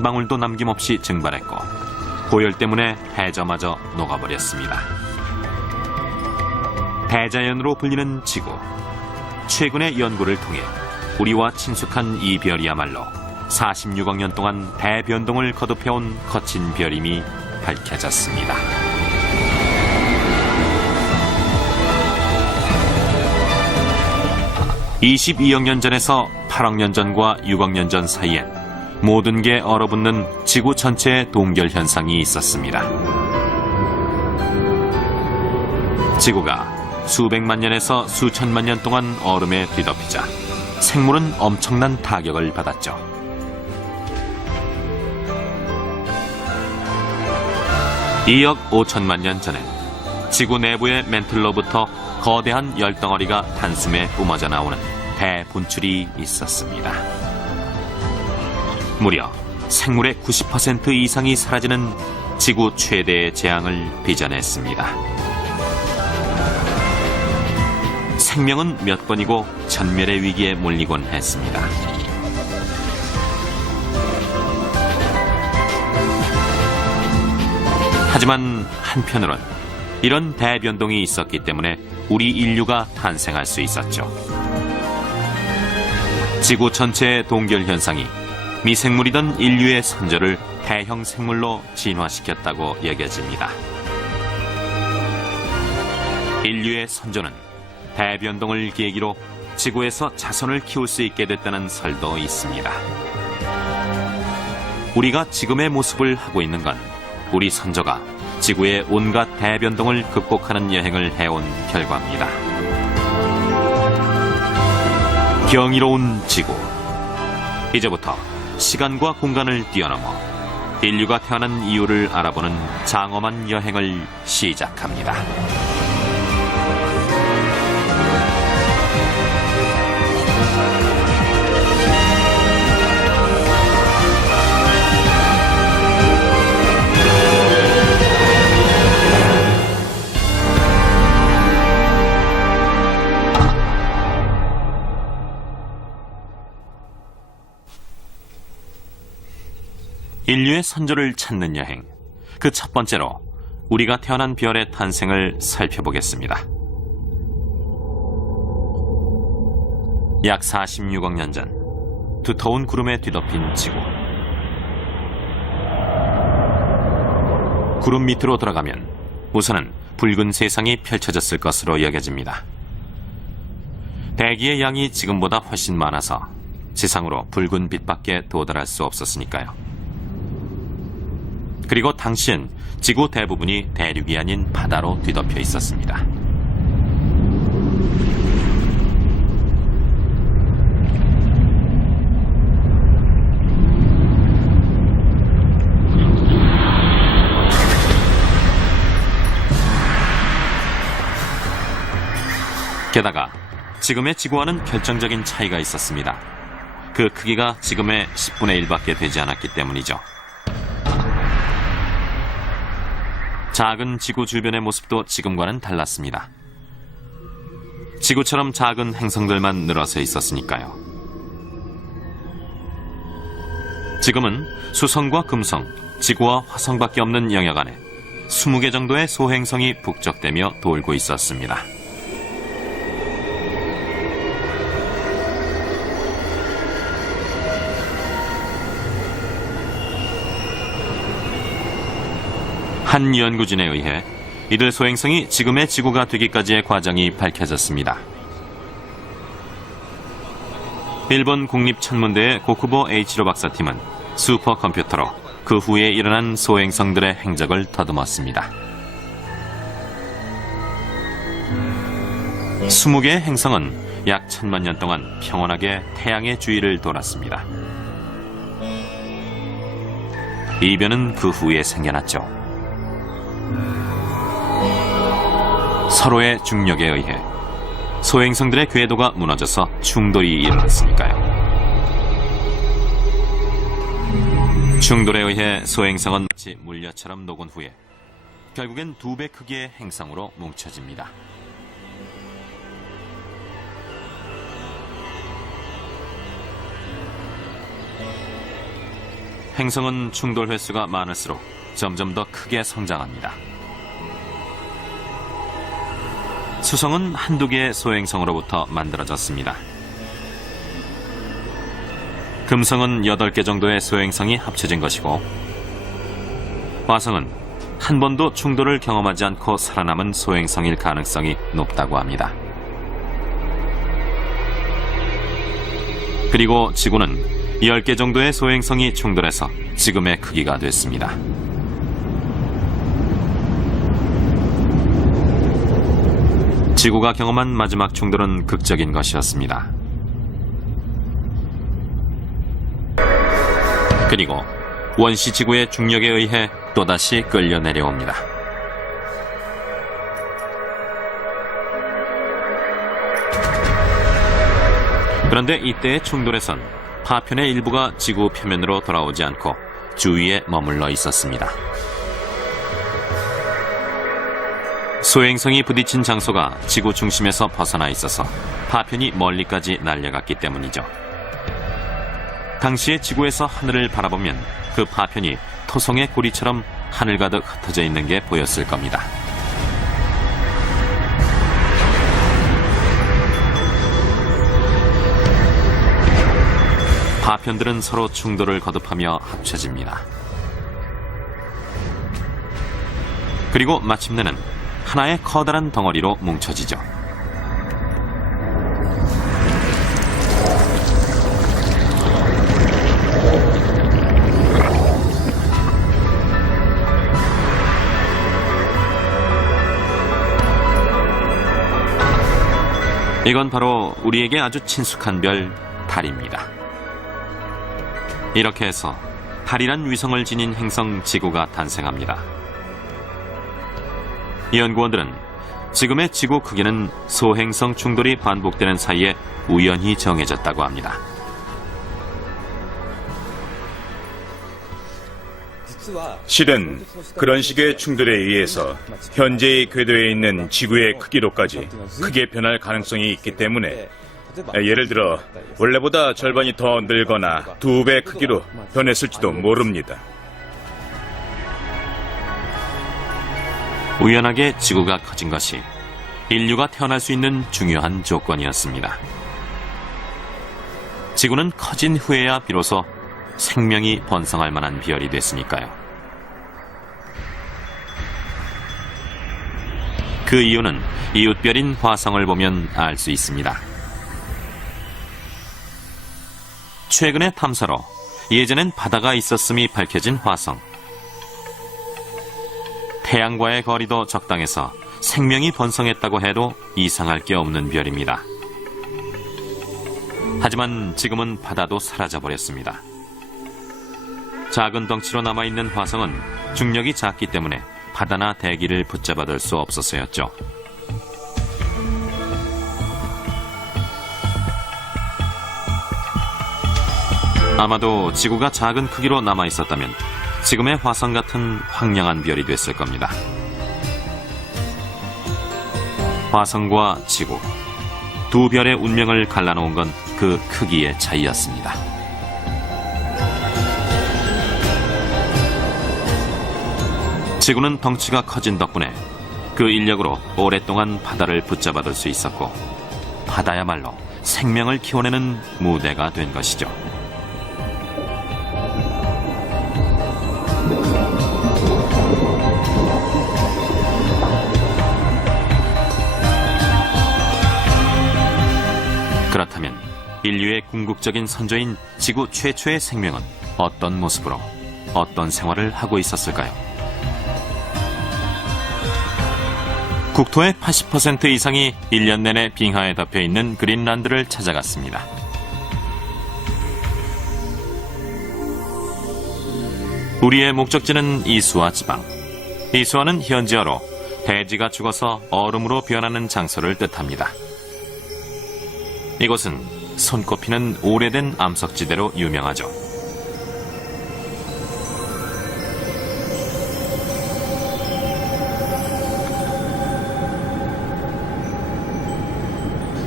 한 방울도 남김없이 증발했고 고열 때문에 해저마저 녹아버렸습니다. 대자연으로 불리는 지구. 최근의 연구를 통해 우리와 친숙한 이 별이야말로 46억 년 동안 대변동을 거듭해온 거친 별임이 밝혀졌습니다. (22억 년) 전에서 8억 년 전과 6억 년 전 사이엔 모든 게 얼어붙는 지구 전체의 동결 현상이 있었습니다. 지구가 수백만 년에서 수천만 년 동안 얼음에 뒤덮이자 생물은 엄청난 타격을 받았죠. (2억 5천만 년) 전엔 지구 내부의 멘틀로부터 거대한 열덩어리가 단숨에 뿜어져 나오는 대분출이 있었습니다. 무려 생물의 90% 이상이 사라지는 지구 최대의 재앙을 빚어냈습니다. 생명은 몇 번이고 전멸의 위기에 몰리곤 했습니다. 하지만 한편으론 이런 대변동이 있었기 때문에 우리 인류가 탄생할 수 있었죠. 지구 전체의 동결 현상이 미생물이던 인류의 선조를 대형 생물로 진화시켰다고 여겨집니다. 인류의 선조는 대변동을 계기로 지구에서 자손을 키울 수 있게 됐다는 설도 있습니다. 우리가 지금의 모습을 하고 있는 건 우리 선조가 지구의 온갖 대변동을 극복하는 여행을 해온 결과입니다. 경이로운 지구. 이제부터 시간과 공간을 뛰어넘어 인류가 태어난 이유를 알아보는 장엄한 여행을 시작합니다. 인류의 선조를 찾는 여행. 그 첫 번째로 우리가 태어난 별의 탄생을 살펴보겠습니다. 약 46억 년 전, 두터운 구름에 뒤덮인 지구. 구름 밑으로 들어가면 우선은 붉은 세상이 펼쳐졌을 것으로 여겨집니다. 대기의 양이 지금보다 훨씬 많아서 지상으로 붉은 빛밖에 도달할 수 없었으니까요. 그리고 당시엔 지구 대부분이 대륙이 아닌 바다로 뒤덮여 있었습니다. 게다가 지금의 지구와는 결정적인 차이가 있었습니다. 그 크기가 지금의 10분의 1밖에 되지 않았기 때문이죠. 작은 지구 주변의 모습도 지금과는 달랐습니다. 지구처럼 작은 행성들만 늘어서 있었으니까요. 지금은 수성과 금성, 지구와 화성밖에 없는 영역 안에 20개 정도의 소행성이 북적대며 돌고 있었습니다. 한 연구진에 의해 이들 소행성이 지금의 지구가 되기까지의 과정이 밝혀졌습니다. 일본 국립천문대의 고쿠보 H로 박사팀은 슈퍼컴퓨터로 그 후에 일어난 소행성들의 행적을 더듬었습니다. 20개의 행성은 약 1000만 년 동안 평온하게 태양의 주위를 돌았습니다. 이변은 그 후에 생겨났죠. 서로의 중력에 의해 소행성들의 궤도가 무너져서 충돌이 일어났으니까요. 충돌에 의해 소행성은 마치 물엿처럼 녹은 후에 결국엔 2배 크기의 행성으로 뭉쳐집니다. 행성은 충돌 횟수가 많을수록 점점 더 크게 성장합니다. 수성은 한두 개의 소행성으로부터 만들어졌습니다. 금성은 8개 정도의 소행성이 합쳐진 것이고, 화성은 한 번도 충돌을 경험하지 않고 살아남은 소행성일 가능성이 높다고 합니다. 그리고 지구는 10개 정도의 소행성이 충돌해서 지금의 크기가 됐습니다. 지구가 경험한 마지막 충돌은 극적인 것이었습니다. 그리고 원시 지구의 중력에 의해 또다시 끌려 내려옵니다. 그런데 이때의 충돌에선 파편의 일부가 지구 표면으로 돌아오지 않고 주위에 머물러 있었습니다. 소행성이 부딪힌 장소가 지구 중심에서 벗어나 있어서 파편이 멀리까지 날려갔기 때문이죠. 당시에 지구에서 하늘을 바라보면 그 파편이 토성의 고리처럼 하늘 가득 흩어져 있는 게 보였을 겁니다. 파편들은 서로 충돌을 거듭하며 합쳐집니다. 그리고 마침내는 하나의 커다란 덩어리로 뭉쳐지죠. 이건 바로 우리에게 아주 친숙한 별, 달입니다. 이렇게 해서 달이란 위성을 지닌 행성 지구가 탄생합니다. 연구원들은 지금의 지구 크기는 소행성 충돌이 반복되는 사이에 우연히 정해졌다고 합니다. 실은 그런 식의 충돌에 의해서 현재의 궤도에 있는 지구의 크기로까지 크게 변할 가능성이 있기 때문에, 예를 들어 원래보다 절반이 더 늘거나 2배 크기로 변했을지도 모릅니다. 우연하게 지구가 커진 것이 인류가 태어날 수 있는 중요한 조건이었습니다. 지구는 커진 후에야 비로소 생명이 번성할 만한 별이 됐으니까요. 그 이유는 이웃별인 화성을 보면 알 수 있습니다. 최근의 탐사로 예전엔 바다가 있었음이 밝혀진 화성. 태양과의 거리도 적당해서 생명이 번성했다고 해도 이상할 게 없는 별입니다. 하지만 지금은 바다도 사라져버렸습니다. 작은 덩치로 남아있는 화성은 중력이 작기 때문에 바다나 대기를 붙잡아둘 수 없어서였죠. 아마도 지구가 작은 크기로 남아있었다면 지금의 화성 같은 황량한 별이 됐을 겁니다. 화성과 지구, 두 별의 운명을 갈라놓은 건 그 크기의 차이였습니다. 지구는 덩치가 커진 덕분에 그 인력으로 오랫동안 바다를 붙잡아둘 수 있었고, 바다야말로 생명을 키워내는 무대가 된 것이죠. 그렇다면 인류의 궁극적인 선조인 지구 최초의 생명은 어떤 모습으로, 어떤 생활을 하고 있었을까요? 국토의 80% 이상이 1년 내내 빙하에 덮여있는 그린란드를 찾아갔습니다. 우리의 목적지는 이수와 지방. 이수와는 현지어로 대지가 죽어서 얼음으로 변하는 장소를 뜻합니다. 이곳은 손꼽히는 오래된 암석지대로 유명하죠.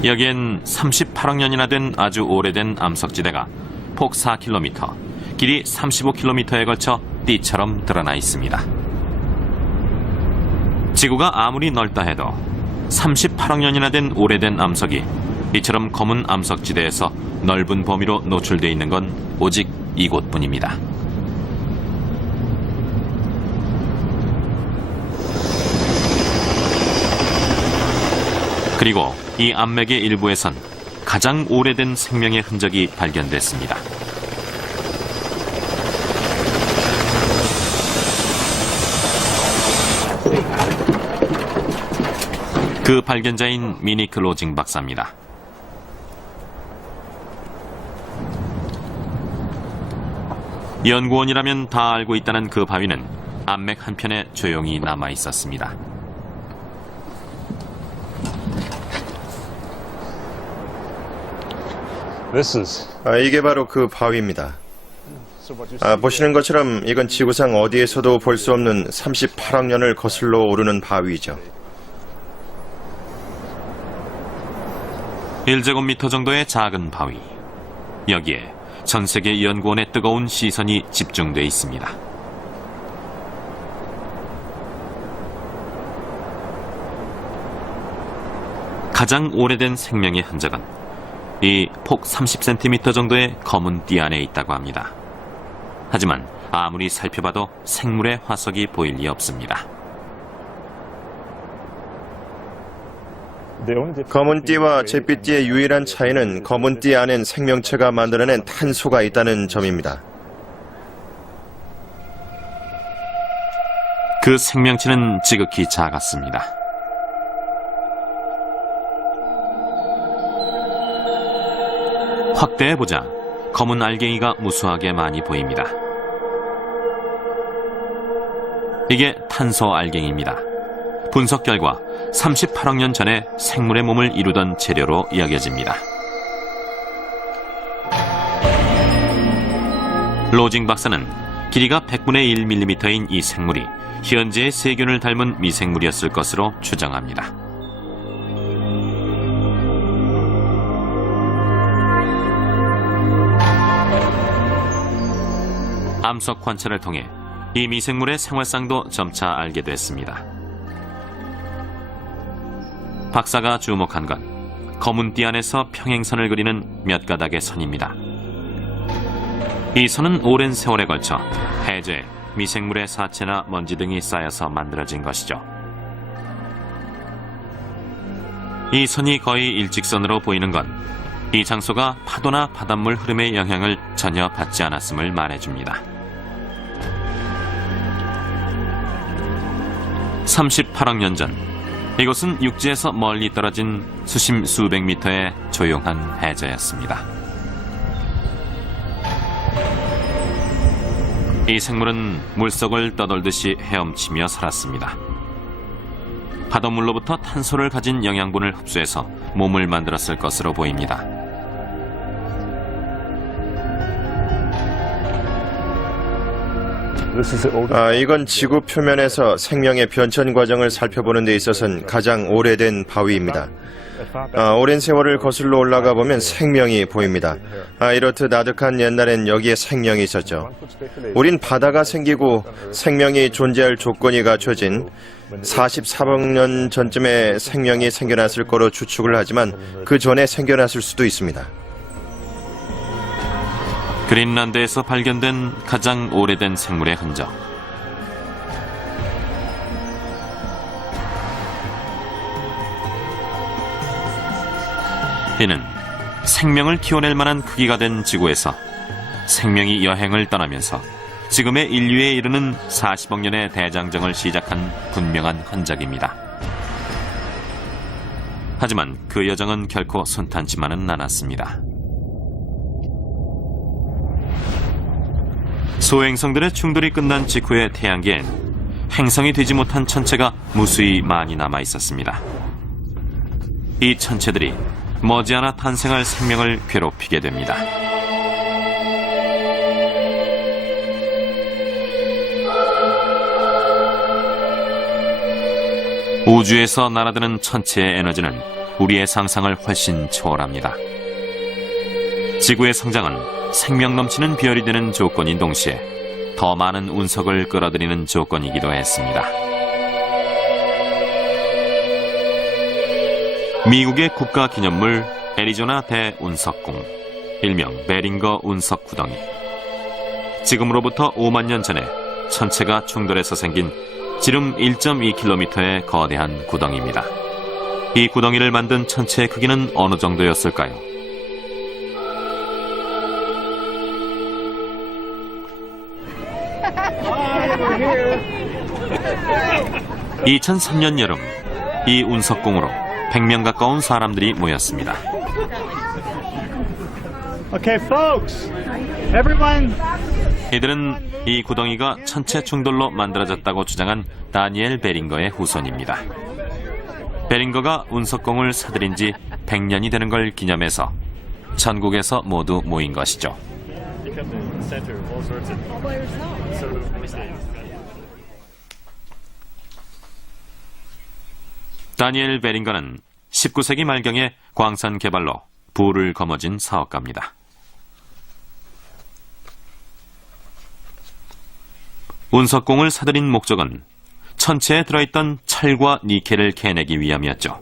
여기엔 38억 년이나 된 아주 오래된 암석지대가 폭 4km, 길이 35km에 걸쳐 띠처럼 드러나 있습니다. 지구가 아무리 넓다 해도 38억 년이나 된 오래된 암석이 이처럼 검은 암석지대에서 넓은 범위로 노출되어 있는 건 오직 이곳뿐입니다. 그리고 이 암맥의 일부에선 가장 오래된 생명의 흔적이 발견됐습니다. 그 발견자인 미니크 로징 박사입니다. 연구원이라면 다 알고 있다는 그 바위는 암맥 한편에 조용히 남아 있었습니다. 이게 바로 그 바위입니다. 보시는 것처럼 이건 지구상 어디에서도 볼 수 없는 38억 년을 거슬러 오르는 바위죠. 1제곱미터 정도의 작은 바위. 여기에 전 세계 연구원의 뜨거운 시선이 집중돼 있습니다. 가장 오래된 생명의 흔적은 이 폭 30cm 정도의 검은 띠 안에 있다고 합니다. 하지만 아무리 살펴봐도 생물의 화석이 보일 리 없습니다. 검은 띠와 잿빛띠의 유일한 차이는 검은 띠 안엔 생명체가 만들어낸 탄소가 있다는 점입니다. 그 생명체는 지극히 작았습니다. 확대해보자 검은 알갱이가 무수하게 많이 보입니다. 이게 탄소 알갱이입니다. 분석 결과 38억 년 전에 생물의 몸을 이루던 재료로 여겨집니다. 로징 박사는 길이가 100분의 1mm인 이 생물이 현재의 세균을 닮은 미생물이었을 것으로 추정합니다. 암석 관찰을 통해 이 미생물의 생활상도 점차 알게 됐습니다. 박사가 주목한 건 검은 띠 안에서 평행선을 그리는 몇 가닥의 선입니다. 이 선은 오랜 세월에 걸쳐 해저에 미생물의 사체나 먼지 등이 쌓여서 만들어진 것이죠. 이 선이 거의 일직선으로 보이는 건 이 장소가 파도나 바닷물 흐름의 영향을 전혀 받지 않았음을 말해줍니다. 38억 년 전, 이곳은 육지에서 멀리 떨어진 수심 수백 미터의 조용한 해저였습니다. 이 생물은 물속을 떠돌듯이 헤엄치며 살았습니다. 바닷물로부터 탄소를 가진 영양분을 흡수해서 몸을 만들었을 것으로 보입니다. 이건 지구 표면에서 생명의 변천 과정을 살펴보는 데 있어서는 가장 오래된 바위입니다. 오랜 세월을 거슬러 올라가 보면 생명이 보입니다. 이렇듯 아득한 옛날엔 여기에 생명이 있었죠. 우린 바다가 생기고 생명이 존재할 조건이 갖춰진 44억 년 전쯤에 생명이 생겨났을 거로 추측을 하지만 그 전에 생겨났을 수도 있습니다. 그린란드에서 발견된 가장 오래된 생물의 흔적. 이는 생명을 키워낼 만한 크기가 된 지구에서 생명이 여행을 떠나면서 지금의 인류에 이르는 40억 년의 대장정을 시작한 분명한 흔적입니다. 하지만 그 여정은 결코 순탄치만은 않았습니다. 소행성들의 충돌이 끝난 직후의 태양계엔 행성이 되지 못한 천체가 무수히 많이 남아 있었습니다. 이 천체들이 머지않아 탄생할 생명을 괴롭히게 됩니다. 우주에서 날아드는 천체의 에너지는 우리의 상상을 훨씬 초월합니다. 지구의 성장은 생명 넘치는 별이 되는 조건인 동시에 더 많은 운석을 끌어들이는 조건이기도 했습니다. 미국의 국가기념물 애리조나 대운석궁, 일명 베링거 운석 구덩이. 지금으로부터 5만 년 전에 천체가 충돌해서 생긴 지름 1.2km의 거대한 구덩이입니다. 이 구덩이를 만든 천체의 크기는 어느 정도였을까요? (2003년) 여름, 이 운석궁으로 100명 가까운 사람들이 모였습니다. Okay, folks. Everyone. 이들은 이 구덩이가 천체 충돌로 만들어졌다고 주장한 다니엘 베링거의 후손입니다. 베링거가 운석궁을 사들인 지 100년이 되는 걸 기념해서 전국에서 모두 모인 것이죠. 다니엘 베링거는 19세기 말경에 광산 개발로 부를 거머쥔 사업가입니다. 운석궁을 사들인 목적은 천체에 들어있던 철과 니켈을 캐내기 위함이었죠.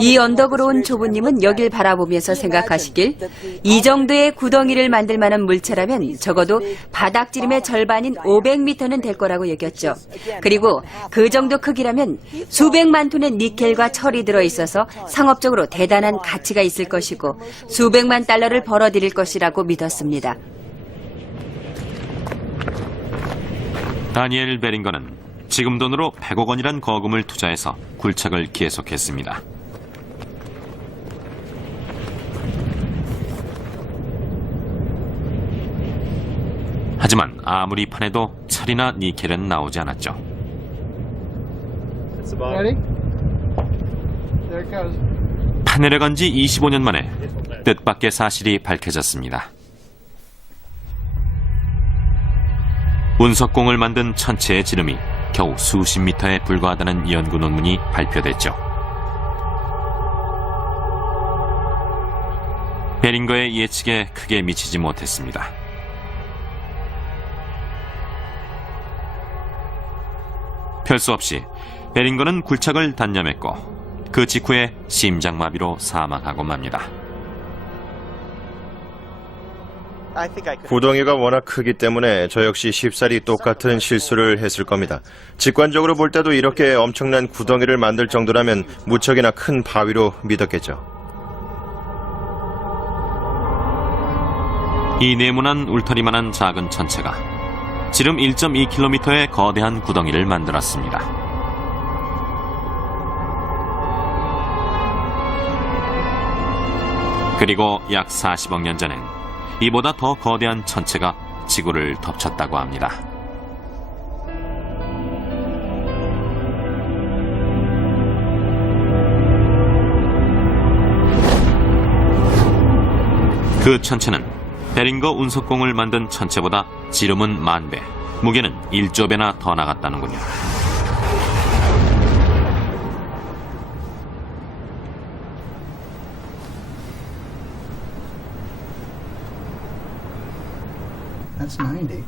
이 언덕으로 온 조부님은 여길 바라보면서 생각하시길 이 정도의 구덩이를 만들 만한 물체라면 적어도 바닥지름의 절반인 500m는 될 거라고 여겼죠. 그리고 그 정도 크기라면 수백만 톤의 니켈과 철이 들어있어서 상업적으로 대단한 가치가 있을 것이고 수백만 달러를 벌어들일 것이라고 믿었습니다. 다니엘 베링거는 지금 돈으로 100억 원이란 거금을 투자해서 굴착을 계속했습니다. 하지만 아무리 파내도 철이나 니켈은 나오지 않았죠. 파내려간 지 25년 만에 뜻밖의 사실이 밝혀졌습니다. 운석궁을 만든 천체의 지름이 겨우 수십 미터에 불과하다는 연구 논문이 발표됐죠. 베링거의 예측에 크게 미치지 못했습니다. 별 수 없이 베링거는 굴착을 단념했고 그 직후에 심장마비로 사망하고 맙니다. 구덩이가 워낙 크기 때문에 저 역시 쉽사리 똑같은 실수를 했을 겁니다. 직관적으로 볼 때도 이렇게 엄청난 구덩이를 만들 정도라면 무척이나 큰 바위로 믿었겠죠. 이 네모난 울타리만한 작은 천체가 지름 1.2km의 거대한 구덩이를 만들었습니다. 그리고 약 40억 년 전엔 이보다 더 거대한 천체가 지구를 덮쳤다고 합니다. 그 천체는 베링거 운석궁을 만든 천체보다 지름은 10,000배, 무게는 1조 배나 더 나갔다는군요. That's 90.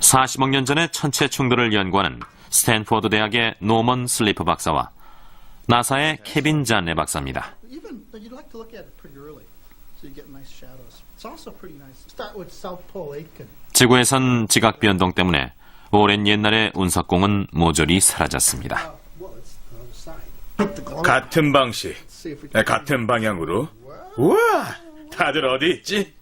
40억 년 전의 천체 충돌을 연구하는 스탠포드 대학의 노먼 슬리프 박사와 나사의 케빈 잔네 박사입니다. Even you'd like to look at it pretty early, so you get nice shadows. It's also pretty nice. Start with South Pole Aitken. 지구에선 지각 변동 때문에 오랜 옛날의 운석궁은 모조리 사라졌습니다. Well, it's the other side. 같은 방식, See if we can. 같은 방향으로. 우와, 다들 어디 있지?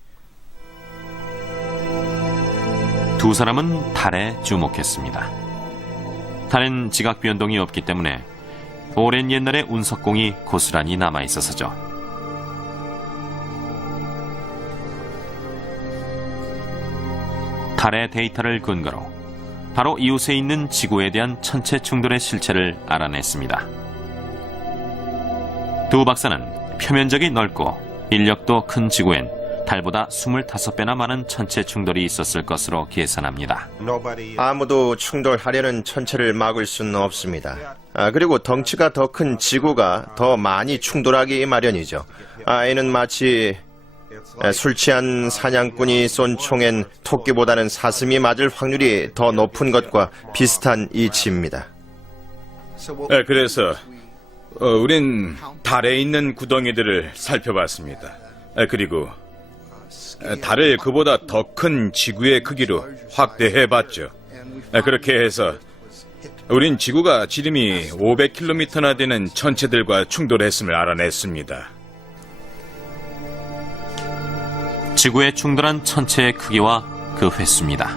두 사람은 달에 주목했습니다. 달엔 지각 변동이 없기 때문에 오랜 옛날의 운석궁이 고스란히 남아있어서죠. 달의 데이터를 근거로 바로 이웃에 있는 지구에 대한 천체 충돌의 실체를 알아냈습니다. 두 박사는 표면적이 넓고 인력도 큰 지구엔 달보다 25배나 많은 천체 충돌이 있었을 것으로 계산합니다. 아무도 충돌하려는 천체를 막을 수는 없습니다. 그리고 덩치가 더 큰 지구가 더 많이 충돌하기 마련이죠. 이는 마치 술 취한 사냥꾼이 쏜 총엔 토끼보다는 사슴이 맞을 확률이 더 높은 것과 비슷한 이치입니다. 그래서 우린 달에 있는 구덩이들을 살펴봤습니다. 그리고 달을 그보다 더 큰 지구의 크기로 확대해봤죠. 그렇게 해서 우린 지구가 지름이 500km나 되는 천체들과 충돌했음을 알아냈습니다. 지구에 충돌한 천체의 크기와 그 횟수입니다.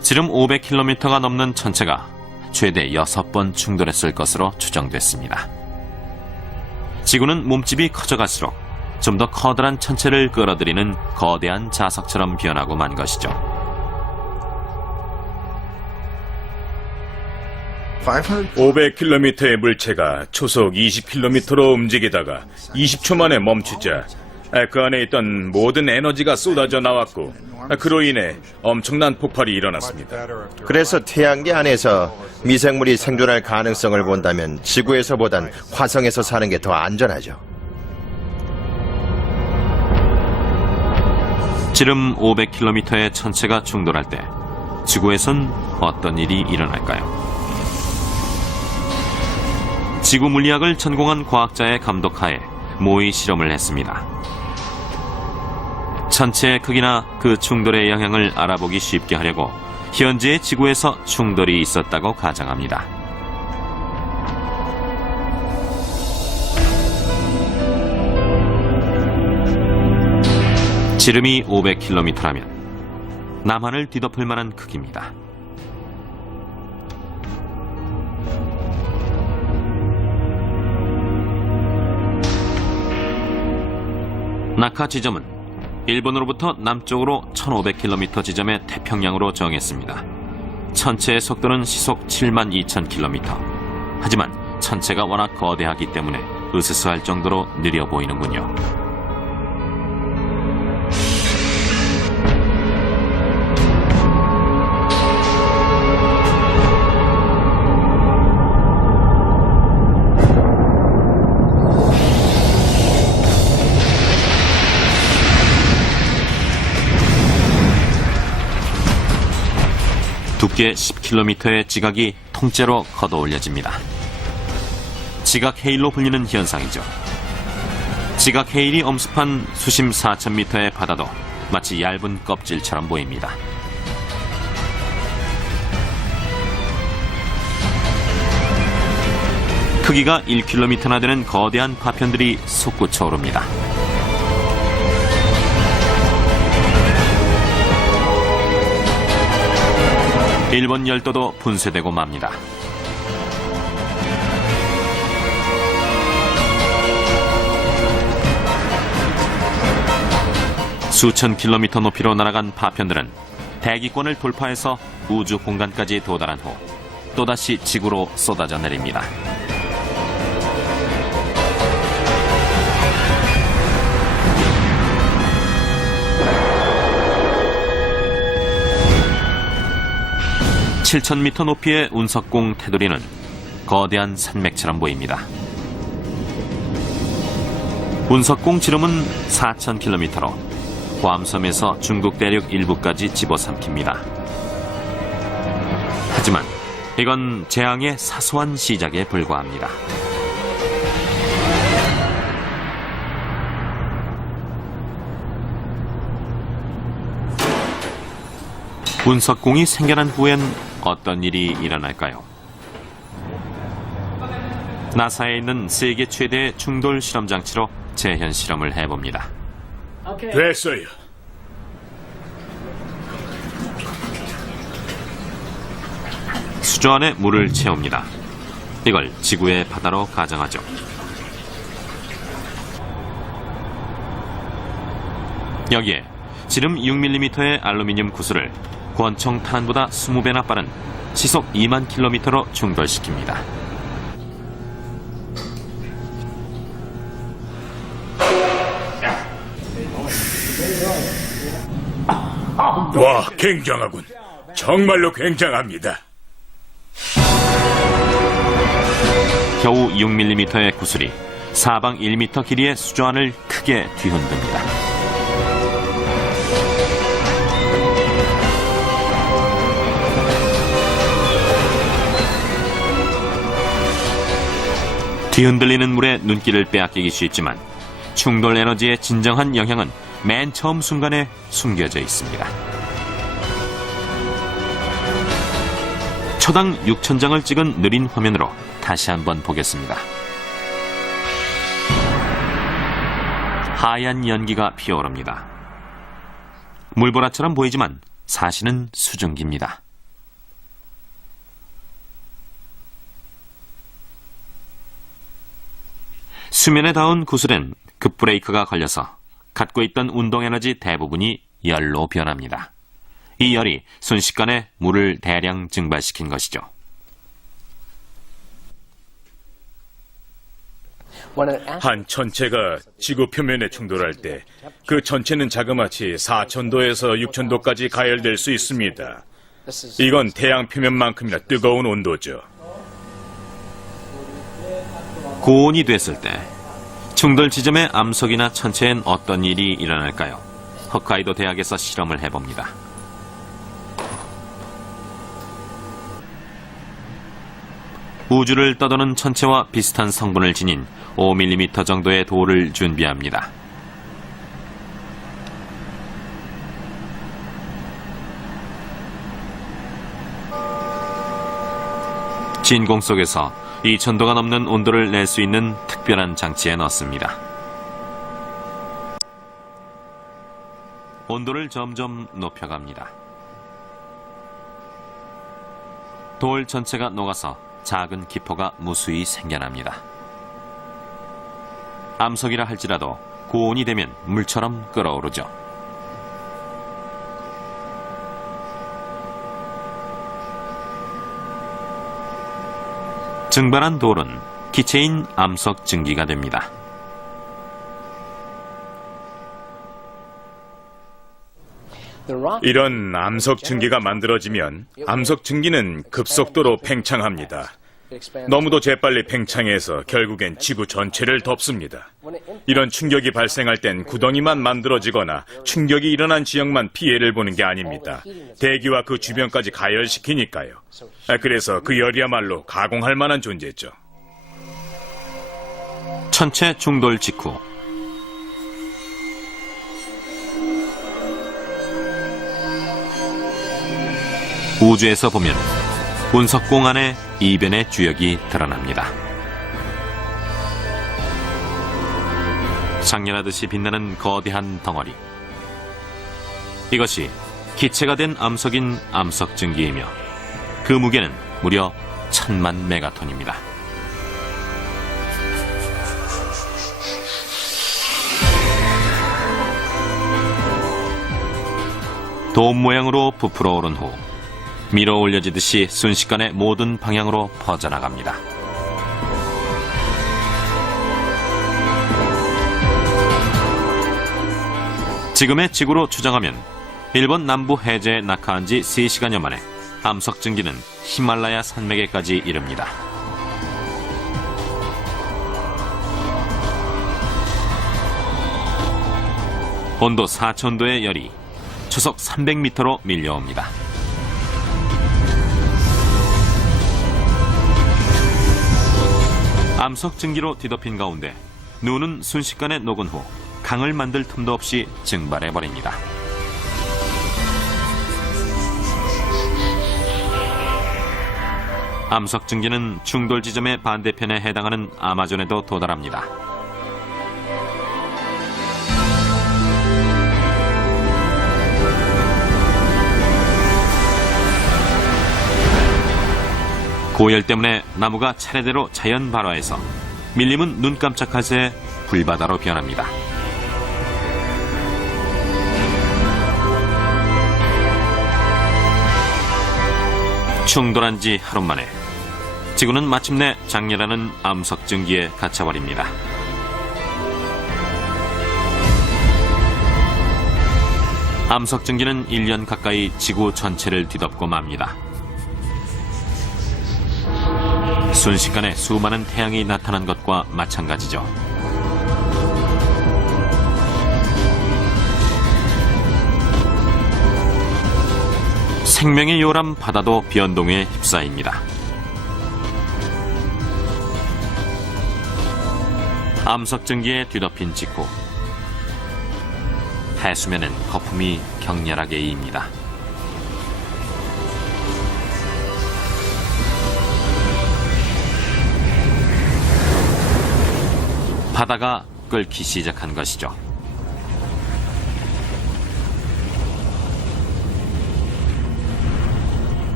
지름 500km가 넘는 천체가 최대 6번 충돌했을 것으로 추정됐습니다. 지구는 몸집이 커져갈수록 좀 더 커다란 천체를 끌어들이는 거대한 자석처럼 변하고 만 것이죠. 500km의 물체가 초속 20km로 움직이다가 20초 만에 멈추자 그 안에 있던 모든 에너지가 쏟아져 나왔고 그로 인해 엄청난 폭발이 일어났습니다. 그래서 태양계 안에서 미생물이 생존할 가능성을 본다면 지구에서보단 화성에서 사는 게 더 안전하죠. 지름 500km의 천체가 충돌할 때 지구에선 어떤 일이 일어날까요? 지구 물리학을 전공한 과학자의 감독하에 모의 실험을 했습니다. 천체의 크기나 그 충돌의 영향을 알아보기 쉽게 하려고 현재의 지구에서 충돌이 있었다고 가정합니다. 지름이 500km라면 남한을 뒤덮을 만한 크기입니다. 낙하 지점은 일본으로부터 남쪽으로 1500km 지점의 태평양으로 정했습니다. 천체의 속도는 시속 72,000km. 하지만 천체가 워낙 거대하기 때문에 으스스할 정도로 느려 보이는군요. 두께 10km의 지각이 통째로 걷어 올려집니다. 지각 해일로 불리는 현상이죠. 지각 해일이 엄습한 수심 4,000m의 바다도 마치 얇은 껍질처럼 보입니다. 크기가 1km나 되는 거대한 파편들이 솟구쳐 오릅니다. 일본 열도도 분쇄되고 맙니다. 수천 킬로미터 높이로 날아간 파편들은 대기권을 돌파해서 우주 공간까지 도달한 후 또다시 지구로 쏟아져 내립니다. (7,000m) 높이의 운석공 테두리는 거대한 산맥처럼 보입니다. 운석공 지름은 4,000km로 괌섬에서 중국 대륙 일부까지 집어삼킵니다. 하지만 이건 재앙의 사소한 시작에 불과합니다. 운석공이 생겨난 후엔 어떤 일이 일어날까요? 나사에 있는 세계 최대의 충돌 실험 장치로 재현 실험을 해봅니다. 됐어요. 수조 안에 물을 채웁니다. 이걸 지구의 바다로 가정하죠. 여기에 지름 6mm의 알루미늄 구슬을 권총 탄환보다 20배나 빠른 시속 2만 km로 충돌시킵니다. 와, 굉장하군. 정말로 굉장합니다. 겨우 6mm의 구슬이 사방 1m 길이의 수조안을 크게 뒤흔듭니다. 뒤흔들리는 물에 눈길을 빼앗기기 쉽지만 충돌 에너지의 진정한 영향은 맨 처음 순간에 숨겨져 있습니다. 초당 6,000장을 찍은 느린 화면으로 다시 한번 보겠습니다. 하얀 연기가 피어오릅니다. 물보라처럼 보이지만 사실은 수증기입니다. 수면에 닿은 구슬엔 급브레이크가 걸려서 갖고 있던 운동에너지 대부분이 열로 변합니다. 이 열이 순식간에 물을 대량 증발시킨 것이죠. 한 천체가 지구 표면에 충돌할 때 그 전체는 자그마치 4,000도에서 6,000도까지 가열될 수 있습니다. 이건 태양 표면만큼이나 뜨거운 온도죠. 고온이 됐을 때 충돌 지점의 암석이나 천체엔 어떤 일이 일어날까요? 홋카이도 대학에서 실험을 해봅니다. 우주를 떠도는 천체와 비슷한 성분을 지닌 5mm 정도의 돌을 준비합니다. 진공 속에서 2,000도가 넘는 온도를 낼 수 있는 특별한 장치에 넣습니다. 온도를 점점 높여갑니다. 돌 전체가 녹아서 작은 기포가 무수히 생겨납니다. 암석이라 할지라도 고온이 되면 물처럼 끓어오르죠. 증발한 돌은 기체인 암석 증기가 됩니다. 이런 암석 증기가 만들어지면 암석 증기는 급속도로 팽창합니다. 너무도 재빨리 팽창해서 결국엔 지구 전체를 덮습니다. 이런 충격이 발생할 땐 구덩이만 만들어지거나 충격이 일어난 지역만 피해를 보는 게 아닙니다. 대기와 그 주변까지 가열시키니까요. 그래서 그 열이야말로 가공할 만한 존재죠. 천체 충돌 직후 우주에서 보면 운석공 안에 이변의 주역이 드러납니다. 장렬하듯이 빛나는 거대한 덩어리. 이것이 기체가 된 암석인 암석 증기이며 그 무게는 무려 1,000만 메가톤입니다. 돔 모양으로 부풀어 오른 후 밀어 올려지듯이 순식간에 모든 방향으로 퍼져나갑니다. 지금의 지구로 추정하면 일본 남부 해저에 낙하한 지 3시간여 만에 암석 증기는 히말라야 산맥에까지 이릅니다. 온도 4,000도의 열이 초속 300m로 밀려옵니다. 암석 증기로 뒤덮인 가운데 눈은 순식간에 녹은 후 강을 만들 틈도 없이 증발해버립니다. 암석 증기는 충돌 지점의 반대편에 해당하는 아마존에도 도달합니다. 고열 때문에 나무가 차례대로 자연 발화해서 밀림은 눈 깜짝할 새 불바다로 변합니다. 충돌한 지 하루 만에 지구는 마침내 장렬하는 암석 증기에 갇혀버립니다. 암석 증기는 1년 가까이 지구 전체를 뒤덮고 맙니다. 순식간에 수많은 태양이 나타난 것과 마찬가지죠. 생명의 요람 바다도 변동에 휩싸입니다. 암석 증기에 뒤덮인 직후 해수면은 거품이 격렬하게 이입니다. 바다가 끓기 시작한 것이죠.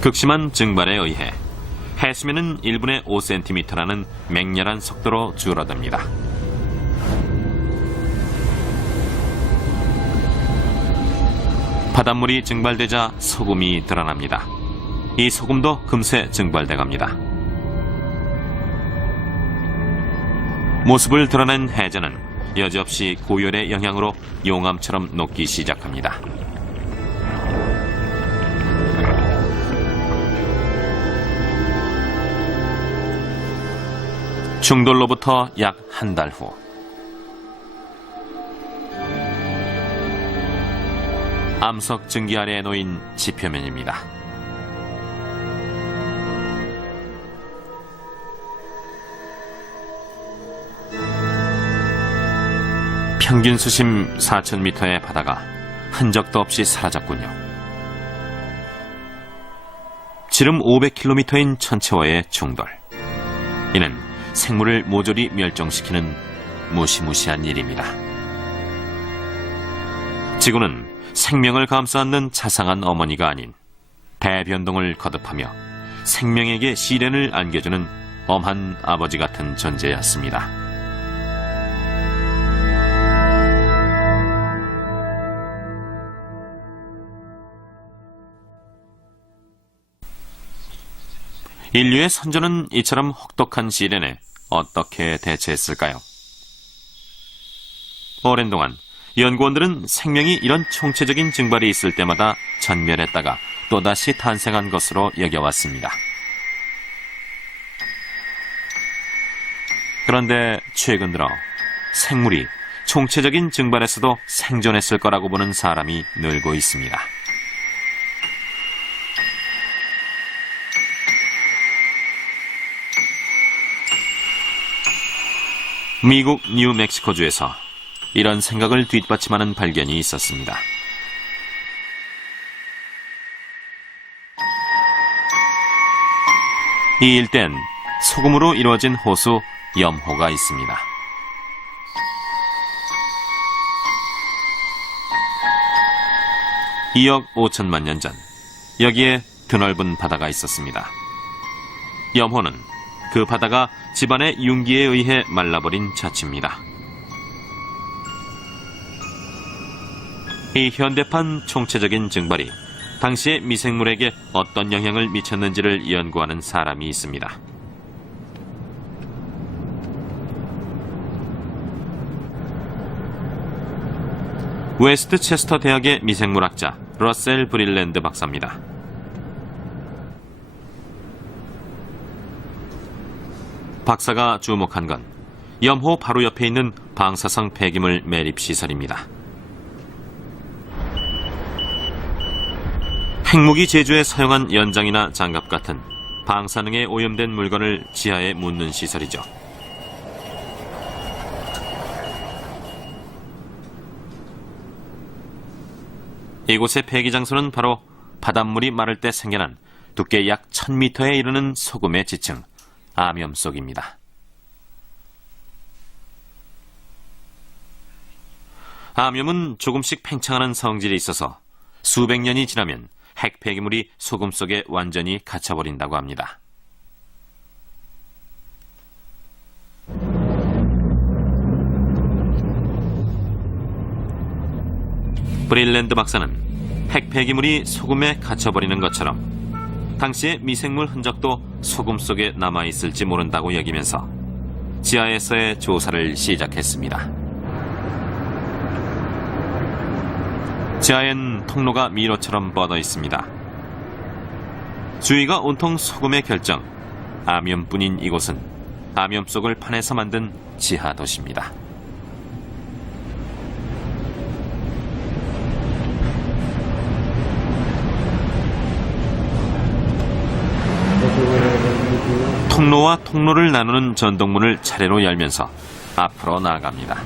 극심한 증발에 의해 해수면은 1분에 5cm라는 맹렬한 속도로 줄어듭니다. 바닷물이 증발되자 소금이 드러납니다. 이 소금도 금세 증발돼 갑니다. 모습을 드러낸 해저는 여지없이 고열의 영향으로 용암처럼 녹기 시작합니다. 충돌로부터 약 한 달 후 암석 증기 아래에 놓인 지표면입니다. 평균 수심 4,000m의 바다가 흔적도 없이 사라졌군요. 지름 500km인 천체와의 충돌. 이는 생물을 모조리 멸종시키는 무시무시한 일입니다. 지구는 생명을 감싸 안는 자상한 어머니가 아닌 대변동을 거듭하며 생명에게 시련을 안겨주는 엄한 아버지 같은 존재였습니다. 인류의 선조는 이처럼 혹독한 시련에 어떻게 대처했을까요? 오랜 동안 연구원들은 생명이 이런 총체적인 증발이 있을 때마다 전멸했다가 또다시 탄생한 것으로 여겨왔습니다. 그런데 최근 들어 생물이 총체적인 증발에서도 생존했을 거라고 보는 사람이 늘고 있습니다. 미국 뉴멕시코주에서 이런 생각을 뒷받침하는 발견이 있었습니다. 이 일대엔 소금으로 이루어진 호수 염호가 있습니다. (2억 5천만 년) 전 여기에 드넓은 바다가 있었습니다. 염호는 그 바다가 집안의 융기에 의해 말라버린 자치입니다. 이 현대판 총체적인 증발이 당시의 미생물에게 어떤 영향을 미쳤는지를 연구하는 사람이 있습니다. 웨스트체스터 대학의 미생물학자 러셀 브릴랜드 박사입니다. 박사가 주목한 건 염호 바로 옆에 있는 방사성 폐기물 매립 시설입니다. 핵무기 제조에 사용한 연장이나 장갑 같은 방사능에 오염된 물건을 지하에 묻는 시설이죠. 이곳의 폐기 장소는 바로 바닷물이 마를 때 생겨난 두께 약 1000m에 이르는 소금의 지층, 암염속입니다. 암염은 조금씩 팽창하는 성질이 있어서 수백 년이 지나면 핵 폐기물이 소금 속에 완전히 갇혀버린다고 합니다. 브릴랜드 박사는 핵 폐기물이 소금에 갇혀버리는 것처럼 당시의 미생물 흔적도 소금 속에 남아있을지 모른다고 여기면서 지하에서의 조사를 시작했습니다. 지하엔 통로가 미로처럼 뻗어 있습니다. 주위가 온통 소금의 결정, 암염뿐인 이곳은 암염 속을 판에서 만든 지하 도시입니다. 통로와 통로를 나누는 전동문을 차례로 열면서 앞으로 나아갑니다.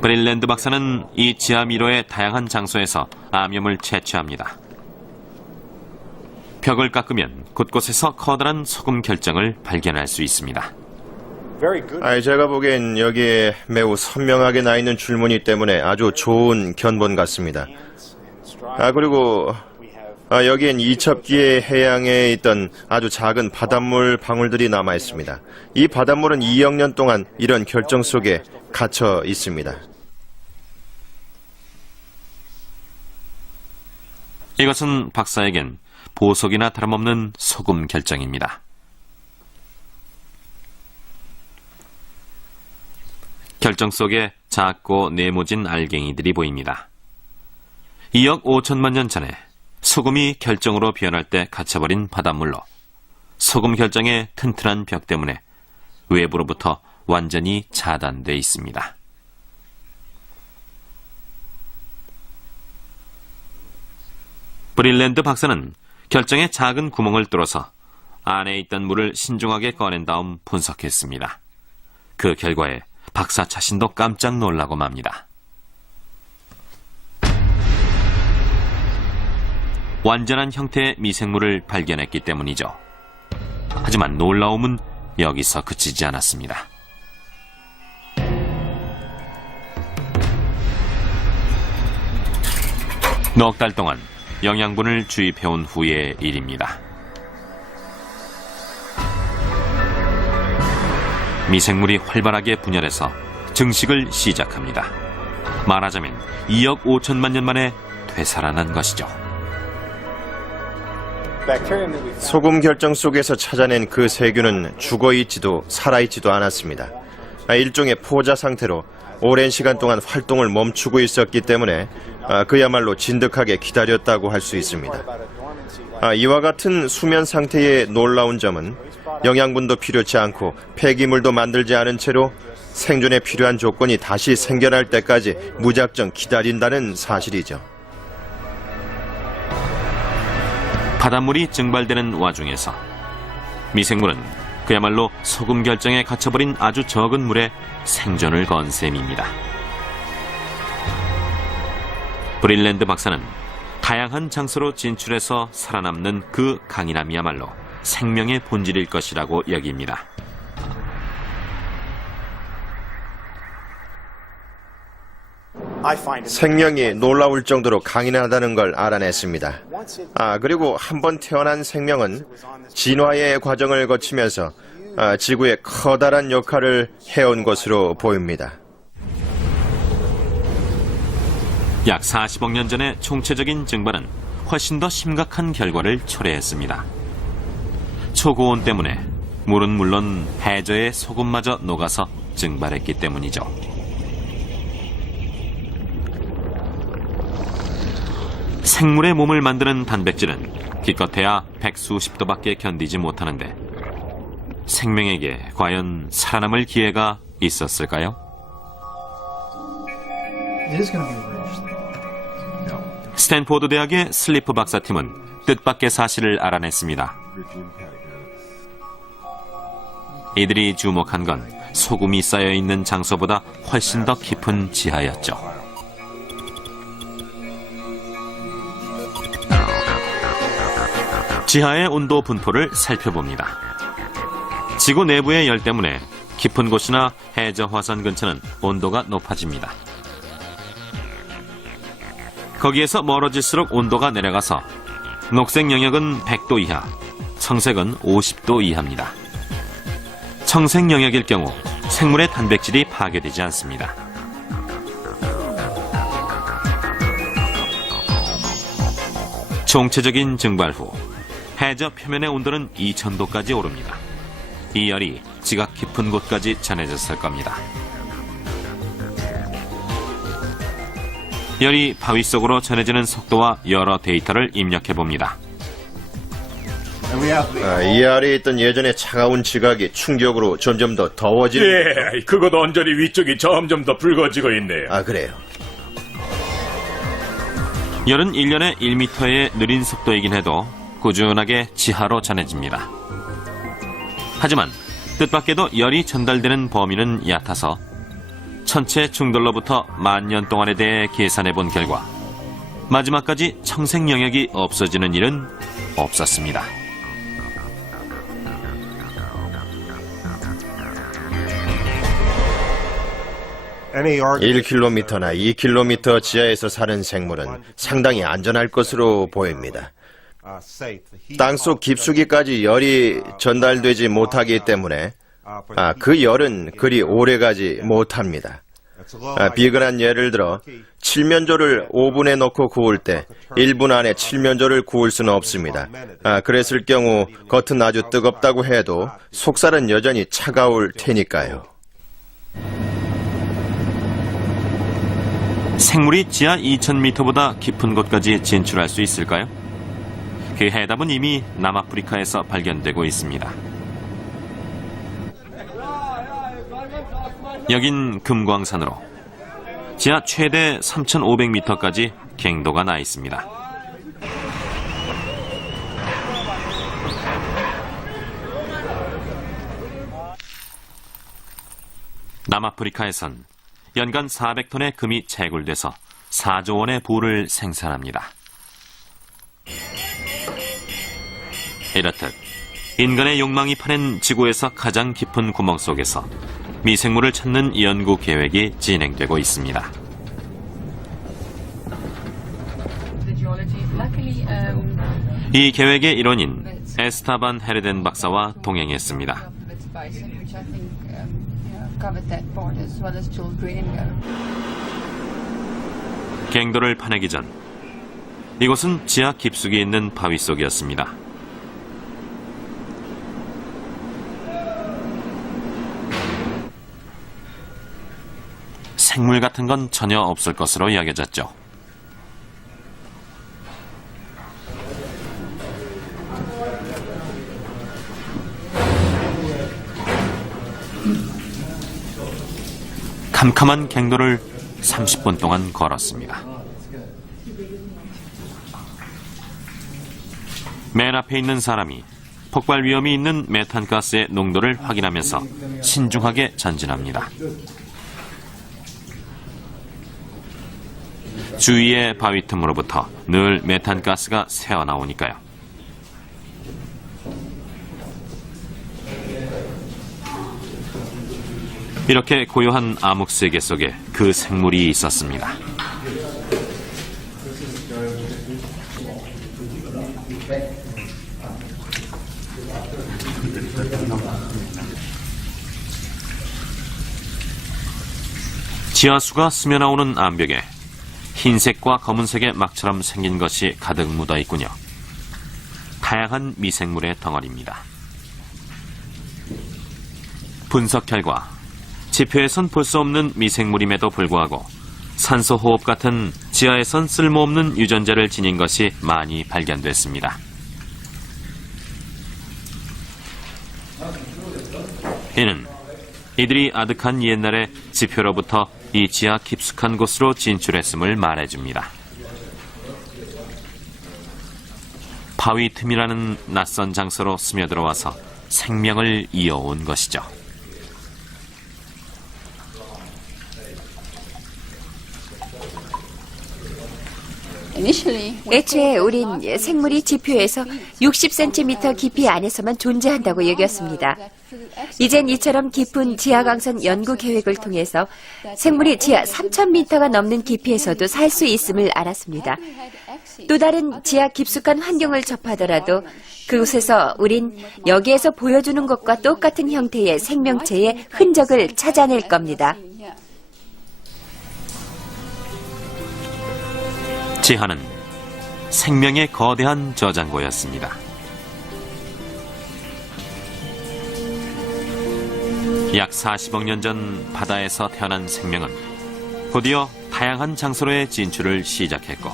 브릴랜드 박사는 이 지하 미로의 다양한 장소에서 암염을 채취합니다. 벽을 깎으면 곳곳에서 커다란 소금 결정을 발견할 수 있습니다. 제가 보기엔 여기에 매우 선명하게 나 있는 줄무늬 때문에 아주 좋은 견본 같습니다. 그리고 여기엔 이첩기의 해양에 있던 아주 작은 바닷물 방울들이 남아 있습니다. 이 바닷물은 2억 년 동안 이런 결정 속에 갇혀 있습니다. 이것은 박사에겐 보석이나 다름없는 소금 결정입니다. 결정 속에 작고 네모진 알갱이들이 보입니다. 2억 5천만 년 전에 소금이 결정으로 변할 때 갇혀버린 바닷물로 소금 결정의 튼튼한 벽 때문에 외부로부터 완전히 차단돼 있습니다. 브릴랜드 박사는 결정의 작은 구멍을 뚫어서 안에 있던 물을 신중하게 꺼낸 다음 분석했습니다. 그 결과에 박사 자신도 깜짝 놀라고 맙니다. 완전한 형태의 미생물을 발견했기 때문이죠. 하지만 놀라움은 여기서 그치지 않았습니다. 넉 달 동안 영양분을 주입해온 후의 일입니다. 미생물이 활발하게 분열해서 증식을 시작합니다. 말하자면 2억 5천만 년 만에 되살아난 것이죠. 소금 결정 속에서 찾아낸 그 세균은 죽어있지도 살아있지도 않았습니다. 일종의 포자 상태로 오랜 시간 동안 활동을 멈추고 있었기 때문에 그야말로 진득하게 기다렸다고 할 수 있습니다. 이와 같은 수면 상태의 놀라운 점은 영양분도 필요치 않고 폐기물도 만들지 않은 채로 생존에 필요한 조건이 다시 생겨날 때까지 무작정 기다린다는 사실이죠. 바닷물이 증발되는 와중에서 미생물은 그야말로 소금 결정에 갇혀버린 아주 적은 물에 생존을 건 셈입니다. 브릴랜드 박사는 다양한 장소로 진출해서 살아남는 그 강인함이야말로 생명의 본질일 것이라고 여깁니다. 생명이 놀라울 정도로 강인하다는 걸 알아냈습니다. 그리고 한번 태어난 생명은 진화의 과정을 거치면서 지구의 커다란 역할을 해온 것으로 보입니다. 약 40억 년 전의 총체적인 증발은 훨씬 더 심각한 결과를 초래했습니다. 초고온 때문에 물은 물론 해저의 소금마저 녹아서 증발했기 때문이죠. 생물의 몸을 만드는 단백질은 기껏해야 100수십 도밖에 견디지 못하는데 생명에게 과연 살아남을 기회가 있었을까요? 스탠포드 대학의 슬리프 박사팀은 뜻밖의 사실을 알아냈습니다. 이들이 주목한 건 소금이 쌓여있는 장소보다 훨씬 더 깊은 지하였죠. 지하의 온도 분포를 살펴봅니다. 지구 내부의 열 때문에 깊은 곳이나 해저 화산 근처는 온도가 높아집니다. 거기에서 멀어질수록 온도가 내려가서 녹색 영역은 100도 이하, 청색은 50도 이하입니다. 청색 영역일 경우 생물의 단백질이 파괴되지 않습니다. 총체적인 증발 후 해저 표면의 온도는 2000도까지 오릅니다. 이 열이 지각 깊은 곳까지 전해졌을 겁니다. 열이 바위 속으로 전해지는 속도와 여러 데이터를 입력해봅니다. 이 아래에 있던 예전의 차가운 지각이 충격으로 점점 더 더워지는. 예, 그것 언저리 위쪽이 점점 더 붉어지고 있네요. 아, 그래요. 열은 1년에 1m의 느린 속도이긴 해도 꾸준하게 지하로 전해집니다. 하지만 뜻밖에도 열이 전달되는 범위는 얕아서 천체 충돌로부터 10,000년 동안에 대해 계산해본 결과 마지막까지 청색 영역이 없어지는 일은 없었습니다. 1km나 2km 지하에서 사는 생물은 상당히 안전할 것으로 보입니다. 땅속 깊숙이까지 열이 전달되지 못하기 때문에 그 열은 그리 오래가지 못합니다. 비근한 예를 들어 칠면조를 오븐에 넣고 구울 때 1분 안에 칠면조를 구울 수는 없습니다. 그랬을 경우 겉은 아주 뜨겁다고 해도 속살은 여전히 차가울 테니까요. 생물이 지하 2000m보다 깊은 곳까지 진출할 수 있을까요? 그 해답은 이미 남아프리카에서 발견되고 있습니다. 여긴 금광산으로 지하 최대 3,500m까지 갱도가 나 있습니다. 남아프리카에선 연간 400톤의 금이 채굴돼서 4조 원의 부를 생산합니다. 이렇듯 인간의 욕망이 파낸 지구에서 가장 깊은 구멍 속에서 미생물을 찾는 연구 계획이 진행되고 있습니다. 이 계획의 일원인 에스타반 헤르덴 박사와 동행했습니다. 갱도를 파내기 전 이곳은 지하 깊숙이 있는 바위 속이었습니다. 생물 같은 건 전혀 없을 것으로 여겨졌죠. 캄캄한 갱도를 30분 동안 걸었습니다. 맨 앞에 있는 사람이 폭발 위험이 있는 메탄가스의 농도를 확인하면서 신중하게 전진합니다. 주위의 바위 틈으로부터 늘 메탄가스가 새어나오니까요. 이렇게 고요한 암흑세계 속에 그 생물이 있었습니다. 지하수가 스며나오는 암벽에 흰색과 검은색의 막처럼 생긴 것이 가득 묻어 있군요. 다양한 미생물의 덩어리입니다. 분석 결과 지표에선 볼 수 없는 미생물임에도 불구하고 산소 호흡 같은 지하에선 쓸모없는 유전자를 지닌 것이 많이 발견됐습니다. 이는 이들이 아득한 옛날에 지표로부터 이 지하 깊숙한 곳으로 진출했음을 말해줍니다. 바위 틈이라는 낯선 장소로 스며들어와서 생명을 이어온 것이죠. 애초에 우린 생물이 지표에서 60cm 깊이 안에서만 존재한다고 여겼습니다. 이젠 이처럼 깊은 지하광선 연구 계획을 통해서 생물이 지하 3,000m가 넘는 깊이에서도 살 수 있음을 알았습니다. 또 다른 지하 깊숙한 환경을 접하더라도 그곳에서 우린 여기에서 보여주는 것과 똑같은 형태의 생명체의 흔적을 찾아낼 겁니다. 지하는 생명의 거대한 저장고였습니다. 약 40억 년 전 바다에서 태어난 생명은 곧이어 다양한 장소로의 진출을 시작했고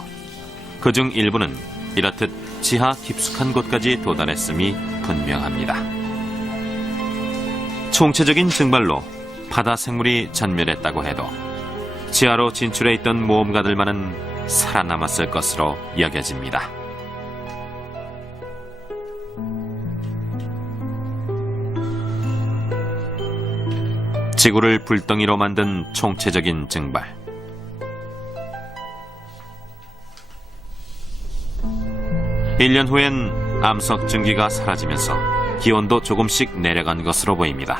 그중 일부는 이렇듯 지하 깊숙한 곳까지 도달했음이 분명합니다. 총체적인 증발로 바다 생물이 전멸했다고 해도 지하로 진출해 있던 모험가들만은 살아남았을 것으로 여겨집니다. 지구를 불덩이로 만든 총체적인 증발. 일 년 후엔 암석 증기가 사라지면서 기온도 조금씩 내려간 것으로 보입니다.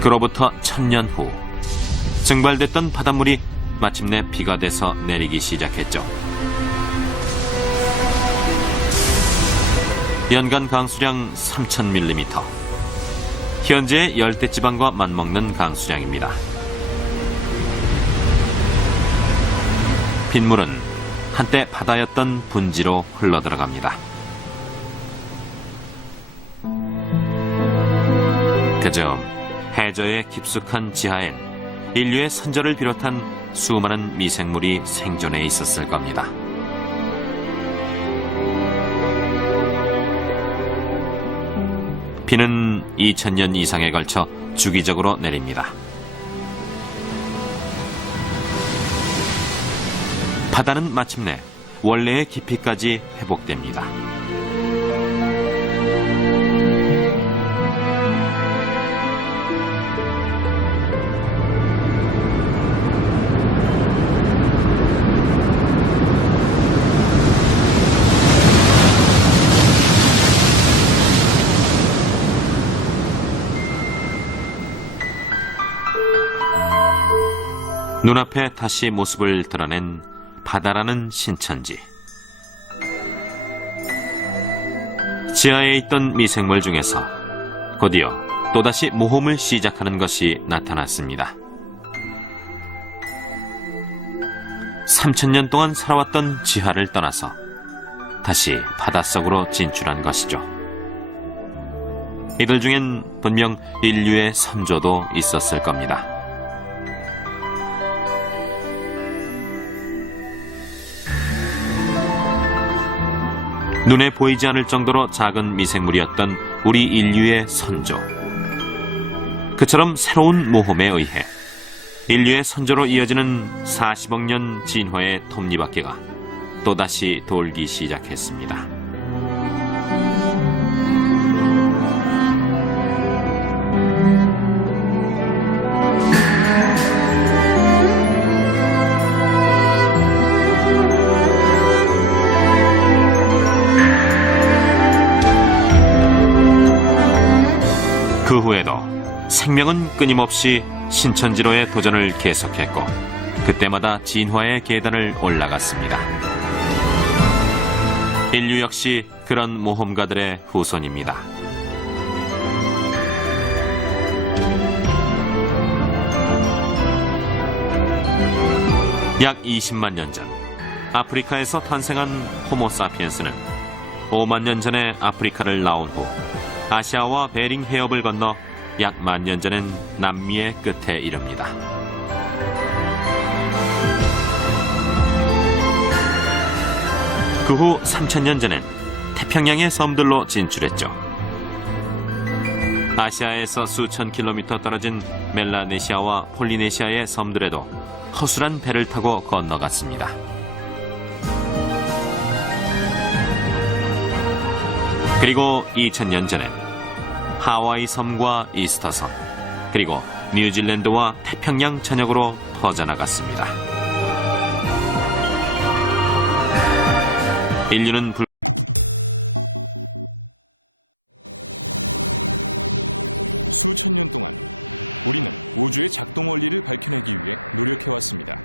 그로부터 1000년 후 증발됐던 바닷물이 마침내 비가 돼서 내리기 시작했죠. 연간 강수량 3000mm. 현재의 열대지방과 맞먹는 강수량입니다. 빗물은 한때 바다였던 분지로 흘러들어갑니다. 그저 해저의 깊숙한 지하엔 인류의 선조를 비롯한 수많은 미생물이 생존해 있었을 겁니다. 비는 2000년 이상에 걸쳐 주기적으로 내립니다. 바다는 마침내 원래의 깊이까지 회복됩니다. 눈앞에 다시 모습을 드러낸 바다라는 신천지. 지하에 있던 미생물 중에서 곧이어 또다시 모험을 시작하는 것이 나타났습니다. 3000년 동안 살아왔던 지하를 떠나서 다시 바닷속으로 진출한 것이죠. 이들 중엔 분명 인류의 선조도 있었을 겁니다. 눈에 보이지 않을 정도로 작은 미생물이었던 우리 인류의 선조. 그처럼 새로운 모험에 의해 인류의 선조로 이어지는 40억 년 진화의 톱니바퀴가 또다시 돌기 시작했습니다. 그 후에도 생명은 끊임없이 신천지로의 도전을 계속했고 그때마다 진화의 계단을 올라갔습니다. 인류 역시 그런 모험가들의 후손입니다. 약 20만 년 전 아프리카에서 탄생한 호모사피엔스는 5만 년 전에 아프리카를 나온 후 아시아와 베링 해협을 건너 약 10,000년 전엔 남미의 끝에 이릅니다. 그 후 3000년 전엔 태평양의 섬들로 진출했죠. 아시아에서 수천 킬로미터 떨어진 멜라네시아와 폴리네시아의 섬들에도 허술한 배를 타고 건너갔습니다. 그리고 2000년 전엔 하와이 섬과 이스터 섬, 그리고 뉴질랜드와 태평양 전역으로 퍼져나갔습니다. 인류는 수천 년 동안 우리는 우주의 작동 원리를 밝혀내기 위해 노력해왔습니다.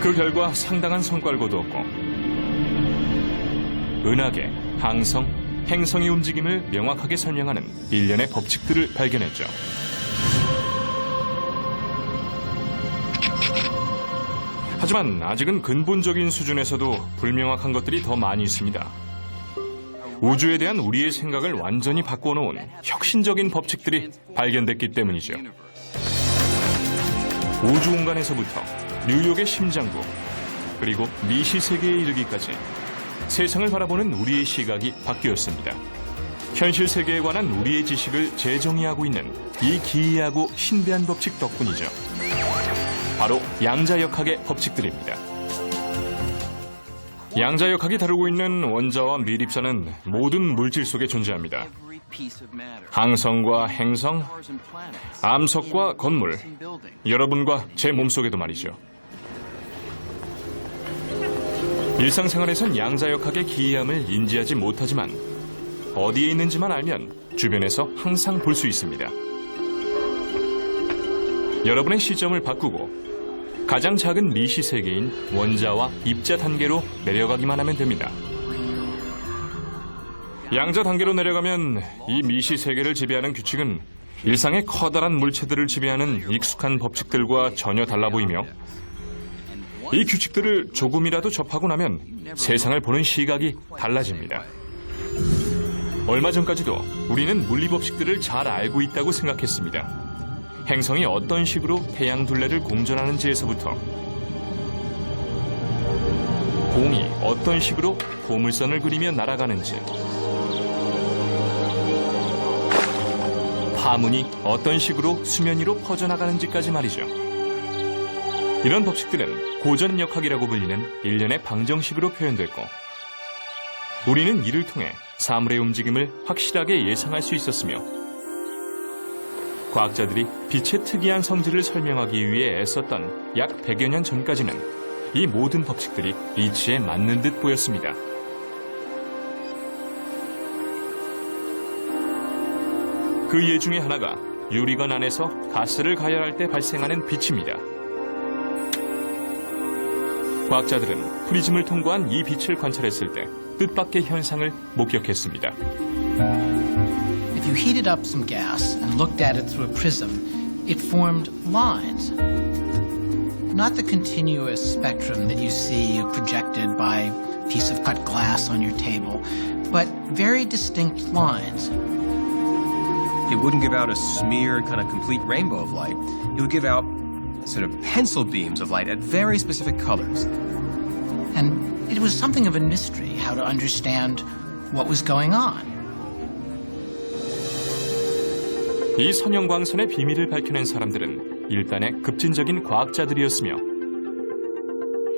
그 결과 상당한 성과를 거두었고 은하계, 항성, 행성의 움직임을 명확하게 설명하는 일련의 법칙들을 발견했죠. 하지만 아직은 근본적인 수준에서도 불명확한 것들이 더 많이 있습니다. 우주에 대한 우리의 생각을 완전히 바꿔놓은 혁신적인 법칙들이 발견됐기 때문이죠. 우주 공간에서부터 뉴욕의 심장부, 그리고 미시 세계에 이르기까지 세상을 바라보는 우리의 시각이 바뀌었습니다. 현실 세계에 관한 우리의 지식을 재정의하고 있는 이 기이하고 신비한 법칙 덕분이죠. 바로 양자역학의 법칙들입니다. 양자역학이 다루고 있는 원자와 밀입자는 모든 물질 속에 존재합니다. 항성과 행성, 암석과 건물, 여러분과 제 몸속에도 말이죠. 일상생활에선 양자역학의 기이함을 인지하지 못하지만 어디에 있는지만 알면 주변에서 항상 볼 수 있습니다. 여러분의 시점을 바꾸고 가장 작은 미시 세계인 원자와 입자 단계로 내려가기만 하면 됩니다. 양자 단계로 내려가면 이 미시 세계를 지배하는 규칙은 일상의 커다란 물체들을 지배하는 익숙한 법칙들과 전혀 달라 보이며, 이 규칙들을 조금이라도 접하고 나면 세상을 보는 시각이 달라집니다. 얼마 전까지도 우리는 물리 법칙들을 잘 알고 있다고 생각했습니다. 행성이 어떤 식으로 태양 둘레를 공전하는지에서부터 공이 어떤 식으로 보물선을 그리며 날아가는지, 파문이 어떤 식으로 수면 위로 퍼져나가는지까지 말이죠. 이런 법칙들은 고전역학이라고 불리는 일련의 방정식으로 표현됐고, 우리는 이를 통해 사물의 움직임을 확실하게 예상할 수 있었으며, 과학자들이 빛의 특이한 성질을 설명하기 위해 애썼던 약 100여 년 전까지는 이 모든 법칙들이 이치에 맞는 듯 보였습니다. 그 예 중에 하나가 유리관 안에서 가스를 가열할 때 발생하는 빛입니다. 과학자들은 프리즘을 통과한 이 빛을 관찰했을 때 뜻밖의 현상을 목격했습니다. If you heated up some gas and looked at it through a prism, it formed lines. Not the continuous spectrum that you see projected by a piece of cut glass on your table, but very distinct lines. It wouldn't give out a smeared kind of complete rainbow of light. It would give out sort of pencil beams of light at very specific colors. And it was something of a mystery how to understand what was going on. 이 선형광선의 비밀을 밝혀낸 사람들은 일단의 급진적인 과학자들이었으며,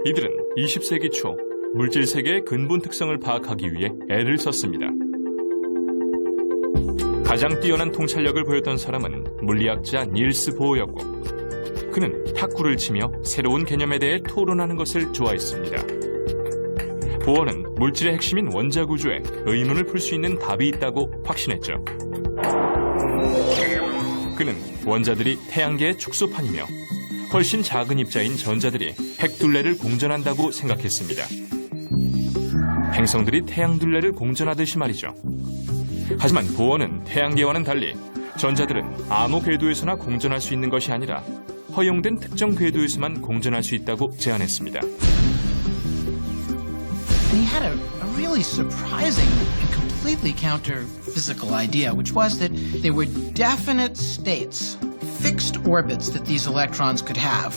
이들은 20세기 초 물질 세계의 근본 특성을 파악하기 위해 애를 썼습니다. 가장 뛰어난 통찰력을 보였던 사람은 물리학자 닐스 보어였고, 그는 탁구를 치며 새로운 개념에 대해 토론하는 것을 좋아했습니다. 보어는 물질의 핵심인 원자 구조에 의문을 풀 수 있는 답이 있다고 확신했죠. 그는 원자들이 태양계의 축소판이며 훨씬 작은 입자인 전자들이 핵둘레를 공전한다고 생각했습니다. 행성들이 태양 둘레를 공전하듯이 말이죠. 하지만 보어는 태양계와는 달리 전자들은 아무 궤도에서나 공전할 수 있는 것이 아니라 허용된 특정 궤도에서만 공전할 수 있다고 제안했습니다. And he had a really surprising and completely counter-physical idea, which was that there were definite states, fixed orbits that these electrons could have,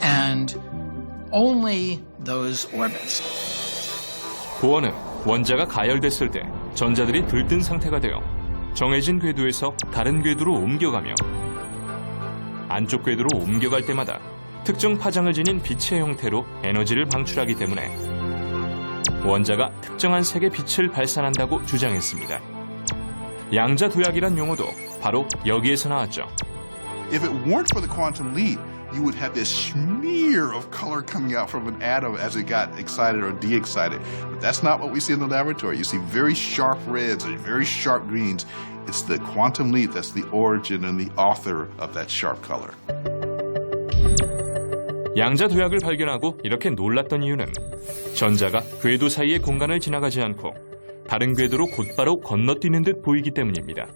and only those orbits. 보어는 원자가 가열됐을 때 전자들이 들뜬 상태가 되어 정해진 궤도에서 다른 궤도로 옮겨가며, 안쪽 궤도로 옮겨갈 때마다 특정 파장을 지닌 빛의 형태로 에너지를 방출하기 때문에 원자가 특정한 색의 빛을 발산한다고 주장했습니다. 양자 도약이란 용어도 바로 여기에서 나왔죠. If it weren't for the quantum leap, you would have this smear of color coming out from an atom as it got excited or de-excited. But that's not what we see in the laboratory. You see very sharp reds and very sharp greens. It's the quantum leap that's the origin and the author of that sharp color. 양자 도약을 발견하고 이렇게 놀랐던 이유는 전자가 궤도 사이의 공간을 지나가지 않고 다른 궤도로 곧바로 건너뛰는 듯 보이기 때문입니다.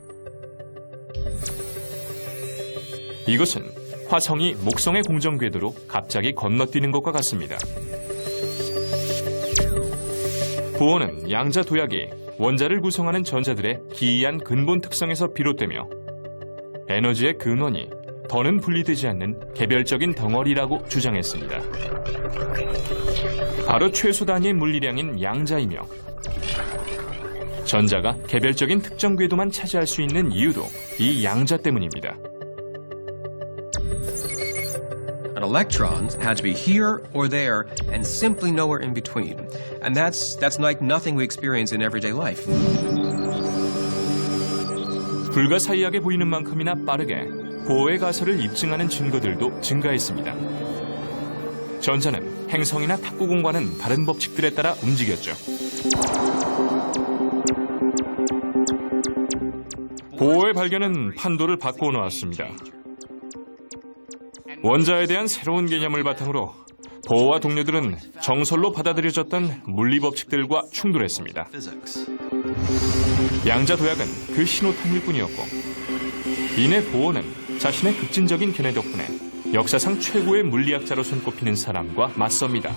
이것은 화성이 목성의 공정 궤도로 갑자기 건너뛰는 것과 같습니다. 보어는 양자 도약이 원자를 구성하는 전자들의 기이한 근본 특성에서 비롯되며 에너지의 근원이 더는 분리되지 않는 개별적인 덩어리라고 주장했습니다. 바로 최소 단위의 물리량인 양자이며 전자가 개별적인 특정 궤도만 차지할 수 있는 이유도 이 양자 때문입니다. An electron had to be here or there and simply nowhere in between. And that's like nothing we experience in everyday life. 불가사의하게 보이는 만큼이나 빠르게 보어의 가설을 입증하는 증거들도 증가했습니다. 전자는 행성이나 탁구공과는 다른 법칙들에 따라 움직였죠. 보어의 발견은 판도를 바꾸어 놓았습니다. 원자에 대한 새로운 개념을 바탕으로 보어와 동료들은 정설로 받아들여졌던 물리 법칙들과 충돌했습니다. 양자 도약은 그 신호탄일 뿐이었고, 이내 보어는 자신의 급진적인 견해 덕분에 역사상 최고의 물리학자로 손꼽히는 사람과 맞섭니다.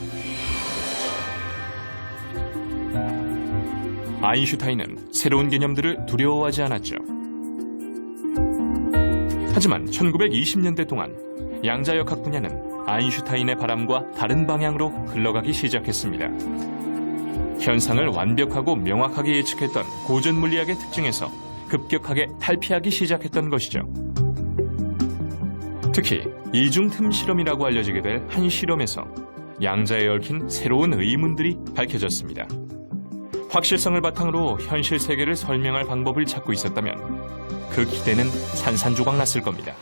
아인슈타인은 새로운 개념들을 두려워하지 않았죠. 하지만 1920년대 동안 양자역학 분야는 아인슈타인의 바람과 다른 방향으로 흘러가기 시작했습니다. 현상을 완벽하고 명확하게 예측했던 고전 물리학의 특징에서 급격하게 탈피하기 시작했던 것이죠. 특히 이중 틈 실험이라고 알려지게 될 한 실험에서 양자에 얽힌 새로운 의문들이 밝혀졌습니다. 확실성을 바탕으로 현실 세계를 설명할 방법을 찾고 있었다면 그 기대는 산산조각 났을 겁니다.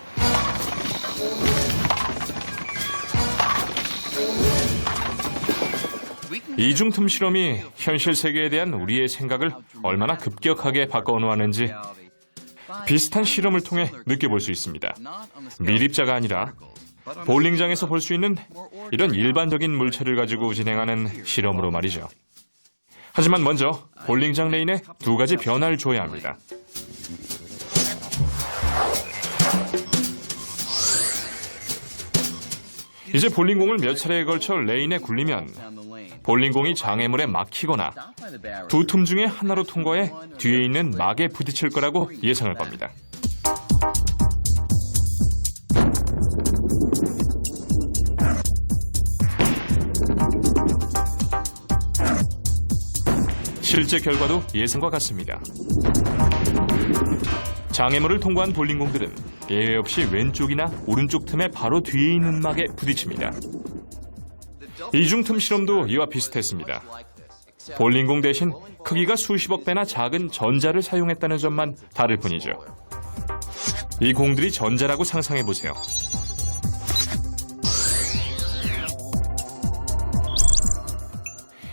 이중틈 실험이 현실 세계에 대한 우리의 생각을 얼마나 급격하게 바꿔놓았는지 비슷한 실험을 통해 느껴볼 수 있습니다. 미립자가 아니라 볼링장에서 볼 수 있는 이런 일반적인 물체를 가지고 진행하는 실험으로 말이죠. 하지만 먼저 볼링장 레인에 두 가지 변화를 줘야 합니다. 이제 볼링공을 몇 차례에 걸쳐 레인에 굴리면 볼링공이 장애물에 막히거나 두 틈 중에 하나로 통과해 뒤에 있는 막에 부딪힐 거라고 예상할 겁니다. 실제 결과도 예상과 같습니다. 장애물을 통과한 볼링공들은 예외 없이 왼쪽이나 오른쪽 틈의 바로 뒤에 있는 막에 부딪힙니다. 이중틈 실험도 이와 비슷했습니다. 볼링공 대신 크기가 수십억 배나 작은 전자를 사용했다는 점만 다를 뿐이죠. 이 공들이 전자라고 상상해보세요.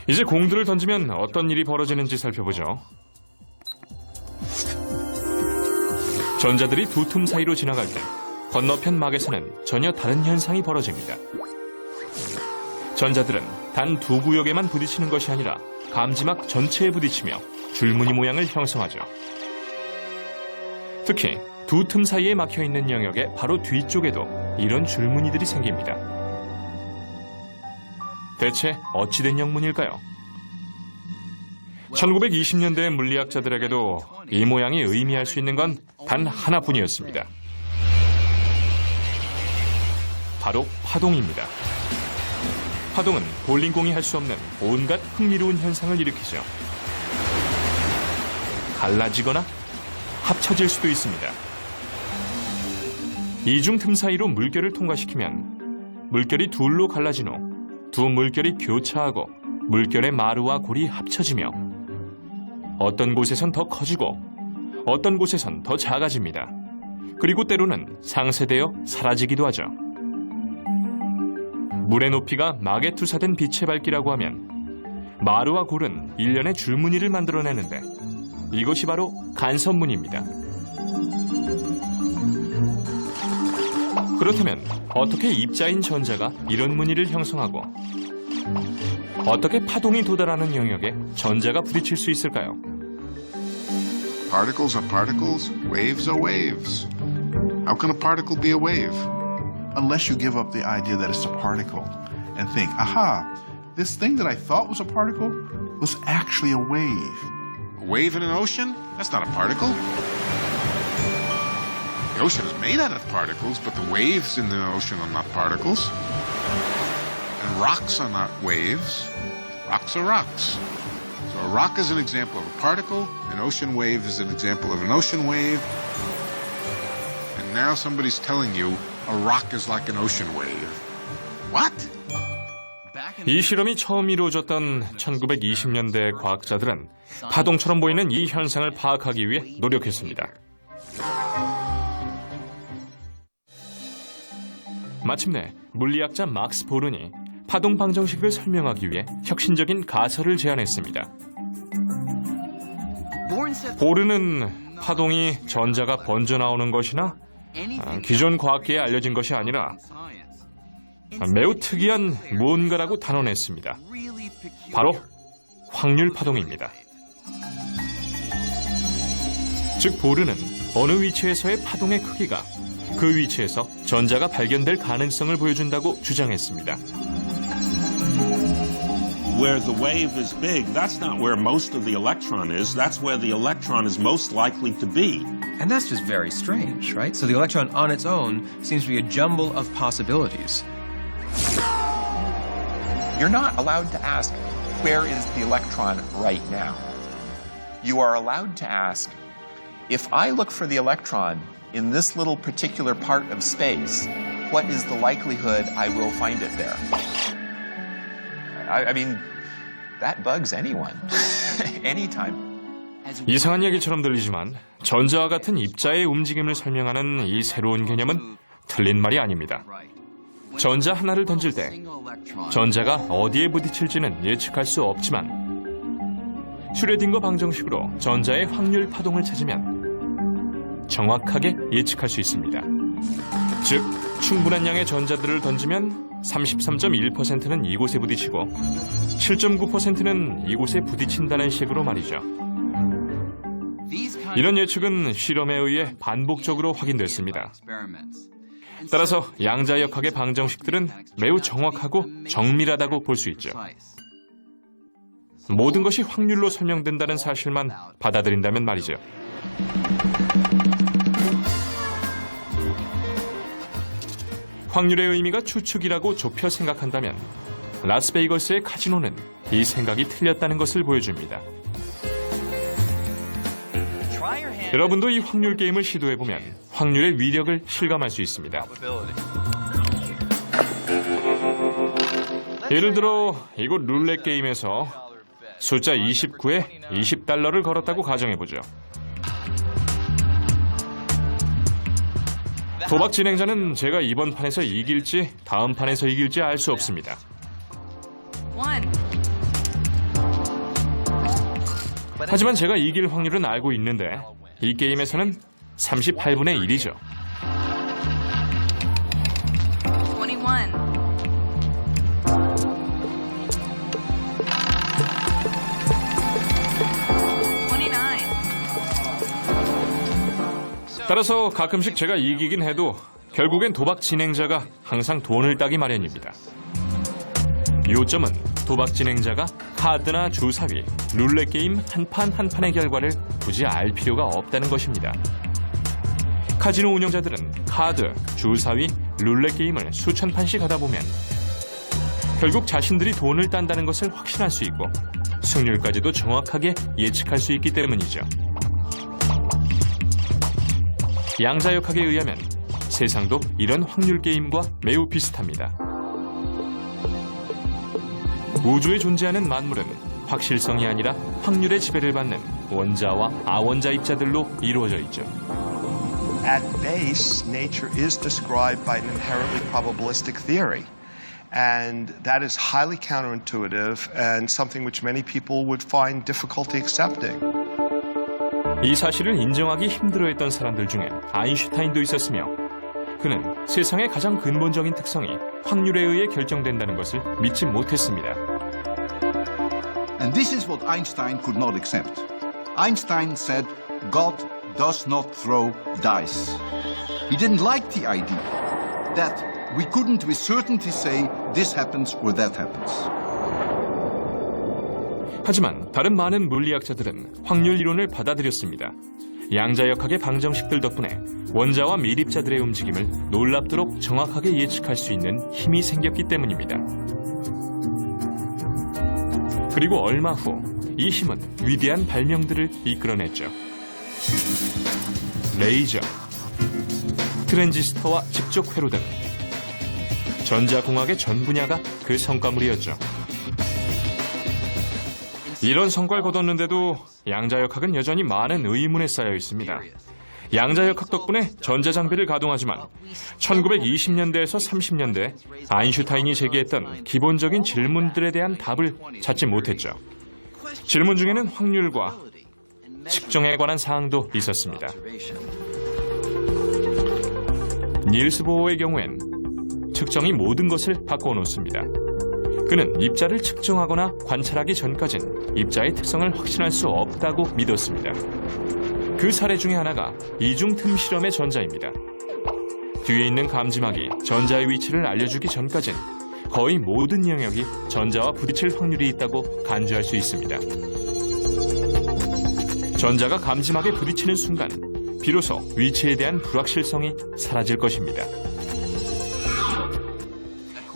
이제 공들을 던지면 어떤 일이 벌어지는지 살펴보죠. 전자들이 두 틈 사이로 지나갈 때 건너편 막에서는 전혀 다른 현상이 벌어집니다. 전자들은 단 두 구역에만 부딪히는 것이 아니라 감지막 전체에 부딪히며 줄무늬 모양을 형성하죠. 특히 두 틈 사이에 막혀있는 영역의 바로 뒤쪽에도 이런 줄무늬들이 생깁니다. 대체 어찌된 영문일까요? 1920년대 물리학자들에게도 이 모양이 의미할 수 있는 건 단 하나뿐이었습니다. 바로 파동입니다. 파동은 볼링공이 할 수 없는 온갖 흥미로운 현상을 일으키죠. 갈라지거나 합쳐질 수도 있습니다. 이중 틈 사이로 물결을 통과시키면 물결이 둘로 갈라진 후 두 물결이 교차하고 물결의 마루와 골이 합쳐지며 어떤 곳에선 더 커지고 어떤 곳에선 더 작아집니다. 그리고 때로는 상쇄되어 사라지기도 하죠. 물의 높이가 막에 투사된 빛의 밝기라고 하면 마루와 골은 일련의 줄무늬를 만들어내는데 이것이 바로 간섭무늬입니다. 그렇다면 어떻게 입자인 전자가 이런 무늬를 형성하고 어떻게 파동이 도달하는 영역에 전자가 부딪힐 수 있을까요? Particles are particles, waves are waves. How can a particle be a wave? unless you give up the idea that it's a particle and think, aha, this thing that I thought was a particle was actually a wave. A wave in an ocean? That's not a particle. The ocean is made out of particles, but the waves in the ocean are not particles. And rocks are not waves. Rocks are rocks. So a rock is an example of a particle, an ocean wave is an example of an ocean wave. And now somebody's telling you a rock is like an ocean wave. What? 이 실험이 처음 이루어졌던 1920년대 과학자들은 파동처럼 보이는 이 현상을 파악하기 위해 노력했습니다. 마침내 물리학자 막스 보른이 파동 방정식을 설명하기 위해 혁신적인 가설을 제안했습니다. 보른은 파동이 전자가 번져 나오는 것이나 기존 과학계에 알려진 것이 아니라 매우 특이한 무언가라고 단언했습니다. 바로 확률 파동입니다. 즉 보른은 어느 위치에서의 파동의 크기가 그 위치에서 전자가 발견될 가능성을 보여준다고 주장했습니다. Where the wave is big, that's not where most of the electron is. That's where the electron is most likely to be. And that's just very strange, right? So the electron on its own seems to be a jumble of possibilities. You're not allowed to ask, where is the electron right now? You are allowed to ask, if I look for the electron in this little particular part of space, what is the likelihood I will find it there? I mean, that bugs anyone, anytime. 이상한 얘기처럼 들리지만 전자와 같은 입자의 움직임을 설명하는 이 새로운 개념은 틀린 말이 아닙니다. 전자 하나를 던질 때 전자가 어디에 부딪힐지는 예측할 수 없지만 슈레딩거 방정식으로 전자의 확률 파동을 찾으면 정확하게 예측할 수 있습니다. 즉, 충분한 양의 전자들을 던지면 33.1%는 이곳에 부딪히고 7.9%는 이곳에 부딪힌다는 식으로 말이죠. 이런 예측은 실험에 의해 반복적으로 확인됐습니다. 따라서 양자역학의 방정식들은 매우 정확하고 정밀하다고 볼 수 있죠. 모든 것이 확률로 설명된다는 사실만 받아들인다면 말이죠. 확률의 의미가 추측이라고 좁혀 생각한다면 라스베이거스의 카지노는 이 생각이 틀렸다는 것을 보여줍니다. 여러분도 이 확률 게임을 시도해보면 확률의 위력을 실감할 수 있습니다. 예를 들어 이곳 룰렛 게임에서 숫자 29에 $20를 걸었다고 가정해보죠. 도박 진행자는 제가 이번 판에서 이길지 다음 판에서 이길지 알 수 없습니다. 하지만 제가 이길 확률은 알고 있는데 이 게임에서는 38분의 1이죠. 따라서 가끔씩 제가 이기긴 해도 결국엔 도박 진행자가 항상 돈을 따기 마련입니다. 요점은 도박 진행자가 카드나 주사위, 룰렛 게임 한 판 한 판의 결과를 굳이 알 필요가 없다는 것입니다. 카지노 운영자들은 카드, 주사위, 룰렛 게임을 수천 판씩 하다 보면 결국 자신들이 돈을 딴다는 것을 확신할 수 있고 승률까지도 정확하게 예측할 수 있기 때문이죠. 양자역학에 의하면 세상도 이런 확률 게임과 매우 비슷합니다. 우주에 존재하는 만물은 확실성이 아니라 확률의 지배를 받는 원자와 아원자 입자들로 이루어져 있죠. At base, nature is described by an inherently probabilistic theory. And that is highly counterintuitive and something which many people would find difficulty accepting. 이 사실을 인정하기 힘들어했던 사람들 중엔 아인슈타인도 있었으며 그는 세상의 가장 근본적인 특성이 확률에 의해 결정된다는 것을 믿지 못했습니다. And this is what Einstein could not accept. Einstein said, God does not throw dice. He didn't like the idea that we couldn't with certainty say this happens or that happens. 하지만 다른 많은 물리학자들은 확률 이론을 받아들였습니다. 양자역학의 방정식들 덕분에 원자와 미립자들의 움직임을 놀랍도록 정확하게 예측할 수 있는 힘이 생겼기 때문입니다. 그리고 얼마 후 이 힘은 위대한 발명들을 이끌어냈죠. 레이저, 트랜지스터와 직접 회로 등 전자공학의 전 분야가 그 성과물이었죠. 이런 성과를 거뒀는데도 양자역학은 여전히 많은 의문에 쌓여 있습니다. 양자역학 덕분에 전자장비를 가동하지만 1920년대에서 30년대 아인슈타인이 제기했던 기본적인 질문들에 대한 답을 찾지 못했죠. 질문 중에는 확률과 측정에 관한 사항도 있었습니다. 닐스 보어의 경우엔 측정이 모든 것을 바꿔놓습니다. 그는 입자를 측정하거나 관찰하기 전까진 입자의 특성을 확신할 수 없다고 믿었습니다. 그 사례 중에 하나가 이중 틈 실험의 전자입니다. 뒤에 있는 감지막이 전자의 위치를 알려주기 전까진 거의 모든 영역이 전자와 부딪힐 확률이 있다고 간주할 수 있습니다. 전자가 감지막에 부딪히는 순간 비로소 위치에 대한 불확실성이 사라질 것입니다.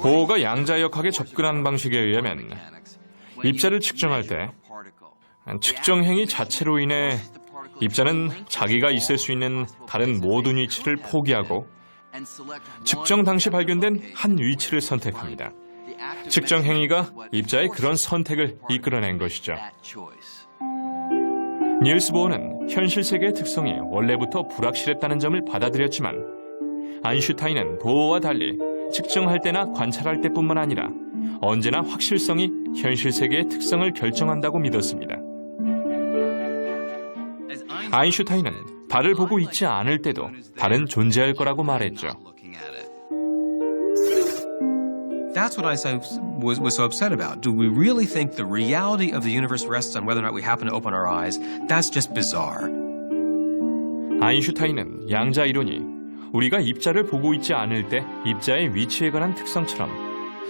보어가 양자역학에 접근한 방식에 의하면 입자를 측정할 때 측정 행위 자체로 인해 입자는 자기가 있을 수 있는 다른 모든 위치를 포기하고 측정 당시 발견된 한 위치를 선택합니다. 측정 행위가 입자의 그런 선택을 이끌어낸 것이죠. 닐스 보어는 현실 세계의 특성이 원래부터 불확실했다는 점을 받아들였지만 아인슈타인은 보어와 달리 측정할 때나 관찰할 때뿐만 아니라 언제나 확실성이 현실 세계의 특성을 결정한다고 믿었습니다. 아인슈타인은 달을 보고 있지 않을 때도 달은 존재할 거라고 말했죠. That's what Einstein was so upset about. Do we really think the reality of the universe rests on whether or not we happen to open our eyes? That's just bizarre. 아인슈타인은 양자 이론이 우리가 입자를 보고 있지 않을 때 입자의 위치에 관한 특성처럼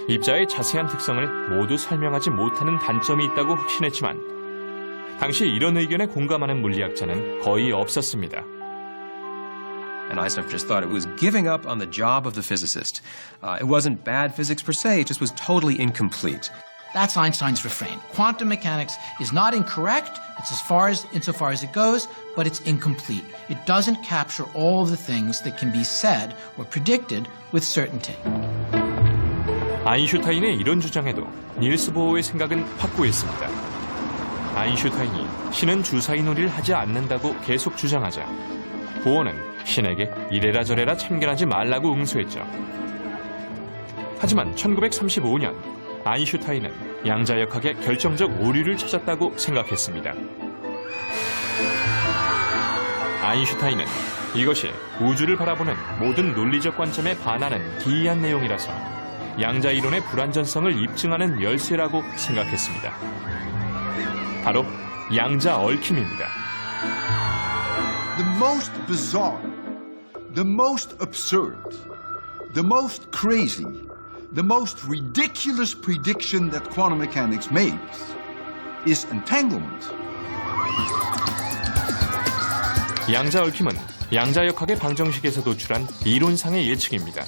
입자의 자세한 특성을 모두 설명하지 못하는 단점이 있다고 확신했지만 당시 이런 의견에 공감하는 물리학자는 거의 없었습니다. And Einstein just thought it was giving up on the job of the physicist. It wasn't bad physics per se, it just was totally incomplete. That's Einstein's refrain. Quantum mechanics is not incorrect, insofar as it goes, but it's incomplete. It doesn't capture all the things that can be said or predicted with certainty. 아인슈타인의 이런 주장에도 닐스 보어의 생각은 확고했습니다. 아인슈타인이 신은 주사위 놀이를 하지 않는다고 계속 주장하자 보어는 신에게 이래라 저래라 참견하지 말라고 응수했죠. 하지만 1935년 아인슈타인은 양자역학의 결정적 오류를 찾았다고 생각했습니다. 아인슈타인은 이것이 우주를 바라보는 모든 논리적 관점에 반하는 기이한 내용이라서 양자 이론의 불완전성을 입증하는 열쇠라고 생각했습니다. 바로 양자 얽힘입니다. The most bizarre, the most absurd, the most crazy, the most ridiculous prediction that quantum mechanics makes is entanglement. 양자 얽힘은 양자역학의 방정식에서 도출한 이론상의 예측입니다.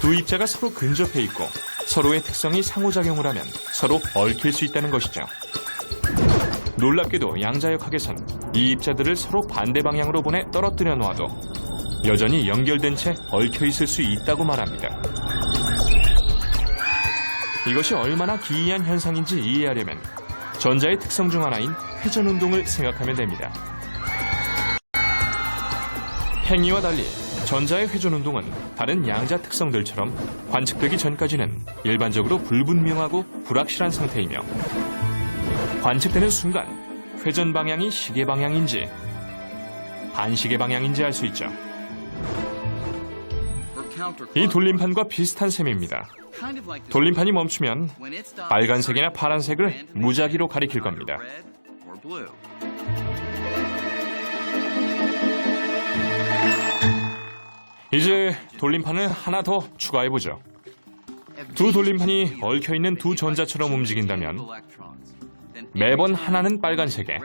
두 입자가 서로 근접해 있고 서로의 특성이 상호작용을 하면 서로 얽힐 수 있다는 것이죠. 놀랍게도 양자역학에선 이 입자들을 서로 반대 방향으로 보내 떨어뜨려 놓아도 여전히 연결된 채 얽혀 있을 수 있다고 말합니다. 이것이 얼마나 기이한 현상인지 이해하려면 전자의 특성 중 하나인 회전운동을 생각하면 됩니다. 행위와 달리 전자의 회전운동은 다른 양자 특성들처럼 관측되기 전까지는 일반적으로 불분명하고 불확실한 상태이며 관측되는 순간 회전 방향이 시계 방향인지 반시계 방향인지 알 수 있죠. 이 돌림판과 비슷한 셈입니다. 돌림판이 멈추면 빨간색이나 파란색을 무작위로 가리킬 겁니다. 이제 돌림판을 하나 더 추가해보죠. 두 돌림판이 얽혀있는 두 전자처럼 움직인다면 매번 하나는 빨간색에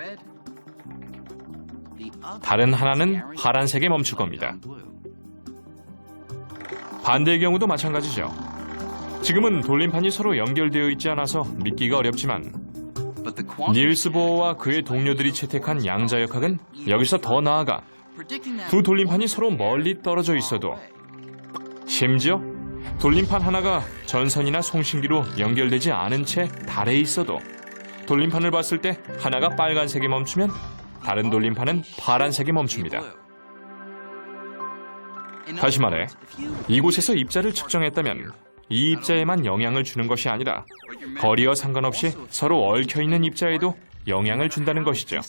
다른 하나는 파란색에 멈출 겁니다. 반대의 경우도 마찬가지죠. 지금은 돌림판이 서로 연결되어 있지 않아서 믿기가 어렵지만 닐스 보어와 그의 동료들이 채택한 양자역학은 여기서 더 나아가 두 돌림판이 서로 멀리 떨어져 있어도 심지어 돌림판 하나가 전선이나 송신기로 연결되지 않은 채 달에 있어도 돌림판을 봤을 때 하나가 빨간색에 멈추면 다른 돌림판은 파란색에 멈춥니다. 다시 말해 이곳에서 입자를 측정했다면 이 입자에만 영향을 주는 것이 아니라 거리와 상관없이 서로 얽혀있는 입자에도 영향을 준다는 것이죠.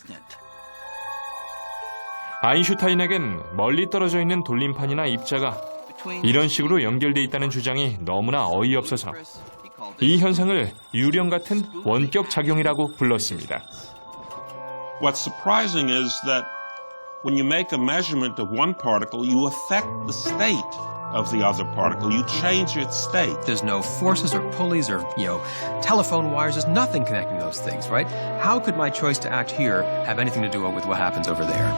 아인슈타인에겐 멀리 떨어져 있는 돌림판이나 입자가 이런 식으로 연결돼 있다는 주장이 너무나 어이없어서 이 현상을 유령 같은 원격 작용이라고 불렀습니다. What's surprising is that when you make a measurement of one particle, you affect the state of the other particle. You change its state. There's no forces or pulleys or, telephone wires. There's nothing connecting those things, right? How could my choice to act here have anything to do with what happens over there?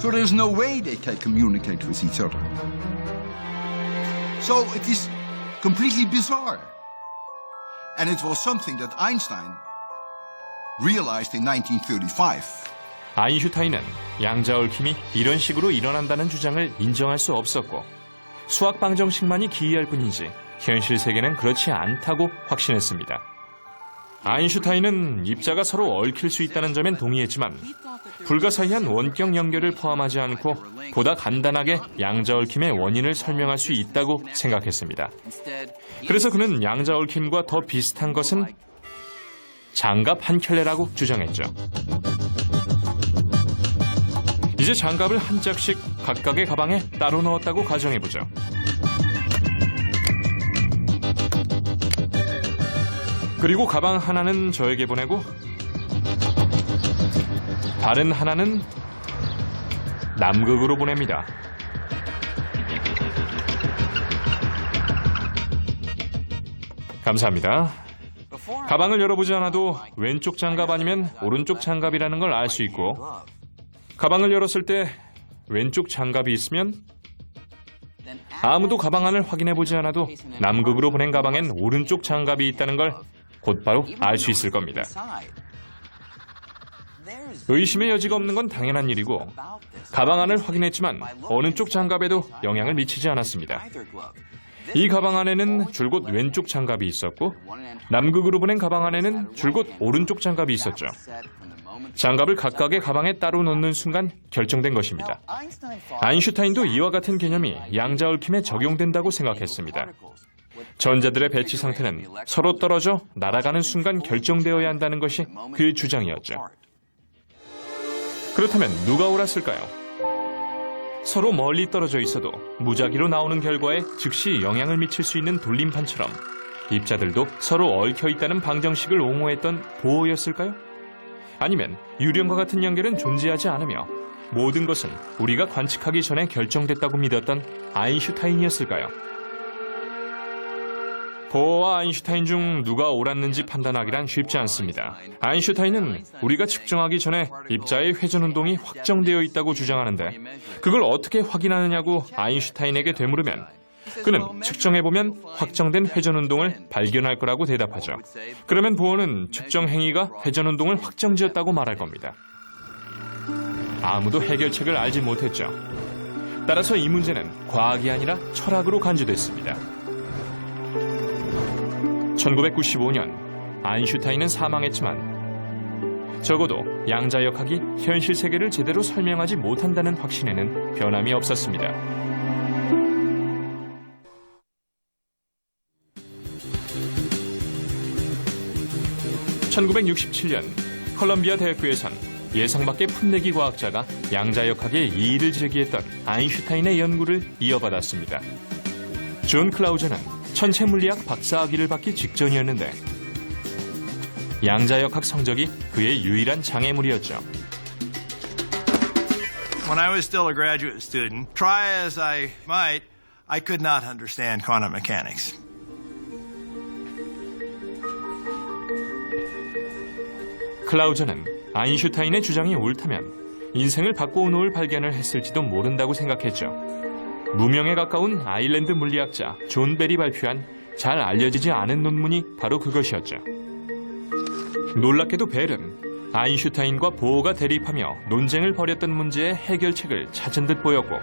So there's no way they can communicate with each other. So it is completely bizarre. And it was something that Einstein realized in 1935. 아인슈타인은 양자 얽힘이 이런 식으로 일어난다는 주장을 인정할 수 없었고 수학 방정식만이 기이할 뿐이지 현실 세계는 그렇지 않다고 확신했습니다. 아인슈타인은 입자가 서로 얽힐 수 있다는 점엔 동의했지만 불가사의한 원격 연결을 포함하지 않고 보다 간단하게 양자 얽힘의 원인을 설명할 수 있다고 생각했습니다. 그래서 그는 양자 얽힘과 더 비슷한 것은 장갑 한 켤레라고 주장했죠. 이제 장갑을 한 짝씩 각각의 가방에 따로 넣었다고 가정해보죠. 그리고 가방 하나는 저에게 보내고 다른 하나는 남극으로 보냅니다. 감사합니다. 가방을 열어보지 않아도 왼쪽 장갑 아니면 오른쪽 장갑이라는 걸 알 수 있고 가방을 열었을 때 왼쪽 장갑이 있으면 아무도 가방 안을 확인해보지 않아도 남극으로 보낸 가방엔 오른쪽 장갑이 있다는 걸 곧바로 알 수 있을 겁니다. 의심의 여지가 없는 건 당연한 일이고 가방 안을 확인했지만 어느 쪽 장갑에도 영향을 미치지 않았습니다. 이 가방 안에는 줄곧 왼쪽 장갑이 있었고 남극으로 보낸 가방 안에는 줄곧 오른쪽 장갑이 있었죠. 장갑을 각각의 가방에 따로 넣는 순간 결정된 것입니다. 아인슈타인도 이와 같은 개념이 양자 얽힘에 적용된다고 생각했습니다. 전자들의 배치 상태는 서로 떨어져 날아가는 순간 결정되어야 한다는 것이 그의 주장이었죠. 그렇다면 누가 옳았을까요? 서로 멀리 떨어져 있어도 무작위로 나오는 결과에 즉시 영향을 미칠 수 있는 돌림판처럼 입자들도 서로 얽혀 있다는 방정식을 옹호했던 보어였을까요? 아니면 유령과 같은 연결은 존재하지 않으며 모든 것은 우리가 관측하기 전에 결정됐다고 믿었던 아인슈타인이었을까요? 보어와 아인슈타인 중 누가 옳았는지 판단하기란 쉽지 않습니다. 아인슈타인은 우리가 측정하기 전에 입자의 회전운동이 확정되어 있다고 주장하는데 그걸 어떻게 확인하느냐고 아인슈타인에게 되물으면 그는 측정해보면 확정된 회전운동을 발견할 거라고 대답하죠. 그러면 보어는 측정 행위가 회전운동을 확정지었다고 말할 겁니다. 아무도 해결책을 알지 못했죠. 따라서 이 문제는 과학이 아니라 철학으로 간주됐습니다. 1995년 아인슈타인은 사망했지만 적어도 양자역학이 현실 세계를 제대로 설명하지 못한다는 확신에는 변함이 없었습니다. (1967년) 컬럼비아 대학교에선 예상 밖의 풋내기 과학자가 양자역학에 이의를 제기했던 아인슈타인의 연구를 이어받았습니다. 존 클라우저는 천체 물리학 박사학위를 받기 직전이었는데 양자역학 성적이 그의 유일한 장애물이었죠. When I was still a graduate student, try as I might, I could not understand quantum mechanics. 클라우저는 아인슈타인의 주장이 옳다면 인생을 바꿔놓을 발견을 했을지도 모른다고 생각했죠. 무명에 가까운 아일랜드 물리학자 존 벨이 발표한 잘 알려지지 않은 논문이 바로 그것이었죠. 놀랍게도 벨은 아인슈타인과 보어가 대립하며 논쟁을 벌였던 문제의 해결책을 찾은 듯 보였고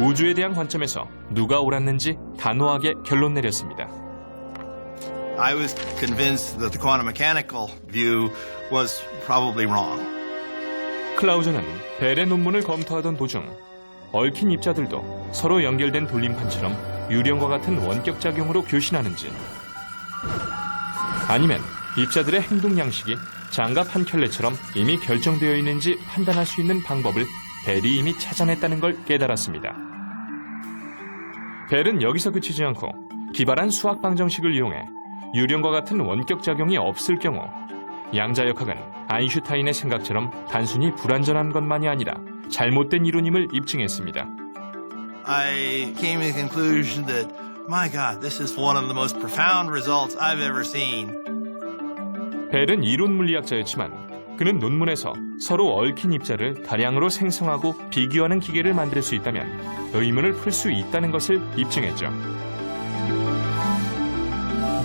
우주에 대한 관점에서 누가 옳았는지 단호하게 결론 내렸습니다. I was convinced that the quantum mechanical view was probably wrong. 클라우저는 벨의 논문을 검토하던 도중 얽힌 입자들도 서로 연결된 돌림판처럼 유령과 같은 원격 작용으로 교신하는지 아니면 입자들의 행동 양식이 장갑 한 켤레처럼 이미 결정되어 있는지 판단할 수 있는 방법을 벨이 이미 찾아냈다는 걸 깨달았습니다. 벨은 여기서 그치지 않고 기발한 수학 방정식을 이용해 유령과 같은 원격 작용이 없을 경우 양자역학은 아인슈타인의 생각처럼 단순히 불완전한 것만이 아니라 잘못된 이론임을 입증했습니다. I came to the conclusion that, my God, this is one of the most profound results I've ever seen. 벨은 이론 물리학자였지만 그는 논문에서 서로 얽힌 입자를 다량으로 생성하고 비교하는 기계를 만들 수 있다면 의문을 풀 수 있다는 것을 입증했죠.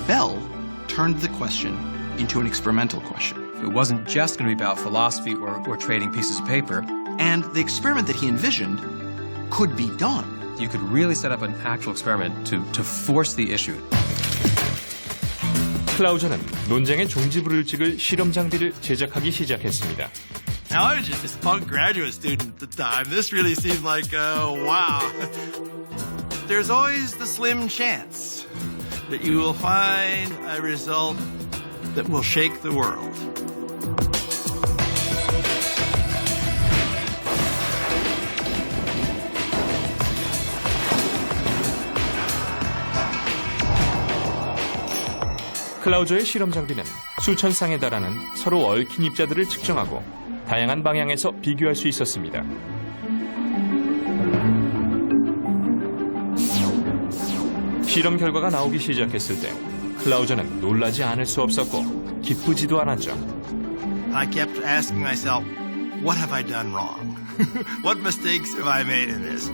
Bell turned the question into an experimental question. It wasn't just going to be about philosophy or trading pieces of paper. And the experiment that he envisioned could be done. You could really set up an actual experiment to force the issue. 클라우저는 논쟁의 종지부를 찍을 실험 장비를 제작하기 시작했습니다. Now, I was just a punk graduate student at the time. This really seemed like, wow. There's always the slim chance that you will find a result that will shake the world. 클라우저의 실험 장비는 수천 쌍에 달하는 서로 얽힌 입자들을 측정하고 다양한 방향에서 비교할 수 있었습니다. 실험 결과가 나오기 시작했을 때 클라우저는 놀라지 않을 수 없었고 기쁘지도 않았죠. I kept asking myself, what have I done wrong? What mistakes have I made in this?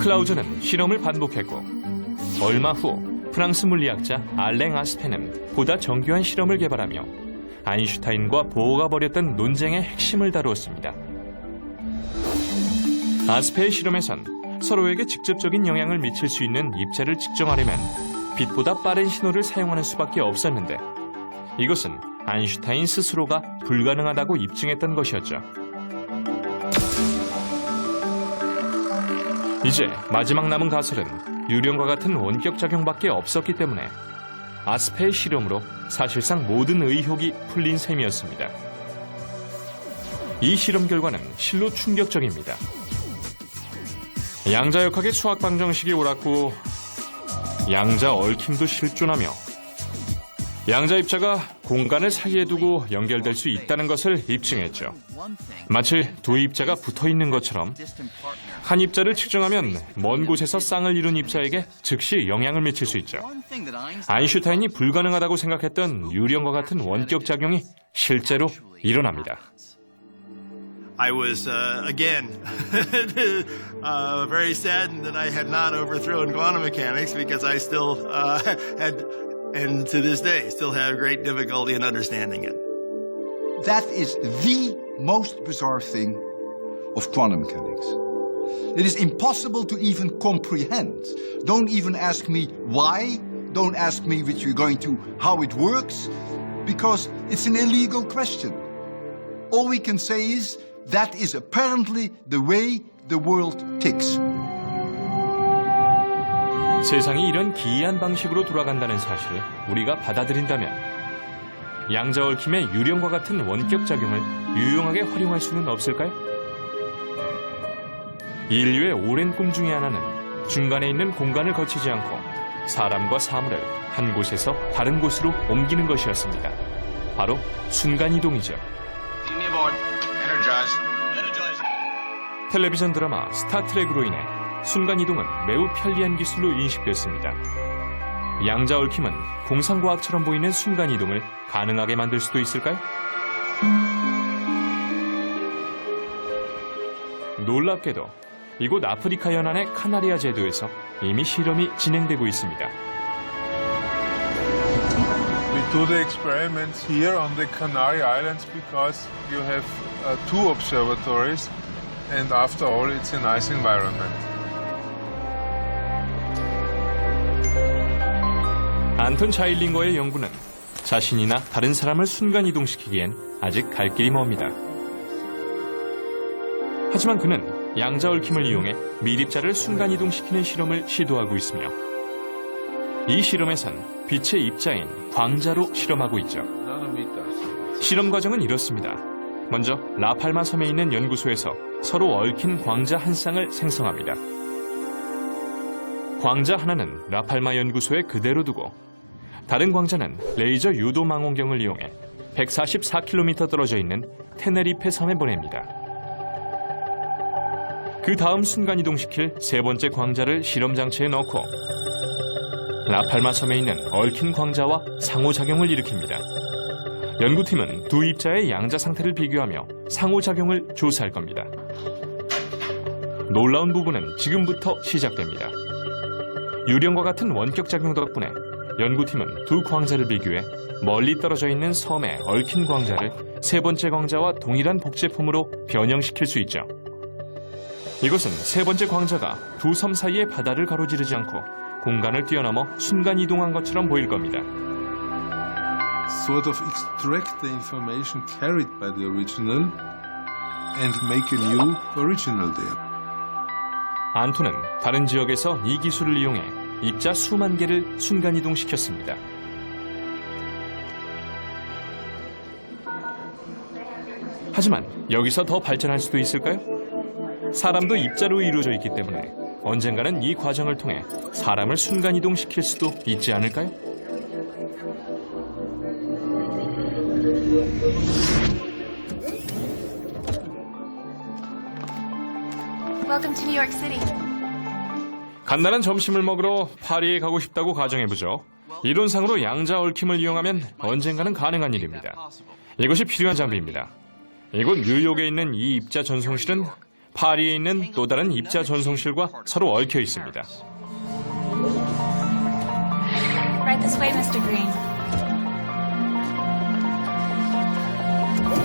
클라우저는 실험을 반복했고 얼마 후 프랑스 물리학자 알랭 아스페는 보다 정교한 실험을 개발하며 아인슈타인과 보어가 벌였던 논쟁의 핵심을 다루었습니다. 아스페의 실험에선 서로에게 직접적인 영향을 미칠 수 있는 입자를 측정하려면 빛보다 빠른 신호를 사용하는 수밖에 없었는데 이것은 아인슈타인 스스로가 불가능하다고 입증했던 것이었죠. 이제 마지막 남은 가설은 유령과 같은 원격 작용밖에 없었기 때문에 아스페의 실험으로 사실상 모든 의혹이 풀린 셈이었습니다. 이 실험 결과는 실로 충격적입니다. 양자역학의 수학 방정식이 옳았고 양자 얽힘도 실존하며 양자 입자가 공간을 사이에 두고 연결될 수 있다는 것을 입증했죠. 마치 두 입자가 붙어있는 것처럼 한 입자를 측정하면 먼 곳에서 쌍을 이룬 입자에게 즉시 영향을 미칠 수 있죠. 아인슈타인이 불가능하다고 생각했던 유령과 같은 원격 작용이 실제로 일어납니다. I was, again, very saddened that I had not overthrown quantum mechanics because I still had, and to this day, still have great difficulty in understanding it. That is the most bizarre thing of quantum mechanics. It is impossible to even comprehend. Don't even ask me why. Don't ask me which you're going to, how it works, because it's an illegal question. All we can say is that is apparently the way the world ticks. 세상이 이런 기이한 방식으로 돌아간다는 사실을 우리가 받아들인다면 양자 얽힘의 유령과 같은 원격 작용을 유용하게 활용할 수는 없을까요? 인류의 오랜 꿈 중에 하나는 중간에 있는 공간을 거치지 않고 사람과 사물을 한 곳에서 다른 곳으로 옮기는 것이었습니다. 바로 순간이동이죠. 텔레비전 드라마 스타트랙으로 인해 순간이동은 매우 편리한 기술로 인식됐습니다. 양자 얽힘은 공상과학처럼 보이는 순간이동을 가능하게 만들 수도 있을까요? 놀랍게도 이곳 아프리카 연안의 카나리아 제도에서 이미 실험이 진행되고 있습니다. We do the experiments here on the Canary Islands because you have two observatories and after all it's a nice environment. 안톤 차일링거의 연구는 자신이나 다른 사람을 순간이동시키기엔 아직 갈 길이 멉니다. 하지만 그는 양자 얽힘을 이용해 미립자를 순간이동시키는 실험을 시도하고 있으며 이 실험에선 빛의 입자인 광자로 실험하고 있죠. 실험 과정은 이렇습니다. 먼저 라팔마 섬에 있는 연구소에서 서로 얽힌 광자 한 쌍을 생성합니다. 광자 하나는 라팔마 연구소에 그대로 두고 다른 광자는 레이저 유도 망원경을 이용해 144km 떨어져 있는 테네리페 섬에 보냅니다. 그 다음 순간이동시킬 세 번째 광자를 실험장치에 넣고 라팔마 섬에 있는 얽힌 광자와 상호작용을 일으킵니다. 연구팀은 두 입자의 양자 상태를 비교하며 상호작용을 조사할 겁니다. 놀라운 부분은 지금부터 시작됩니다. 유령과 같은 원격작용 덕분에 연구팀은 두 광자를 비교해 멀리 떨어져 있는 섬에 얽힌 광자를 세 번째 광자와 동일한 복제품으로 변형시킬 수 있죠. 이것은 세 번째 광자가 두 섬 사이의 바다를 가로지르지 않고 공간을 뛰어넘어 순간이동한 것처럼 보일 겁니다. Sort of extract the information carried by the original and make a new original there. 안톤은 다른 지역에서 이 기술을 이용해 입자 수만 개를 순간이동시켰습니다. 하지만 여기서 더 발전할 수도 있을까요? 사람도 입자로 이루어져 있기 때문에 언젠가는 이 과정을 통해 사람을 순간이동시킬 수도 있지 않을까요? Welcome to New York City. 간단한 점심을 먹으러 파리에 가고 싶다고 가정해보죠. 이론상으로 양자 얽힘을 이용하면 언젠가는 가능한 일입니다. 이것이 필요한 장비입니다. 이곳 뉴욕에 있는 이 입자 전송실은 파리에 있는 또 다른 입자 전송실과 서로 얽혀 있습니다. Right this way, Mr. Green.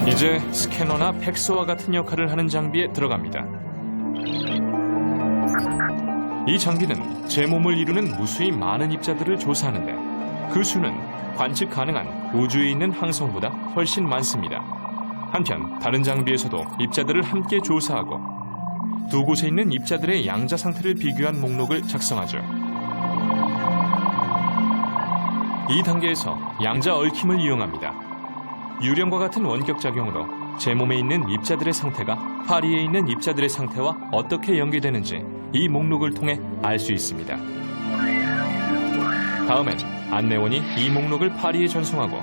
이제 스캐너나 팩스와 같은 역할을 하는 장비에 들어갑니다. 이 장비는 제 몸을 이루는 무수히 많은 입자들을 조사하는데 그 수는 관측 가능한 우주에 있는 항성보다 훨씬 많습니다. 한편 다른 장비에서도 입자들을 함께 조사하고 두 곳에 있는 입자들의 양자 상태를 비교한 목록을 작성하죠. 이 단계에서 양자 얽힘을 이용합니다. 유령과 같은 원격 작용으로 제 몸에 있는 입자들의 상태가 파리에 있는 입자들의 상태와 어떻게 연계되는지 이 목록을 통해 알 수 있습니다. 다음엔 안내원이 이 목록을 파리에 전송하고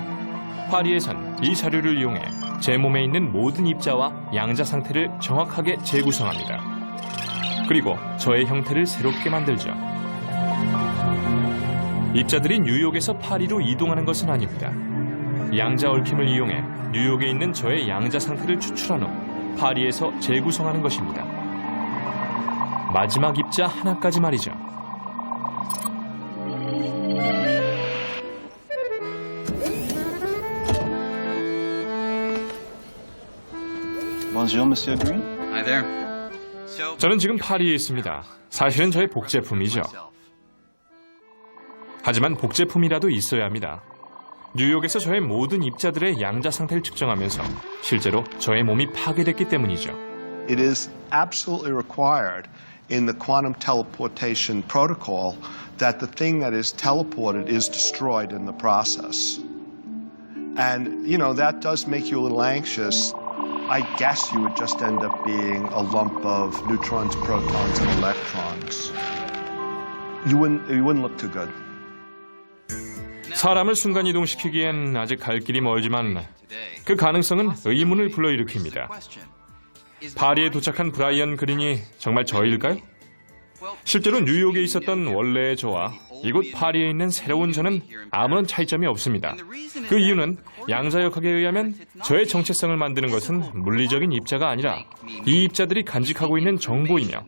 파리에선 이 자료를 이용해 제 몸에 있는 모든 입자와 양자 상태를 정확하게 재구성합니다. 그리고 저의 형태를 새롭게 만들죠. 입자들이 뉴욕에서 파리로 이동하는 것은 아닙니다. 양자 얽힘을 이용해 뉴욕에 있는 저의 양자 상태를 추출한 후 파리에서 재구성하는 것입니다. 마지막 입자 하나까지 말이죠. Bonjour, Monsieur Green. Hi there. 저는 지금 파리에 있습니다. 사실은 저의 복제품이죠. 하지만 복제품이라도 있어야 합니다. 뉴욕에서 저의 모든 입자들의 양자 상태를 측정하면서 실제로 저의 몸이 파괴됐기 때문이죠. It is absolutely required in the quantum teleportation protocol that the thing that is teleported is destroyed in the process. And, you know, that does make you a little anxious. I guess you would just end up being a lump of neutrons, protons, and electrons. You wouldn't look too good. 사람을 순간이동시키기엔 아직 갈 길이 멀지만 그 가능성은 의문을 불러일으킵니다. 파리에 도착한 브라이언 그린이 정말 저일까요? 실제로 뉴욕에 있었던 원래의 저와 이곳 파리에 있는 새로운 저는 아무런 차이점이 없습니다. 그 이유는 양자역학에 의하면 저의 정체성을 만드는 것은 물리적인 입자가 아니라 이 입자들이 간직하고 있는 정보이며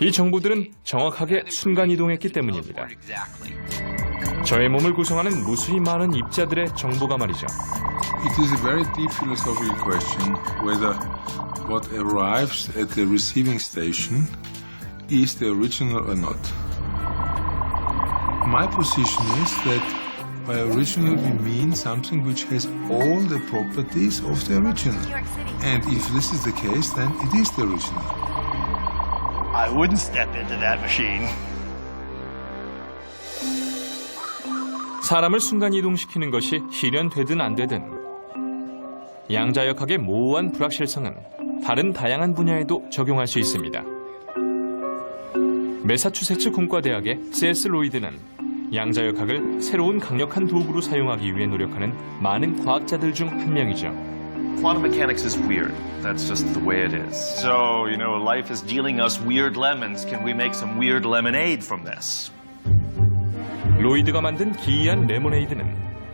이 정보들은 정확하게 순간이동했기 때문입니다. 저의 몸을 구성하는 무수히 많은 입자들의 정보가 말이죠. It is a very deep philosophical question whether what arrives at the receiving station is the original or not. My position is that by original we mean something which has all the properties of the original. And if this is the case, then it is the original. I wouldn't step into that machine. 사람을 순간이동시키는 것이 실현되든 안 되든 양자역학의 모호한 불확실성은 다른 다양한 분야에도 적용할 수 있습니다. 매사추세츠 공과대학의 C.S. 로이드는 양자역학을 새로운 강력한 도구로 사용하기 위해 노력하는 많은 과학자들 중 한 명이죠. Quantum mechanics is weird. That's just the way it is. So, life is dealing us weird lemons. Can we make some weird lemonade from this? 로이드가 만든 기이한 레모네이드는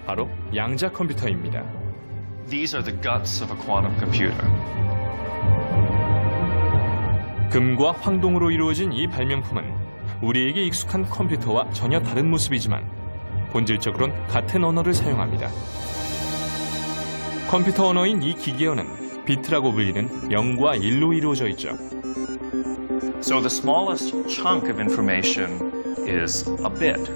바로 양자 컴퓨터입니다. These are the guts of a quantum computer. 금과 황동으로 이루어진 이 발명품은 우리에게 익숙한 컴퓨터와 전혀 다른 모습이지만 본질적으로는 같은 언어를 사용합니다. 컴퓨터 언어인 이 기계어는 비트라고 불리는 0과 1로 이루어져 있죠. So the smallest chunk of information is a bit.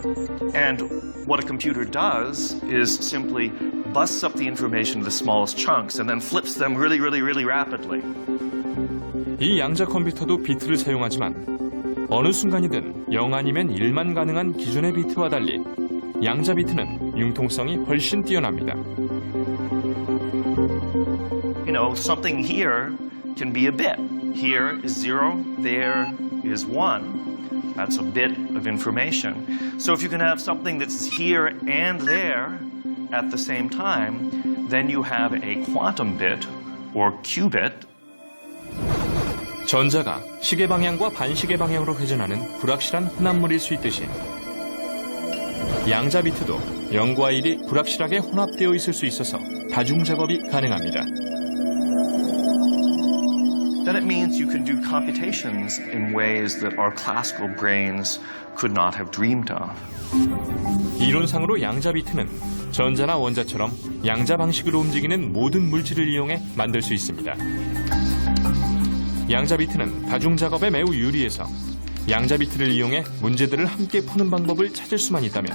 And what a computer does is simply busts up the information into the smallest chunks and then flips them really, really, really rapidly. 이 양자 컴퓨터도 비트를 사용하지만 어느 순간이든 0 아니면 1만 가능한 기존의 비트와 달리 양자 비트는 융통성이 훨씬 뛰어납니다. Something here can be a bit. Here is 0, there is 1. That's a bit of information. So if you can have something that's here and there at the same time, then you have a quantum bit or qubit. 전자가 시계 방향과 반시계 방향으로 회전하는 불확실한 혼합물일 수 있듯이 양자 비트도 0과 1이 불확실하게 혼합되어 있을 수 있어서 다중 작업이 가능합니다. Then it means you can do computations in ways that our classical brains could not have dreamed of. 이론상으로 양자 비트는 전자나 원자처럼 양자 방식으로 움직이는 모든 물질을 이용해 만들 수 있습니다. 양자 비트는 다중 작업에 매우 유리해서 양자 비트를 이용해 문제들을 함께 푸는 방법을 찾을 수만 있다면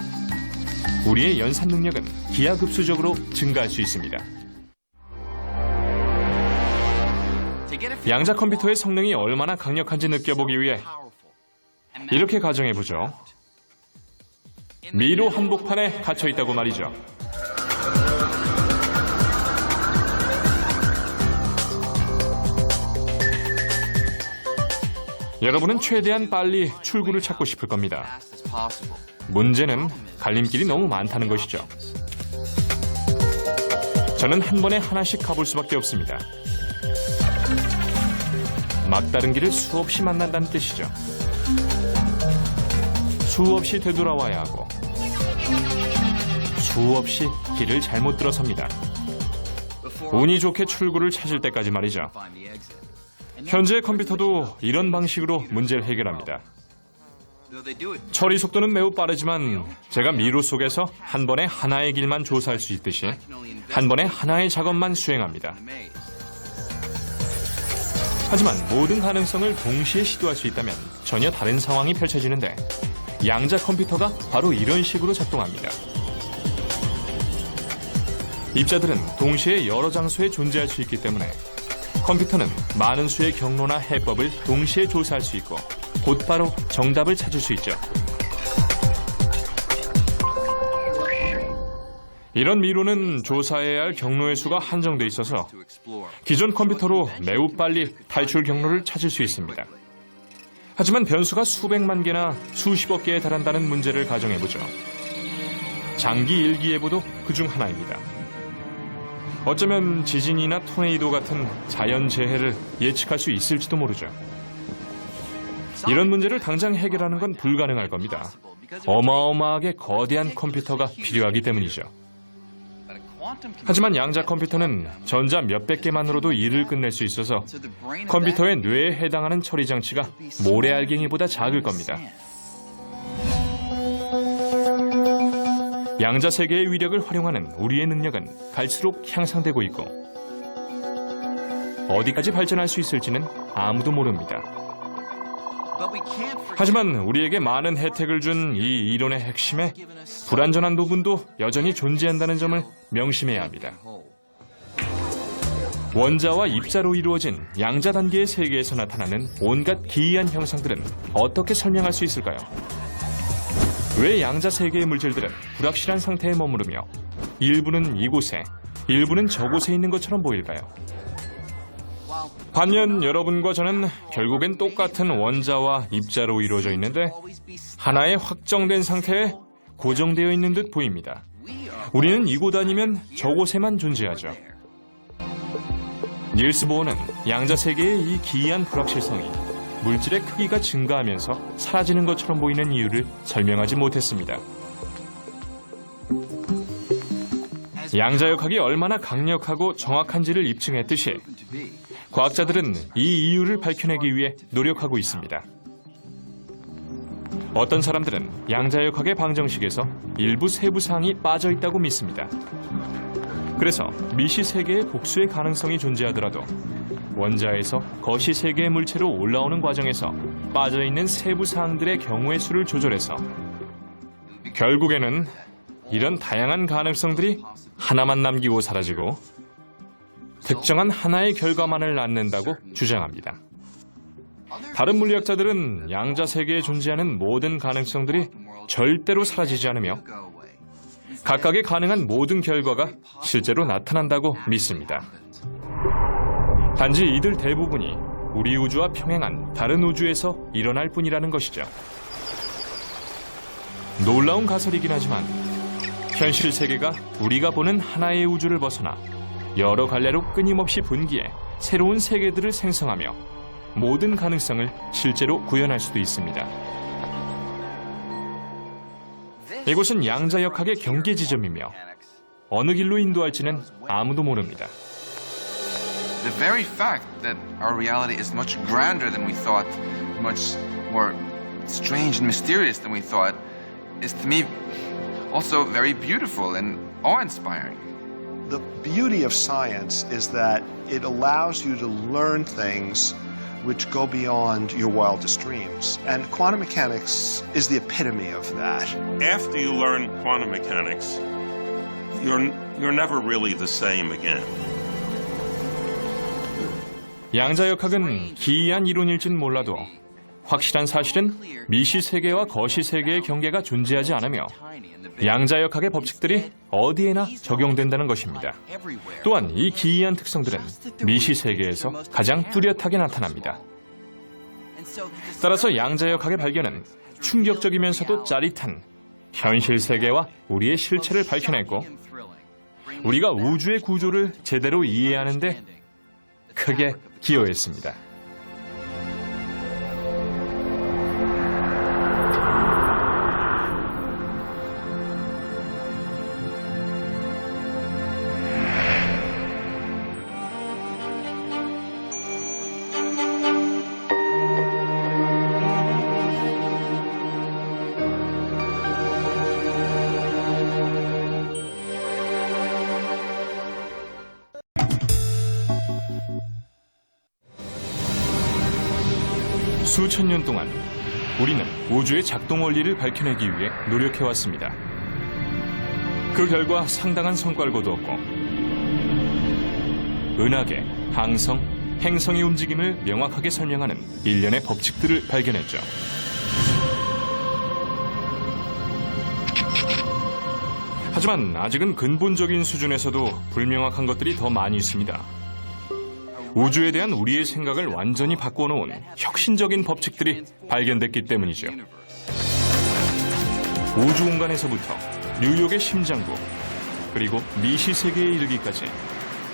우리의 연산 능력은 기하급수적으로 증가할 수 있습니다. 양자 컴퓨터의 성능이 얼마나 강력한지 느껴보기 위해 이렇게 가정해보죠. 미로 한복판에 갇혀 있다고 말이죠. 여러분은 최대한 빨리 출구를 찾고 싶을 겁니다. 문제는 갈림길이 너무 많다는 것이죠. 저는 한 번에 하나씩 가볼 수밖에 없습니다. 막다른 길을 수없이 만난다는 뜻이죠. 수없이 되돌아와야 하고 수없이 길을 잘못 들어섭니다. 운이 좋게 출구를 찾을 때까지 말이죠. 현재의 컴퓨터도 이런 방식으로 문제를 해결합니다. 처리 속도는 매우 빠르지만 제가 미로 속에서 한 번에 하나의 길만 조사할 수 있듯이 한 번에 하나의 작업만 수행합니다. 하지만 모든 가능성을 동시에 시도할 수 있다면 전혀 다른 상황이 펼쳐지는데 양자 컴퓨터가 바로 이런 식으로 작동합니다. 입자들은 동시에 여러 장소에 존재할 수 있기 때문에 컴퓨터는 많은 수의 경로나 해법을 동시에 조사할 수 있고 곧바로 정답을 찾을 수 있죠. 이런 미로는 조사해야 할 경로의 수가 한정돼 있어서 기존 컴퓨터로 매우 빨리 탈출 경로를 찾을 수 있습니다. 하지만 변수가 수백만 개나 수십억 개에 달한다는 문제를 가정해보죠. 장기 일기예보도 그중 하나입니다. 어쩌면 지진이나 토네이도 같은 자연재해를 예측할 수 있을지도 모르죠. 이런 문제를 당장 해결하는 건 불가능할 겁니다. 어마어마하게 거대한 컴퓨터가 필요하기 때문이죠. 하지만 양자 컴퓨터는 전자 몇백 개만으로도 일을 끝낼 수 있어서 컴퓨터의 뇌에 해당하는 처리 장치가 모래알갱이보다 작을 겁니다. 양자 세계의 위력을 활용하는 우리의 능력은 갈수록 향상되고 있고 어디까지 발전할 수 있을지는 아무도 모릅니다. 하지만 우리에게 많은 혜택을 준 이 이론의 핵심에 불완전한 부분도 여전히 존재한다는 점을 명심해야 합니다. 원자와 입자로 이루어진 양자 단계의 세계에서 나타나는 온갖 기이한 형상들은 어떻게 설명할 수 있을까요? 왜 양자 세계의 물질들은 불확실한 상태에 머무르며 일부는 이곳에, 일부는 저곳에 있는 것처럼 보일까요? 반면 여러분과 저는 결국엔 똑같은 원자와 입자로 이루어져 있는데 하나의 확정된 상태에 고정되어 있는 듯 보입니다. 우리는 이곳 아니면 저곳에만 존재하죠. 닐스 보어는 양자 세계의 이 기이한 불확실성이 물질의 크기가 증가하면서 사라지는 것처럼 보이는 이유를 설명하지 못했습니다. 양자역학이 얼마나 강력하고 정확한지를 입증했듯이 과학자들은 이 이유를 밝혀내기 위해 노력하고 있습니다. 어떤 사람들은 양자역학의 방정식에서 일부 세부 사항이 빠져 있다고 믿습니다. 그래서 미시 세계의 복수의 가능성이 존재하더라도 원자에서 거시 세계의 물체로 올라오는 과정에서 빠져 있는 세부 사항들의 경우의 수를 조절해서 결국에는 이런 다양한 가능성들이 하나만 남기고 사라지고 특정한 하나의 결과만을 낳는다고 주장합니다. 다른 물리학자들은 양자 세계에 존재하는 모든 가능성들이 절대로 사라지지 않으며 각각의 가능한 모든 결과가 실제로 나타난다고 믿습니다. 단지 이들 대부분이 우리 우주와 평행한 다른 우주에서 일어날 뿐이라는 것이죠. 놀라운 가설이긴 하지만 현실 세계가 우리가 보는 하나의 우주를 벗어나 여러 갈래로 끊임없이 분기해 새로운 세계들을 생성하며 모든 가능성을 실제로 구현할 수도 있습니다. 이곳은 양자역학의 경계 지점이며 어느 길로 인도할지는 아무도 모릅니다. The very fact that our reality is much grander than we thought, much more strange and mysterious than we thought, is to me also very beautiful and awe-inspiring. The beauty of science is that it allows you to learn things which go beyond your wildest dreams. And quantum mechanics is the epitome of that. After you learn quantum mechanics, you're never really the same again. 양자역학은 기이한 이론일진 몰라도 확실한 사실은 미시 세계와 거시 세계의 경계가 존재하지 않으며 양자역학의 법칙들이 어디에나 적용된다는 것입니다. 또한 이 기이한 특성들은 미시 세계에서 가장 뚜렷하게 나타납니다. 따라서 양자역학의 발견은 충격적이면서도 짜릿한 현실 세계와 우리의 실체를 밝혀냈고 우리가 우주의 구조를 제대로 이해하는 데 크게 기여했습니다. 수천 년 동안 우리는 우주의 작동 원리를 밝혀내기 위해 노력해왔습니다. 그 결과 상당한 성과를 거두었고 은하계, 항성, 행성의 움직임을 명확하게 설명하는 일련의 법칙들을 발견했죠. 하지만 아직은 근본적인 수준에서도 불명확한 것들이 더 많이 있습니다. 우주에 대한 우리의 생각을 완전히 바꿔놓은 혁신적인 법칙들이 발견됐기 때문이죠. 우주 공간에서부터 뉴욕의 심장부, 그리고 미시 세계에 이르기까지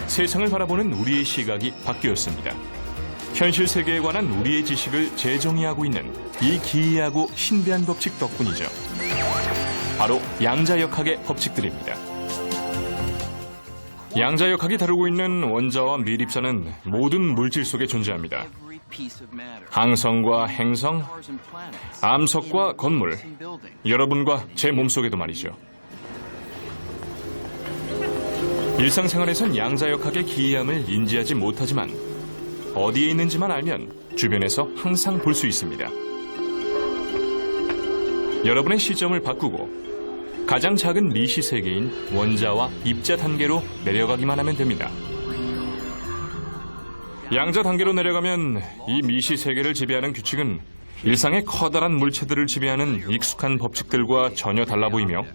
세상을 바라보는 우리의 시각이 바뀌었습니다. 현실 세계에 관한 우리의 지식을 재정의하고 있는 이 기이하고 신비한 법칙 덕분이죠. 바로 양자역학의 법칙들입니다. 양자역학이 다루고 있는 원자와 미립자는 모든 물질 속에 존재합니다. 항성과 행성, 암석과 건물, 여러분과 제 몸속에도 말이죠. 일상생활에선 양자역학의 기이함을 인지하지 못하지만 어디에 있는지만 알면 주변에서 항상 볼 수 있습니다. 여러분의 시점을 바꾸고 가장 작은 미시 세계인 원자와 입자 단계로 내려가기만 하면 됩니다. 양자 단계로 내려가면 이 미시 세계를 지배하는 규칙은 일상의 커다란 물체들을 지배하는 익숙한 법칙들과 전혀 달라 보이며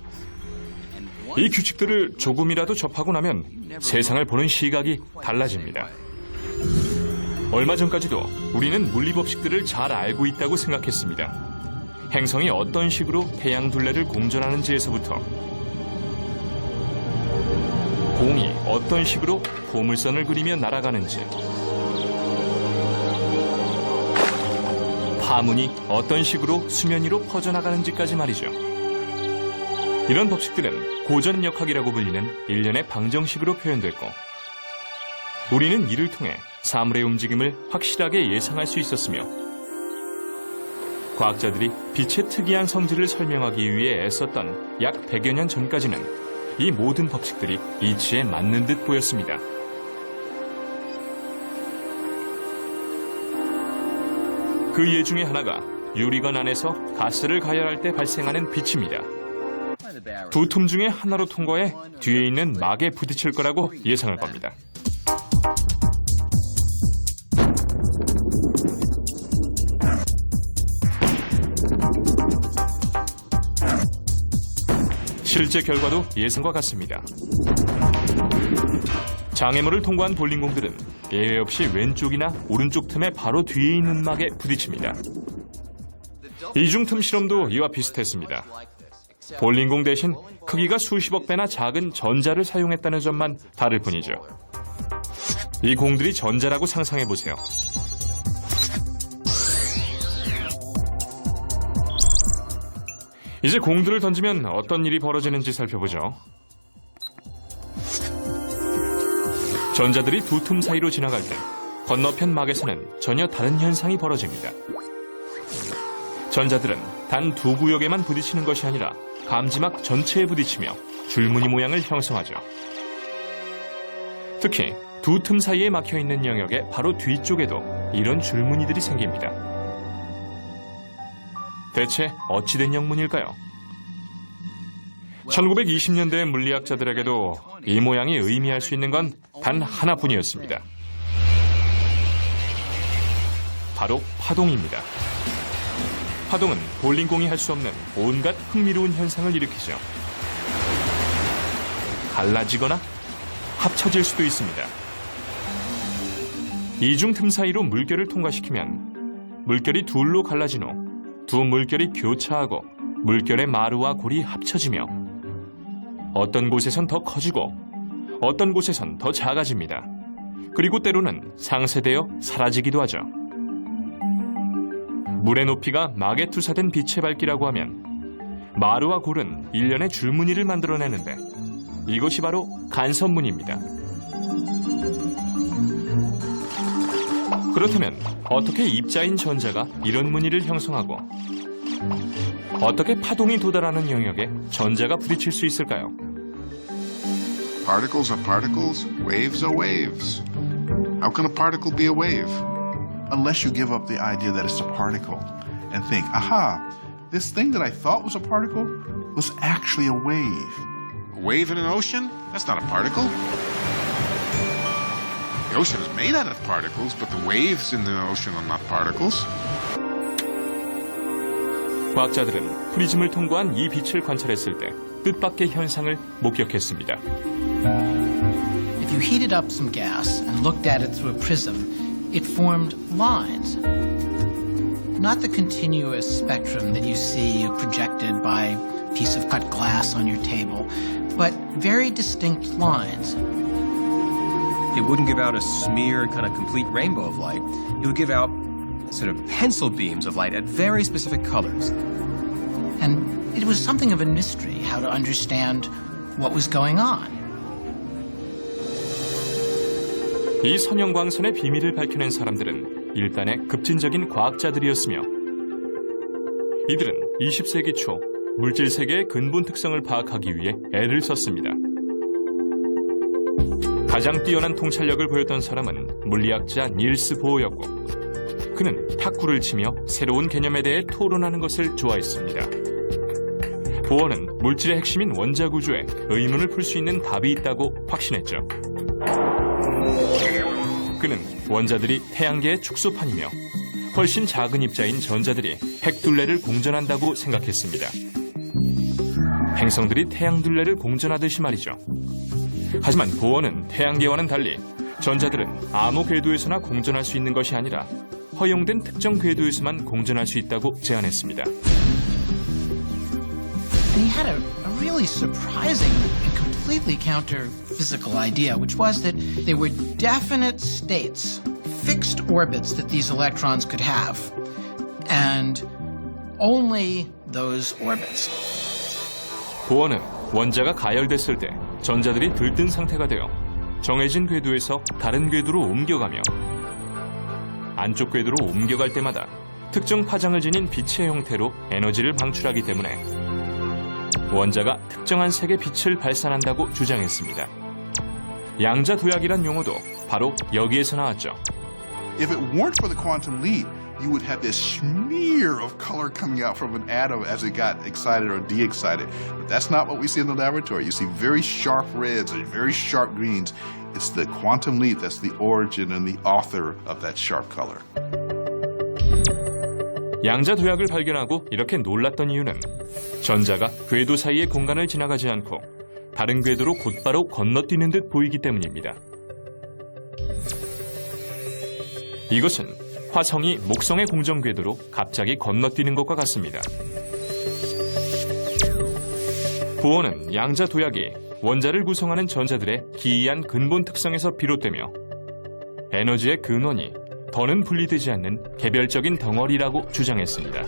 이 규칙들을 조금이라도 접하고 나면 세상을 보는 시각이 달라집니다. 얼마 전까지도 우리는 물리 법칙들을 잘 알고 있다고 생각했습니다. 행성이 어떤 식으로 태양 둘레를 공전하는지에서부터 공이 어떤 식으로 보물선을 그리며 날아가는지, 파문이 어떤 식으로 수면 위로 퍼져나가는지까지 말이죠. 이런 법칙들은 고전역학이라고 불리는 일련의 방정식으로 표현됐고 우리는 이를 통해 사물의 움직임을 확실하게 예상할 수 있었으며 과학자들이 빛의 특이한 성질을 설명하기 위해 애썼던 약 100여 년 전까지는 이 모든 법칙들이 이치에 맞는 듯 보였습니다. 그 예 중에 하나가 유리관 안에서 가스를 가열할 때 발생하는 빛입니다. 두 틈 중에 하나로 통과해 뒤에 있는 막에 부딪힐 거라고 예상할 겁니다. 실제 결과도 예상과 같습니다. 장애물을 통과한 볼링공들은 예외 없이 왼쪽이나 오른쪽 틈의 바로 뒤에 있는 막에 부딪힙니다. 이중틈 실험도 이와 비슷했습니다. 볼링공 대신 크기가 수십억 배나 작은 전자를 사용했다는 점만 다를 뿐이죠. 이 공들이 전자라고 상상해보세요. 이제 공들을 던지면 어떤 일이 벌어지는지 살펴보죠. 전자들이 두 틈 사이로 지나갈 때 건너편 막에서는 전혀 다른 현상이 벌어집니다. 전자들은 단 두 구역에만 부딪히는 것이 아니라 감지막 전체에 부딪히며 줄무늬 모양을 형성하죠. 특히 두 틈 사이에 막혀있는 영역의 바로 뒤쪽에도 이런 줄무늬들이 생깁니다. 대체 어찌된 영문일까요? 1920년대 물리학자들에게도 이 모양이 의미할 수 있는 건 단 하나뿐이었습니다. 바로 파동입니다. 파동은 볼링공이 할 수 없는 온갖 흥미로운 현상을 일으키죠. 갈라지거나 합쳐질 수도 있습니다. 이중 틈 사이로 물결을 통과시키면 물결이 둘로 갈라진 후 두 물결이 교차하고 물결의 마루와 골이 합쳐지며 어떤 곳에선 더 커지고 어떤 곳에선 더 작아집니다. 그리고 때로는 상쇄되어 사라지기도 하죠. 물의 높이가 막에 투사된 빛의 밝기라고 하면 마루와 골은 일련의 줄무늬를 만들어내는데 이것이 바로 간섭무늬입니다. 그렇다면 어떻게 입자인 전자가 이런 무늬를 형성하고 어떻게 파동이 도달하는 영역에 전자가 부딪힐 수 있을까요? Particles are particles, waves are waves. How can a particle be a wave? Unless you give up the idea that it's a particle and think, aha, this thing that I thought was a particle was actually a wave. A wave in an ocean? That's not a particle. The ocean is made out of particles, but the waves in the ocean are not particles. 과학자들은 프리즘을 통과한 이 빛을 관찰했을 때 뜻밖의 현상을 목격했습니다. If you heated up some gas and looked at it through a prism, it formed lines. Not the continuous spectrum that you see projected by a piece of cut glass on your table, but very distinct lines. it wouldn't give out a smeared kind of complete rainbow of light. It would give out sort of pencil beams of light at very specific colors. And it was something of a mystery how to understand what was going on. 이 선형광선의 비밀을 밝혀낸 사람들은 일단의 급진적인 과학자들이었으며 이들은 20세기 초 물질 세계의 근본 특성을 파악하기 위해 애를 썼습니다. 가장 뛰어난 통찰력을 보였던 사람은 물리학자 닐스 보어였고 그는 탁구를 치며 새로운 개념에 대해 토론하는 것을 좋아했습니다. 보어는 물질의 핵심인 원자 구조에 의문을 풀 수 있는 답이 있다고 확신했죠. 그는 원자들이 태양계의 축소판이며 훨씬 작은 입자인 전자들이 핵둘레를 공전한다고 생각했습니다. 행성들이 태양둘레를 공전하듯이 말이죠. 하지만 보어는 태양계와는 달리 전자들은 아무 궤도에서나 공전할 수 있는 것이 아니라 허용된 특정 궤도에서만 공전할 수 있다고 제안했습니다. And he had a really surprising and completely counter-physical idea, which was that there were definite states, fixed orbits that these electrons could have, and only those orbits. 보어는 원자가 가열됐을 때 전자들이 들뜬 상태가 되어 정해진 궤도에서 다른 궤도로 옮겨가며 안쪽 궤도로 옮겨갈 때마다 특정 파장을 지닌 빛의 형태로 에너지를 방출하기 때문에 원자가 특정한 색의 빛을 발산한다고 주장했습니다. 양자 도약이란 용어도 바로 여기에서 나왔죠. If it weren't for the quantum leap, you would have this smear of color coming out from an atom as it got excited or de-excited. But that's not what we see in the laboratory. You see very sharp reds and very sharp greens. It's the quantum leap that's the origin and the author of that sharp color. 양자 도약을 발견하고 이렇게 놀랐던 이유는 전자가 궤도 사이의 공간을 지나가지 않고 다른 궤도로 곧바로 건너뛰는 듯 보이기 때문입니다. 이것은 화성이 목성의 공전 궤도로 갑자기 건너뛰는 것과 같습니다. 보어는 양자 도약이 원자를 구성하는 전자들의 기이한 근본 특성에서 비롯되며 에너지의 근원이 더는 분리되지 않는 개별적인 덩어리라고 주장했습니다.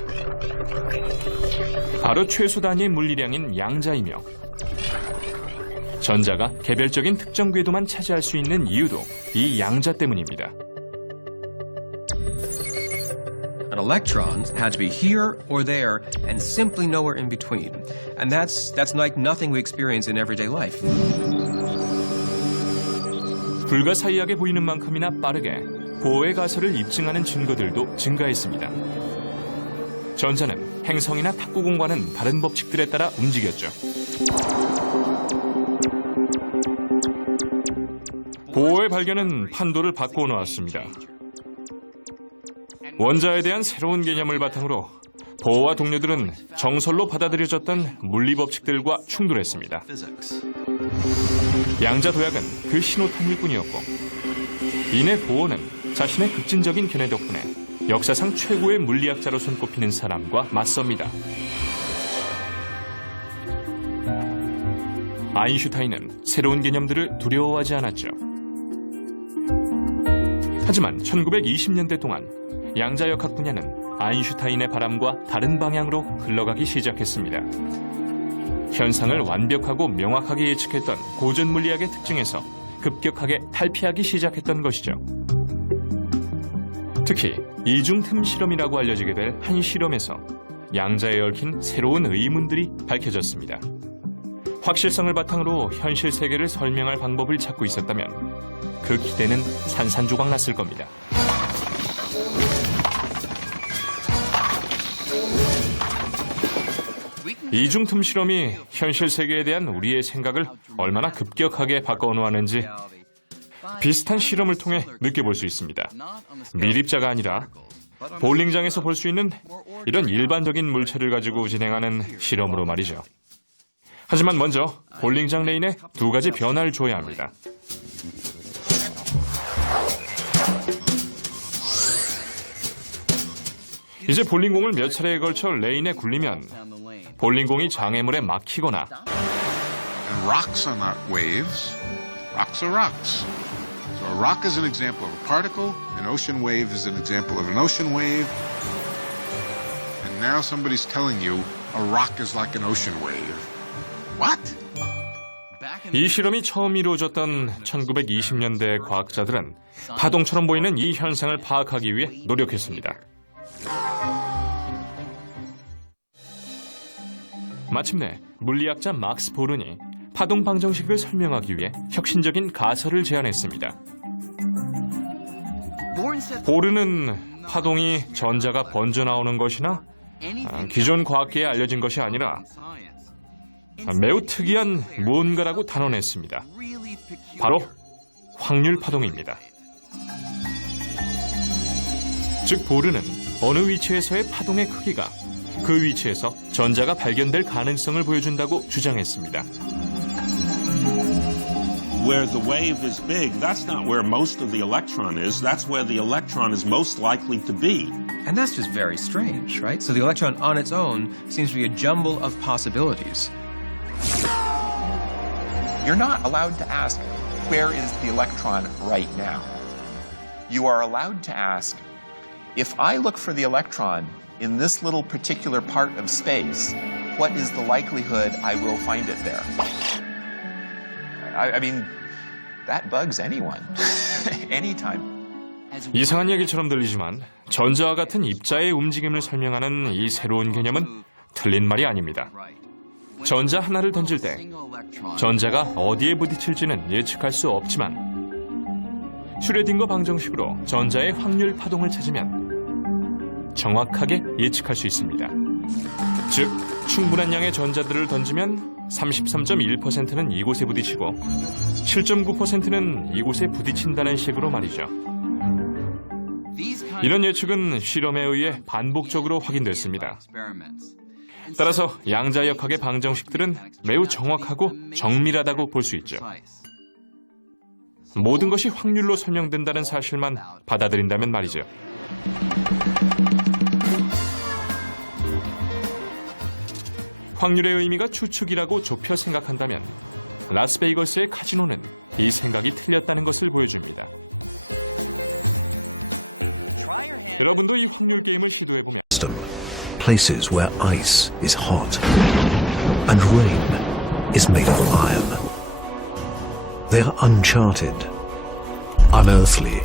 바로 최소 단위의 물리량인 양자이며 전자가 개별적인 특정 궤도만 차지할 수 있는 이유도 이 양자 때문입니다. An electron had to be here or there and simply nowhere in between. And that's like nothing we experience in everyday life. 불가사의하게 보이는 만큼이나 빠르게 보어의 가설을 입증하는 증거들도 증가했습니다. 전자는 행성이나 탁구공과는 다른 법칙들에 따라 움직였죠. 보어의 발견은 판도를 바꾸어 놓았습니다. 원자에 대한 새로운 개념을 바탕으로 보어와 동료들은 정설로 받아들여졌던 물리 법칙들과 충돌했습니다. 양자 도약은 그 신호탄일 뿐이었고 이내 보어는 자신의 급진적인 견해 덕분에 역사상 최고의 물리학자로 손꼽히는 사람과 맞섭니다. 아인슈타인은 새로운 개념들을 두려워하지 않았죠. 하지만 1920년대 동안 양자역학 분야는 아인슈타인의 바람과 다른 방향으로 흘러가기 시작했습니다. 현상을 완벽하고 명확하게 예측했던 고전 물리학의 특징에서 급격하게 탈피하기 시작했던 것이죠. 특히 이중 틈 실험이라고 알려지게 될 한 실험에서 양자에 얽힌 새로운 의문들이 밝혀졌습니다. 확실성을 바탕으로 현실 세계를 설명할 방법을 찾고 있었다면 그 기대는 산산조각 났을 겁니다. 이중틈 실험이 현실 세계에 대한 우리의 생각을 얼마나 급격하게 바꿔놓았는지 비슷한 실험을 통해 느껴볼 수 있습니다. 미립자가 아니라 볼링장에서 볼 수 있는 이런 일반적인 물체를 가지고 진행하는 실험으로 말이죠. 하지만 먼저 볼링장 레인에 두 가지 변화를 줘야 합니다. 이제 볼링공을 몇 차례에 걸쳐 레인에 굴리면 볼링공이 장애물에 막히거나 And rocks are not waves. Rocks are rocks. So So a rock is an example of a particle, an ocean wave is an example of an ocean wave, and now somebody's telling you a rock is like an ocean wave. What? 이 실험이 처음 이루어졌던 1920년대 과학자들은 파동처럼 보이는 이 현상을 파악하기 위해 노력했습니다. 마침내 물리학자 막스 보른이 파동 방정식을 설명하기 위해 혁신적인 가설을 제안했습니다. 보른은 파동이 전자가 번져 나오는 것이나 기존 과학계에 알려진 것이 아니라 매우 특이한 무언가라고 단언했습니다. 바로 확률 파동입니다. 즉 보른은 어느 위치에서의 파동의 크기가 그 위치에서 전자가 발견될 가능성을 보여준다고 주장했습니다. Where the wave is big, that's not where most of the electron is. That's where the electron is most likely to be. And that's just very strange, right? So the electron on its own seems to be a jumble of possibilities. You're not allowed to ask, where is the electron right now? You are allowed to ask, if I look for the electron in this little particular part of space, what is the likelihood I will find it there? I mean, that bugs anyone, anytime. 이상한 얘기처럼 들리지만 전자와 같은 입자의 움직임을 설명하는 이 새로운 개념은 틀린 말이 아닙니다. 전자 하나를 던질 때 전자가 어디에 부딪힐지는 예측할 수 없지만 슈레딩거 방정식으로 전자의 확률 파동을 찾으면 정확하게 예측할 수 있습니다. 즉, 충분한 양의 전자들을 던지면 33.1%는 이곳에 부딪히고 7.9%는 이곳에 부딪힌다는 식으로 말이죠. 이런 예측은 실험에 의해 반복적으로 확인됐습니다. 따라서 양자역학의 방정식들은 매우 정확하고 정밀하다고 볼 수 있죠. 모든 것이 확률로 설명된다는 사실만 받아들인다면 말이죠. 확률의 의미가 추측이라고 좁혀 생각한다면 라스베이거스의 카지노는 이 생각이 틀렸다는 것을 보여줍니다. 여러분도 이 확률 게임을 시도해보면 Places where ice is hot and rain is made of iron. They are uncharted, unearthly,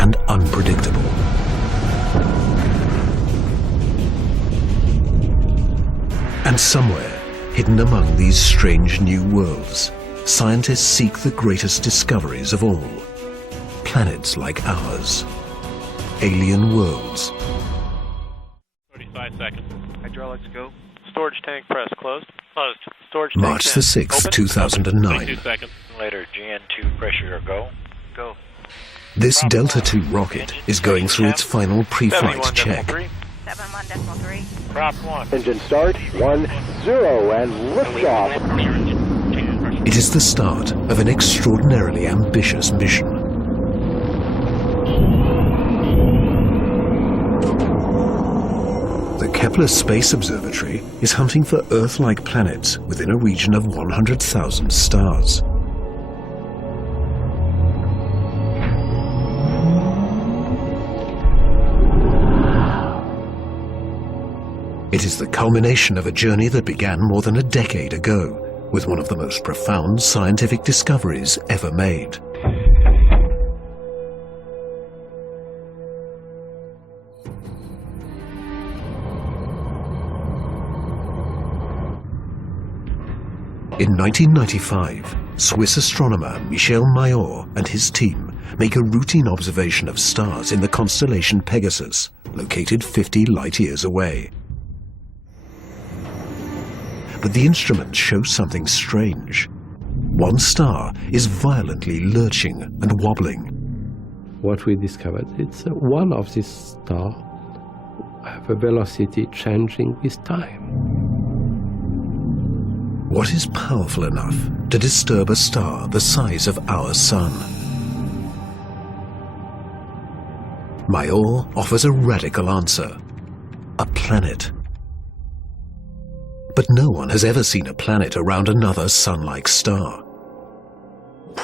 and unpredictable. And somewhere, hidden among these strange new worlds, scientists seek the greatest discoveries of all. Planets like ours. Alien worlds. 35 seconds. Hydraulics go. Storage tank press closed. Closed. Storage tank March the 6th, 2009. 22 seconds. Later, GN2 pressure go. Go. This Delta II rocket is going through its final pre-flight check. 71.3. Prop 1. Engine start. 1-0 and liftoff. It is the start of an extraordinarily ambitious mission. The Kepler Space Observatory is hunting for Earth-like planets within a region of 100,000 stars. It is the culmination of a journey that began more than a decade ago, with one of the most profound scientific discoveries ever made. In 1995, Swiss astronomer Michel Mayor and his team make a routine observation of stars in the constellation Pegasus, located 50 light-years away. But the instruments show something strange. One star is violently lurching and wobbling. What we discovered, it's one of these stars have a velocity changing with time. What is powerful enough to disturb a star the size of our sun? Mayor offers a radical answer: a planet. But no one has ever seen a planet around another sun-like star.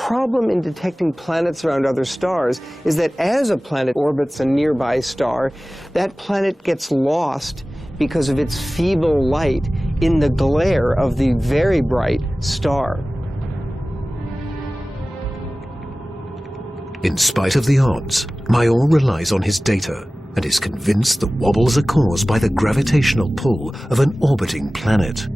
problem in detecting planets around other stars is that as a planet orbits a nearby star, that planet gets lost because of its feeble light in the glare of the very bright star. In spite of the odds, Mayor relies on his data and is convinced the wobbles are caused by the gravitational pull of an orbiting planet.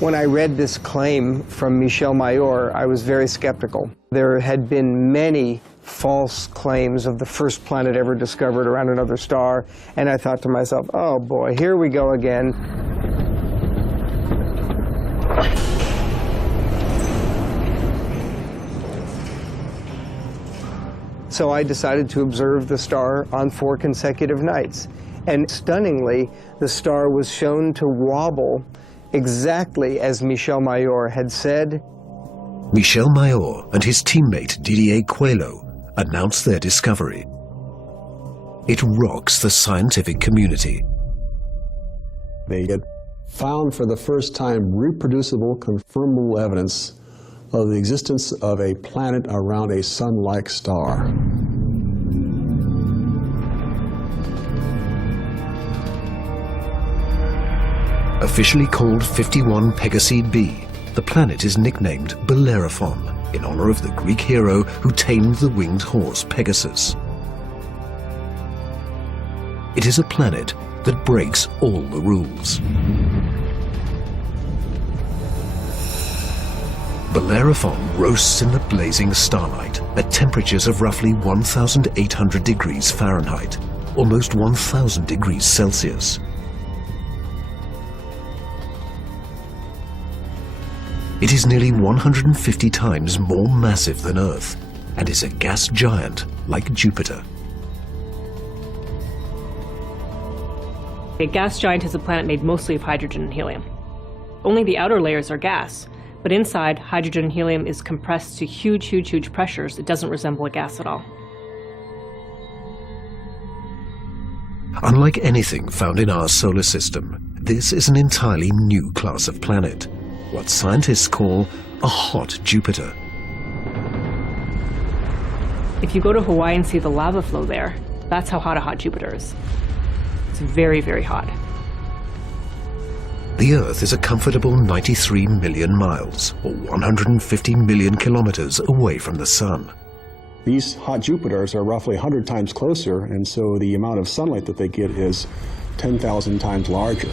When I read this claim from Michel Mayor, I was very skeptical. There had been many false claims of the first planet ever discovered around another star, and I thought to myself, oh boy, here we go again. So I decided to observe the star on 4 consecutive nights. And stunningly, the star was shown to wobble exactly as Michel Mayor had said. Michel Mayor and his teammate Didier Queloz announced their discovery. It rocks the scientific community. They had found for the first time reproducible, confirmable evidence of the existence of a planet around a sun-like star. Officially called 51 Pegasi b, the planet is nicknamed Bellerophon in honor of the Greek hero who tamed the winged horse Pegasus. It is a planet that breaks all the rules. Bellerophon roasts in the blazing starlight at temperatures of roughly 1,800 degrees Fahrenheit, almost 1,000 degrees Celsius. It is nearly 150 times more massive than Earth and is a gas giant like Jupiter. A gas giant is a planet made mostly of hydrogen and helium. Only the outer layers are gas, but inside, hydrogen and helium is compressed to huge, huge, huge pressures. It doesn't resemble a gas at all. Unlike anything found in our solar system, this is an entirely new class of planet, what scientists call a hot Jupiter. If you go to Hawaii and see the lava flow there, that's how hot a hot Jupiter is. It's very, very hot. The Earth is a comfortable 93 million miles, or 150 million kilometers away from the Sun. These hot Jupiters are roughly 100 times closer, and so the amount of sunlight that they get is 10,000 times larger.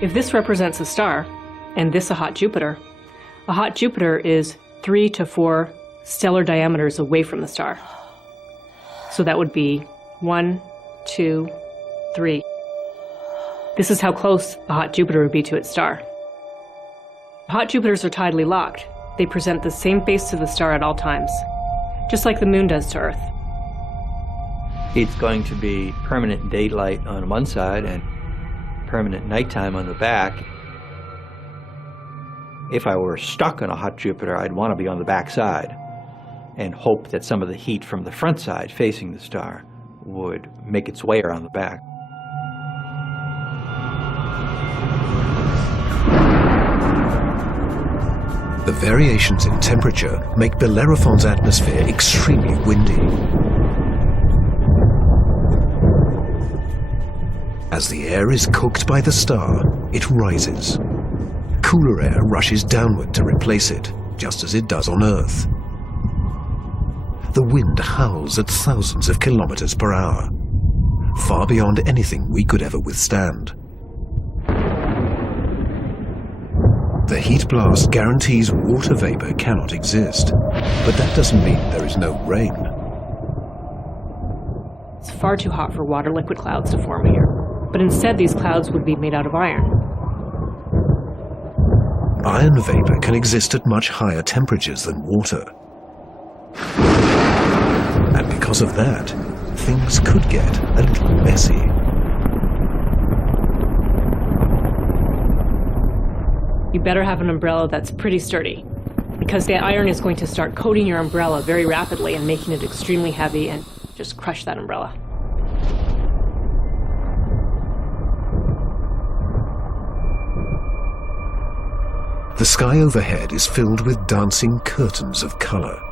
If this represents a star, and this a hot Jupiter is 3 to 4 stellar diameters away from the star. So that would be 1, 2, 3. This is how close a hot Jupiter would be to its star. Hot Jupiters are tidally locked. They present the same face to the star at all times, just like the moon does to Earth. It's going to be permanent daylight on one side and permanent nighttime on the back. If I were stuck on a hot Jupiter, I'd want to be on the back side and hope that some of the heat from the front side facing the star would make its way around the back. The variations in temperature make Bellerophone's atmosphere extremely windy. As the air is cooked by the star, it rises. Cooler air rushes downward to replace it, just as it does on Earth. The wind howls at thousands of kilometers per hour, far beyond anything we could ever withstand. The heat blast guarantees water vapor cannot exist, but that doesn't mean there is no rain. It's far too hot for water liquid clouds to form here, but instead these clouds would be made out of iron. Iron vapor can exist at much higher temperatures than water. And because of that, things could get a little messy. You better have an umbrella that's pretty sturdy, because the iron is going to start coating your umbrella very rapidly and making it extremely heavy and just crush that umbrella. The sky overhead is filled with dancing curtains of color.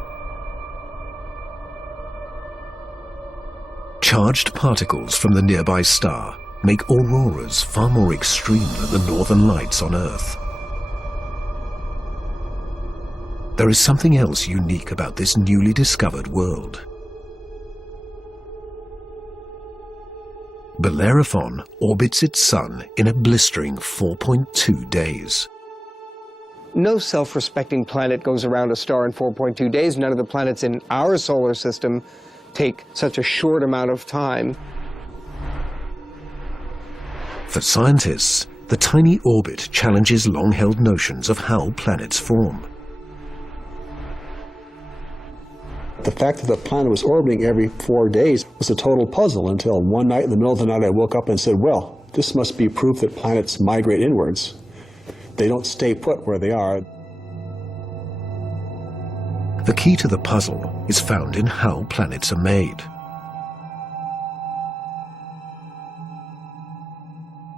Charged particles from the nearby star make auroras far more extreme than the northern lights on Earth. There is something else unique about this newly discovered world. Bellerophon orbits its sun in a blistering 4.2 days. No self-respecting planet goes around a star in 4.2 days. None of the planets in our solar system take such a short amount of time. For scientists, the tiny orbit challenges long-held notions of how planets form. The fact that the planet was orbiting every 4 days was a total puzzle until one night in the middle of the night I woke up and said, well, this must be proof that planets migrate inwards. They don't stay put where they are. The key to the puzzle is found in how planets are made.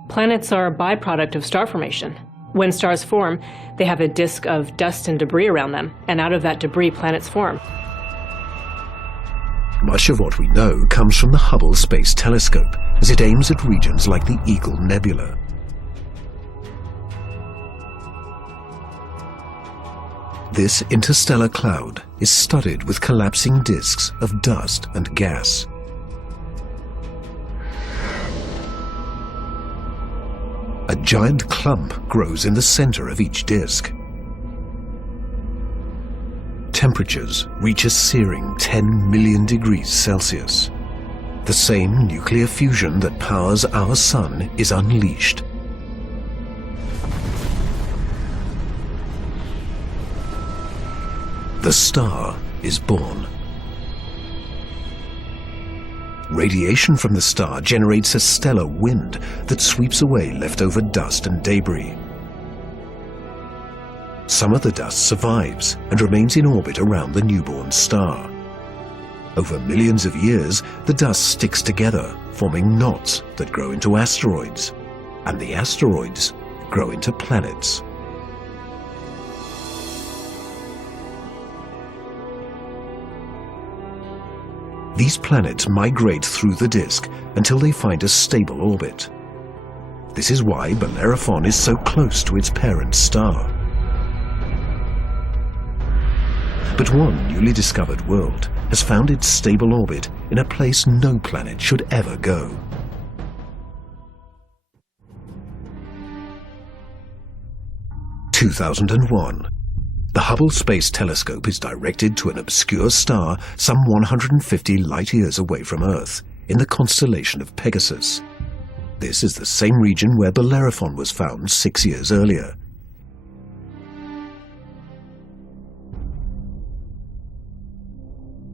Planets are a byproduct of star formation. When stars form, they have a disk of dust and debris around them, and out of that debris, planets form. Much of what we know comes from the Hubble Space Telescope as it aims at regions like the Eagle Nebula. This interstellar cloud is studded with collapsing disks of dust and gas. A giant clump grows in the center of each disk. Temperatures reach a searing 10 million degrees Celsius. The same nuclear fusion that powers our sun is unleashed. The star is born. Radiation from the star generates a stellar wind that sweeps away leftover dust and debris. Some of the dust survives and remains in orbit around the newborn star. Over millions of years, the dust sticks together, forming knots that grow into asteroids, and the asteroids grow into planets. These planets migrate through the disk until they find a stable orbit. This is why Bellerophon is so close to its parent star. But one newly discovered world has found its stable orbit in a place no planet should ever go. In 2001. The Hubble Space Telescope is directed to an obscure star some 150 light-years away from Earth, in the constellation of Pegasus. This is the same region where Bellerophon was found 6 years earlier.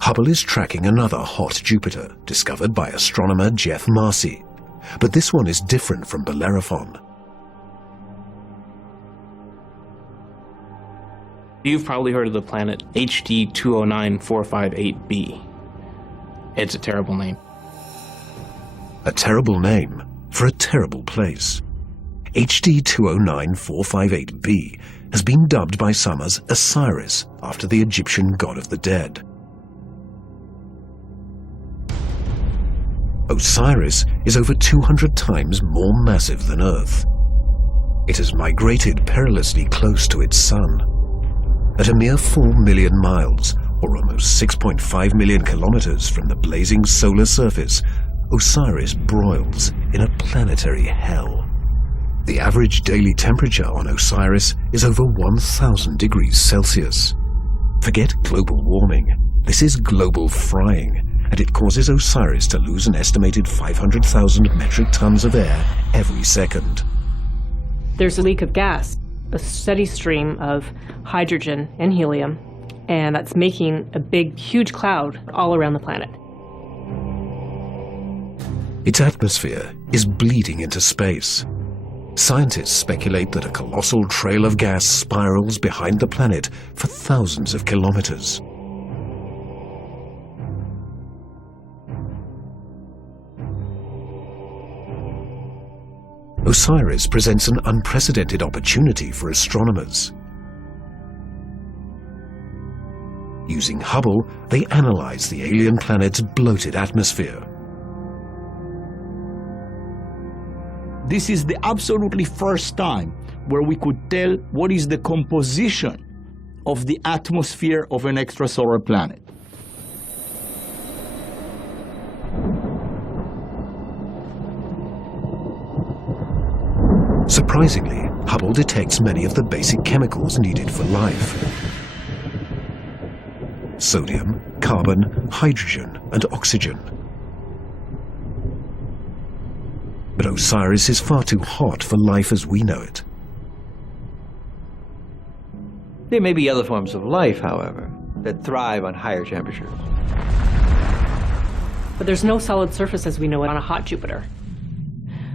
Hubble is tracking another hot Jupiter, discovered by astronomer Jeff Marcy. But this one is different from Bellerophon. You've probably heard of the planet HD 209458b. It's a terrible name. A terrible name for a terrible place. HD 209458b has been dubbed by some as Osiris, after the Egyptian god of the dead. Osiris is over 200 times more massive than Earth. It has migrated perilously close to its sun. At a mere 4 million miles, or almost 6.5 million kilometers from the blazing solar surface, Osiris broils in a planetary hell. The average daily temperature on Osiris is over 1,000 degrees Celsius. Forget global warming. This is global frying, and it causes Osiris to lose an estimated 500,000 metric tons of air every second. There's a leak of gas, a steady stream of hydrogen and helium, and that's making a big, huge cloud all around the planet. Its atmosphere is bleeding into space. Scientists speculate that a colossal trail of gas spirals behind the planet for thousands of kilometers. Osiris presents an unprecedented opportunity for astronomers. Using Hubble, they analyzed the alien planet's bloated atmosphere. This is the absolutely first time where we could tell what is the composition of the atmosphere of an extrasolar planet. Surprisingly, Hubble detects many of the basic chemicals needed for life. Sodium, carbon, hydrogen, and oxygen. But Osiris is far too hot for life as we know it. There may be other forms of life, however, that thrive on higher temperatures. But there's no solid surface as we know it on a hot Jupiter.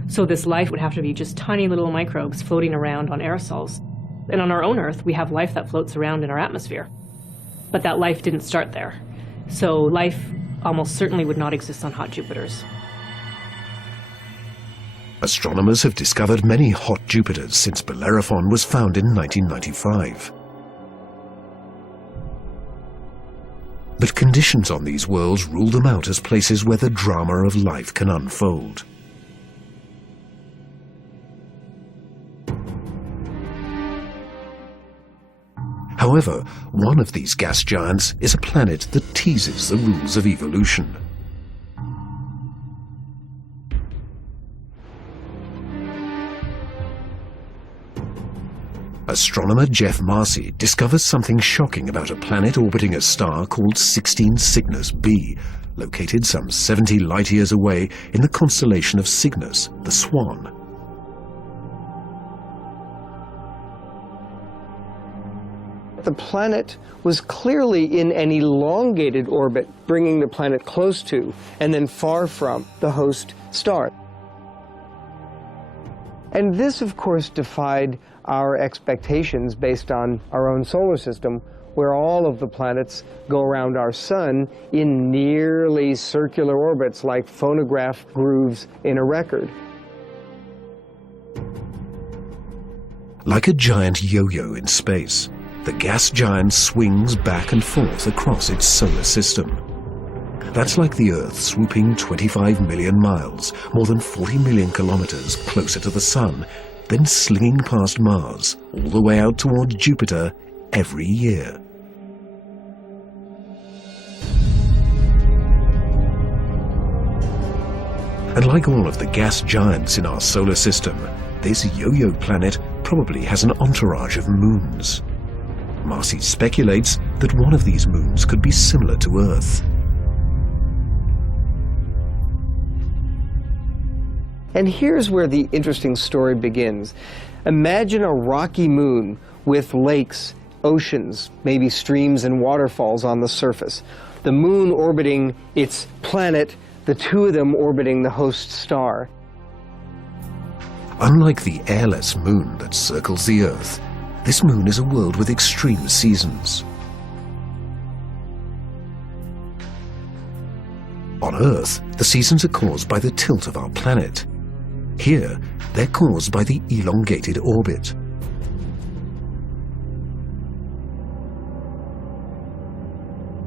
So this life would have to be just tiny little microbes floating around on aerosols. And on our own Earth, we have life that floats around in our atmosphere. But that life didn't start there. So life almost certainly would not exist on hot Jupiters. Astronomers have discovered many hot Jupiters since Bellerophon was found in 1995. But conditions on these worlds rule them out as places where the drama of life can unfold. However, one of these gas giants is a planet that teases the rules of evolution. Astronomer Jeff Marcy discovers something shocking about a planet orbiting a star called 16 Cygnus b, located some 70 light-years away in the constellation of Cygnus, the Swan. The planet was clearly in an elongated orbit, bringing the planet close to and then far from the host star. And this, of course, defied our expectations based on our own solar system, where all of the planets go around our sun in nearly circular orbits like phonograph grooves in a record. Like a giant yo-yo in space, the gas giant swings back and forth across its solar system. That's like the Earth swooping 25 million miles, more than 40 million kilometers closer to the Sun, then slinging past Mars, all the way out toward Jupiter every year. And like all of the gas giants in our solar system, this yo-yo planet probably has an entourage of moons. Marcy speculates that one of these moons could be similar to Earth. And here's where the interesting story begins. Imagine a rocky moon with lakes, oceans, maybe streams and waterfalls on the surface. The moon orbiting its planet, the two of them orbiting the host star. Unlike the airless moon that circles the Earth, this moon is a world with extreme seasons. On Earth, the seasons are caused by the tilt of our planet. Here, they're caused by the elongated orbit.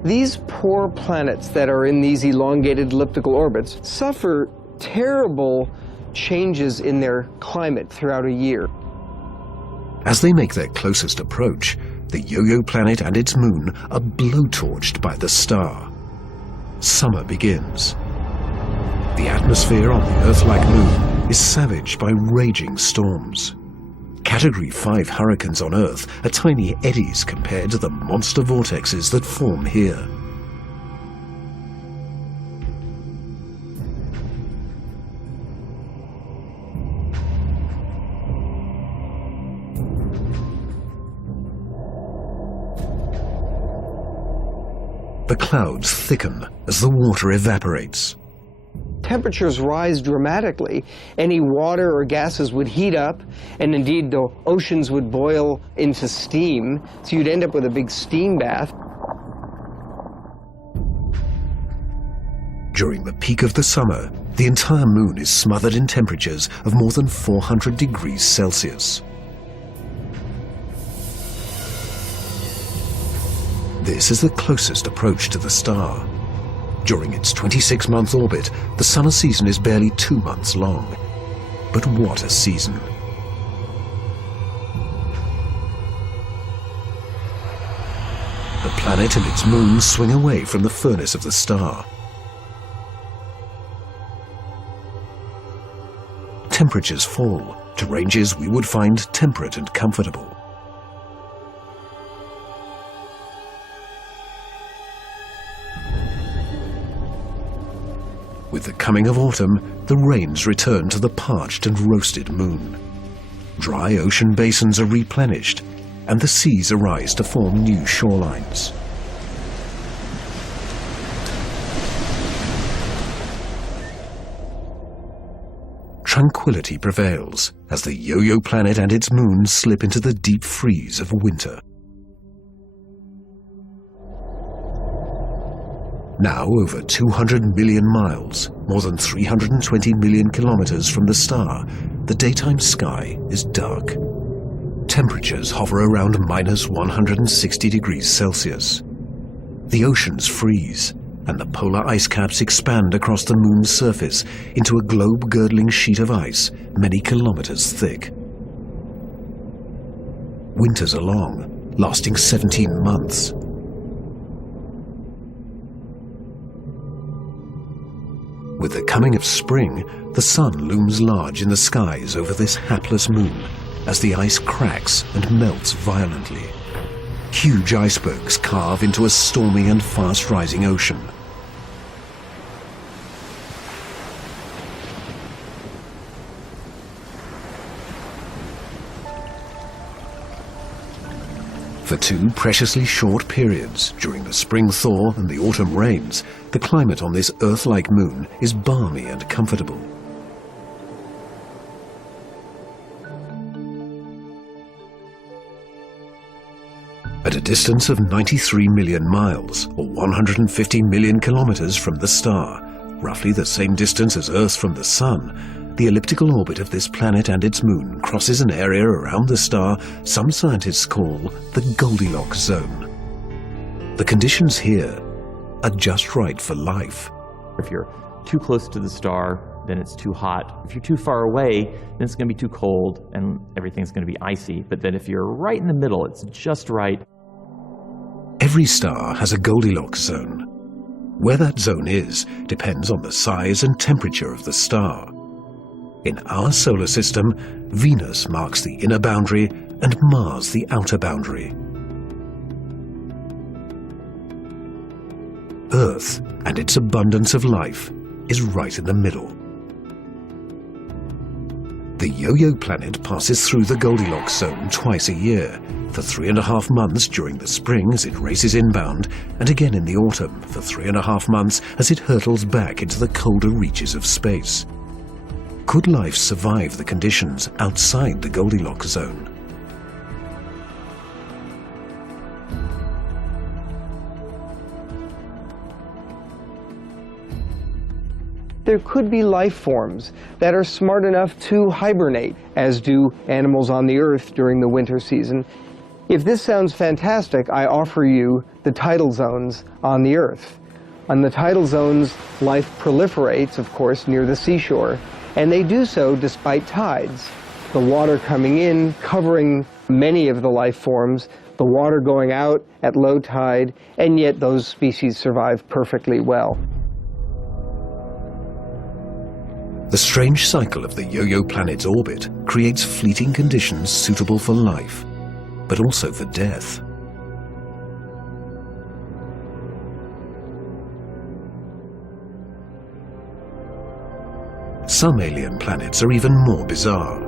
These poor planets that are in these elongated elliptical orbits suffer terrible changes in their climate throughout a year. As they make their closest approach, the yo-yo planet and its moon are blowtorched by the star. Summer begins. The atmosphere on the Earth-like moon is savaged by raging storms. Category 5 hurricanes on Earth are tiny eddies compared to the monster vortexes that form here. The clouds thicken as the water evaporates. Temperatures rise dramatically. Any water or gases would heat up, and indeed the oceans would boil into steam, so you'd end up with a big steam bath. During the peak of the summer, the entire moon is smothered in temperatures of more than 400 degrees Celsius. This is the closest approach to the star. During its 26-month orbit, the summer season is barely 2 months long. But what a season! The planet and its moon swing away from the furnace of the star. Temperatures fall to ranges we would find temperate and comfortable. With the coming of autumn, the rains return to the parched and roasted moon. Dry ocean basins are replenished, and the seas arise to form new shorelines. Tranquility prevails as the yo-yo planet and its moon slip into the deep freeze of winter. Now over 200 million miles, more than 320 million kilometers from the star, the daytime sky is dark. Temperatures hover around minus 160 degrees Celsius. The oceans freeze, and the polar ice caps expand across the moon's surface into a globe-girdling sheet of ice many kilometers thick. Winters are long, lasting 17 months. With the coming of spring, the sun looms large in the skies over this hapless moon as the ice cracks and melts violently. Huge icebergs carve into a stormy and fast-rising ocean. For 2 preciously short periods, during the spring thaw and the autumn rains, the climate on this Earth-like moon is balmy and comfortable. At a distance of 93 million miles, or 150 million kilometers from the star, roughly the same distance as Earth from the Sun, the elliptical orbit of this planet and its moon crosses an area around the star some scientists call the Goldilocks zone. The conditions here are just right for life. If you're too close to the star, then it's too hot. If you're too far away, then it's going to be too cold and everything's going to be icy. But then if you're right in the middle, it's just right. Every star has a Goldilocks zone. Where that zone is depends on the size and temperature of the star. In our solar system, Venus marks the inner boundary and Mars the outer boundary. Earth and its abundance of life is right in the middle. The yo-yo planet passes through the Goldilocks zone twice a year, for 3.5 months during the spring as it races inbound, and again in the autumn for 3.5 months as it hurtles back into the colder reaches of space. Could life survive the conditions outside the Goldilocks zone? There could be life forms that are smart enough to hibernate, as do animals on the Earth during the winter season. If this sounds fantastic, I offer you the tidal zones on the Earth. On the tidal zones, life proliferates, of course, near the seashore, and they do so despite tides. The water coming in, covering many of the life forms, the water going out at low tide, and yet those species survive perfectly well. The strange cycle of the yo-yo planet's orbit creates fleeting conditions suitable for life, but also for death. Some alien planets are even more bizarre.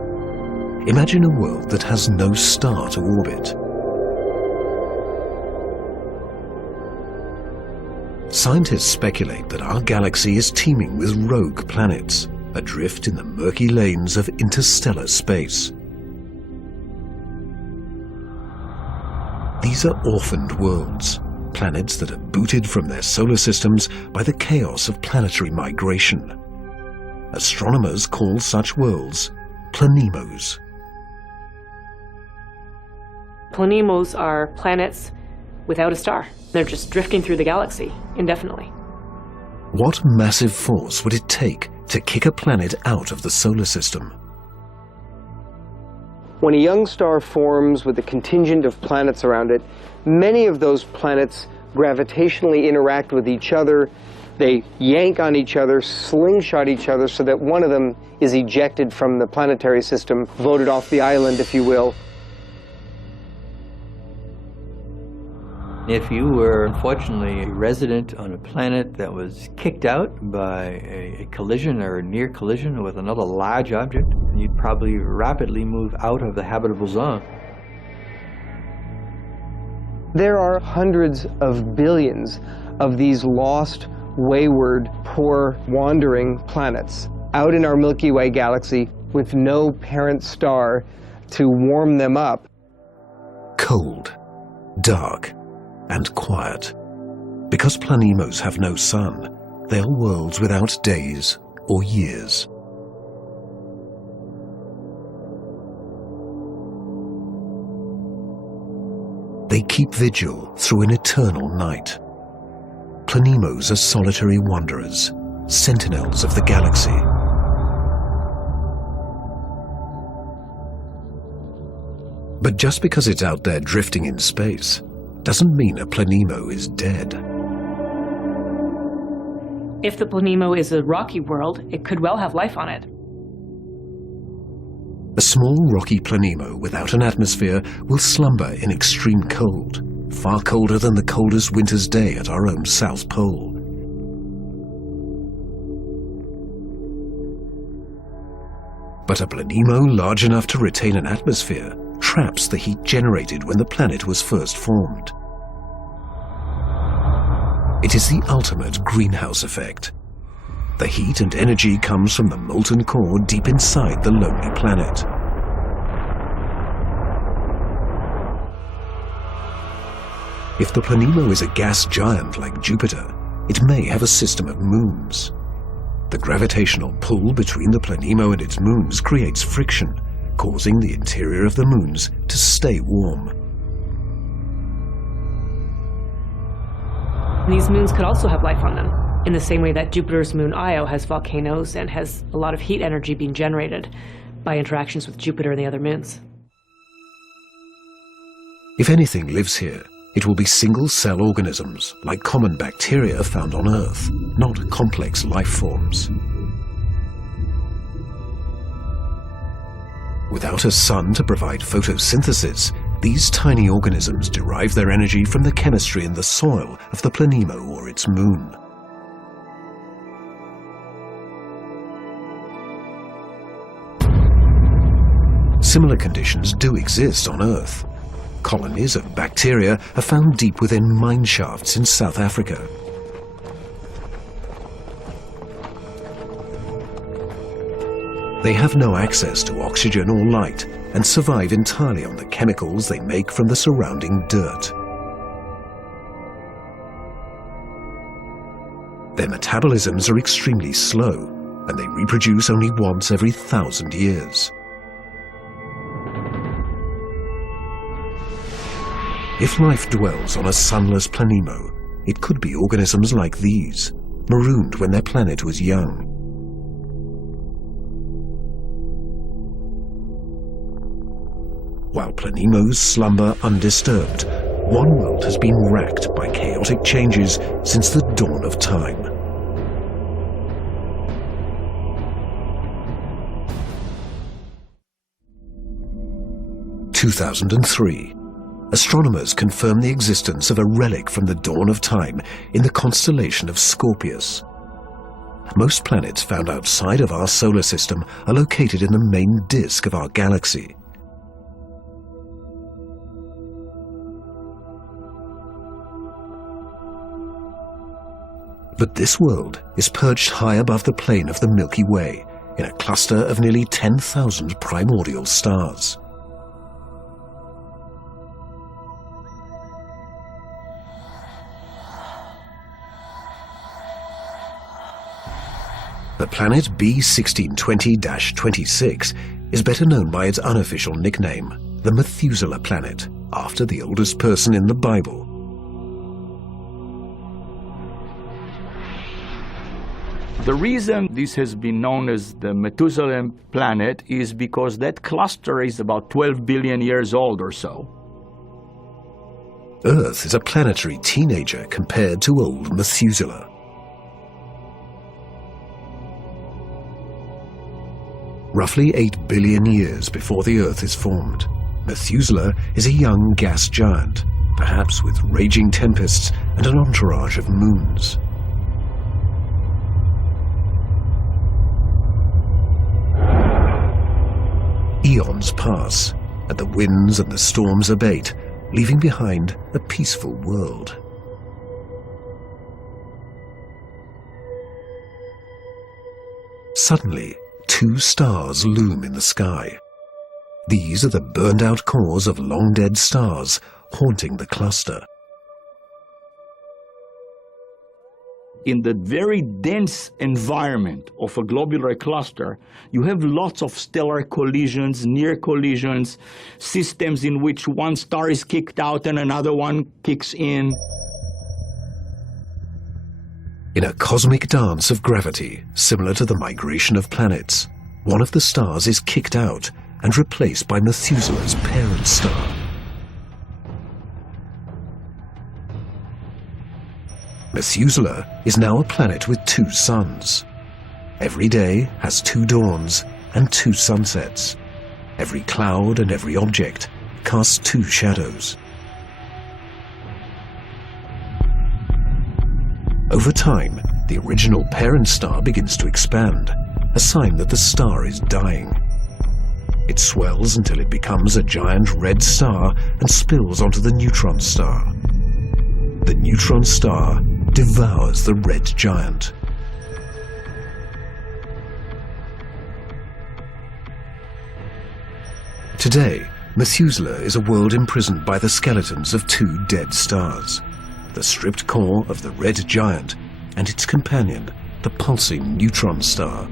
Imagine a world that has no star to orbit. Scientists speculate that our galaxy is teeming with rogue planets, adrift in the murky lanes of interstellar space. These are orphaned worlds, planets that are booted from their solar systems by the chaos of planetary migration. Astronomers call such worlds planemos. Planemos are planets without a star. They're just drifting through the galaxy indefinitely. What massive force would it take to kick a planet out of the solar system? When a young star forms with a contingent of planets around it, many of those planets gravitationally interact with each other. They yank on each other, slingshot each other, so that one of them is ejected from the planetary system, voted off the island, if you will. If you were unfortunately a resident on a planet that was kicked out by a collision or a near collision with another large object, you'd probably rapidly move out of the habitable zone. There are hundreds of billions of these lost, wayward, poor, wandering planets out in our Milky Way galaxy with no parent star to warm them up. Cold, dark, and quiet. Because planemos have no sun, they are worlds without days or years. They keep vigil through an eternal night. Planemos are solitary wanderers, sentinels of the galaxy. But just because it's out there drifting in space doesn't mean a planemo is dead. If the planemo is a rocky world, it could well have life on it. A small rocky planemo without an atmosphere will slumber in extreme cold, far colder than the coldest winter's day at our own South Pole. But a planemo large enough to retain an atmosphere traps the heat generated when the planet was first formed. It is the ultimate greenhouse effect. The heat and energy comes from the molten core deep inside the lonely planet. If the planemo is a gas giant like Jupiter, it may have a system of moons. The gravitational pull between the planemo and its moons creates friction, causing the interior of the moons to stay warm. These moons could also have life on them, in the same way that Jupiter's moon Io has volcanoes and has a lot of heat energy being generated by interactions with Jupiter and the other moons. If anything lives here, it will be single-cell organisms, like common bacteria found on Earth, not complex life forms. Without a sun to provide photosynthesis, these tiny organisms derive their energy from the chemistry in the soil of the planemo or its moon. Similar conditions do exist on Earth. Colonies of bacteria are found deep within mine shafts in South Africa. They have no access to oxygen or light and survive entirely on the chemicals they make from the surrounding dirt. Their metabolisms are extremely slow, and they reproduce only once every 1,000 years. If life dwells on a sunless planemo, it could be organisms like these, marooned when their planet was young. While planemos slumber undisturbed, one world has been racked by chaotic changes since the dawn of time. In 2003, astronomers confirmed the existence of a relic from the dawn of time in the constellation of Scorpius. Most planets found outside of our solar system are located in the main disk of our galaxy. But this world is perched high above the plane of the Milky Way in a cluster of nearly 10,000 primordial stars. The planet B1620-26 is better known by its unofficial nickname, the Methuselah planet, after the oldest person in the Bible. The reason this has been known as the Methuselah planet is because that cluster is about 12 billion years old or so. Earth is a planetary teenager compared to old Methuselah. Roughly 8 billion years before the Earth is formed, Methuselah is a young gas giant, perhaps with raging tempests and an entourage of moons. Eons pass, and the winds and the storms abate, leaving behind a peaceful world. Suddenly, 2 stars loom in the sky. These are the burned-out cores of long-dead stars haunting the cluster. In the very dense environment of a globular cluster, you have lots of stellar collisions, near collisions, systems in which one star is kicked out and another one kicks in. In a cosmic dance of gravity, similar to the migration of planets, one of the stars is kicked out and replaced by Methuselah's parent star. Methuselah is now a planet with 2 suns. Every day has 2 dawns and 2 sunsets. Every cloud and every object casts 2 shadows. Over time, the original parent star begins to expand, a sign that the star is dying. It swells until it becomes a giant red star and spills onto the neutron star. The neutron star devours the red giant. Today, Methuselah is a world imprisoned by the skeletons of 2 dead stars, the stripped core of the red giant and its companion, the pulsing neutron star.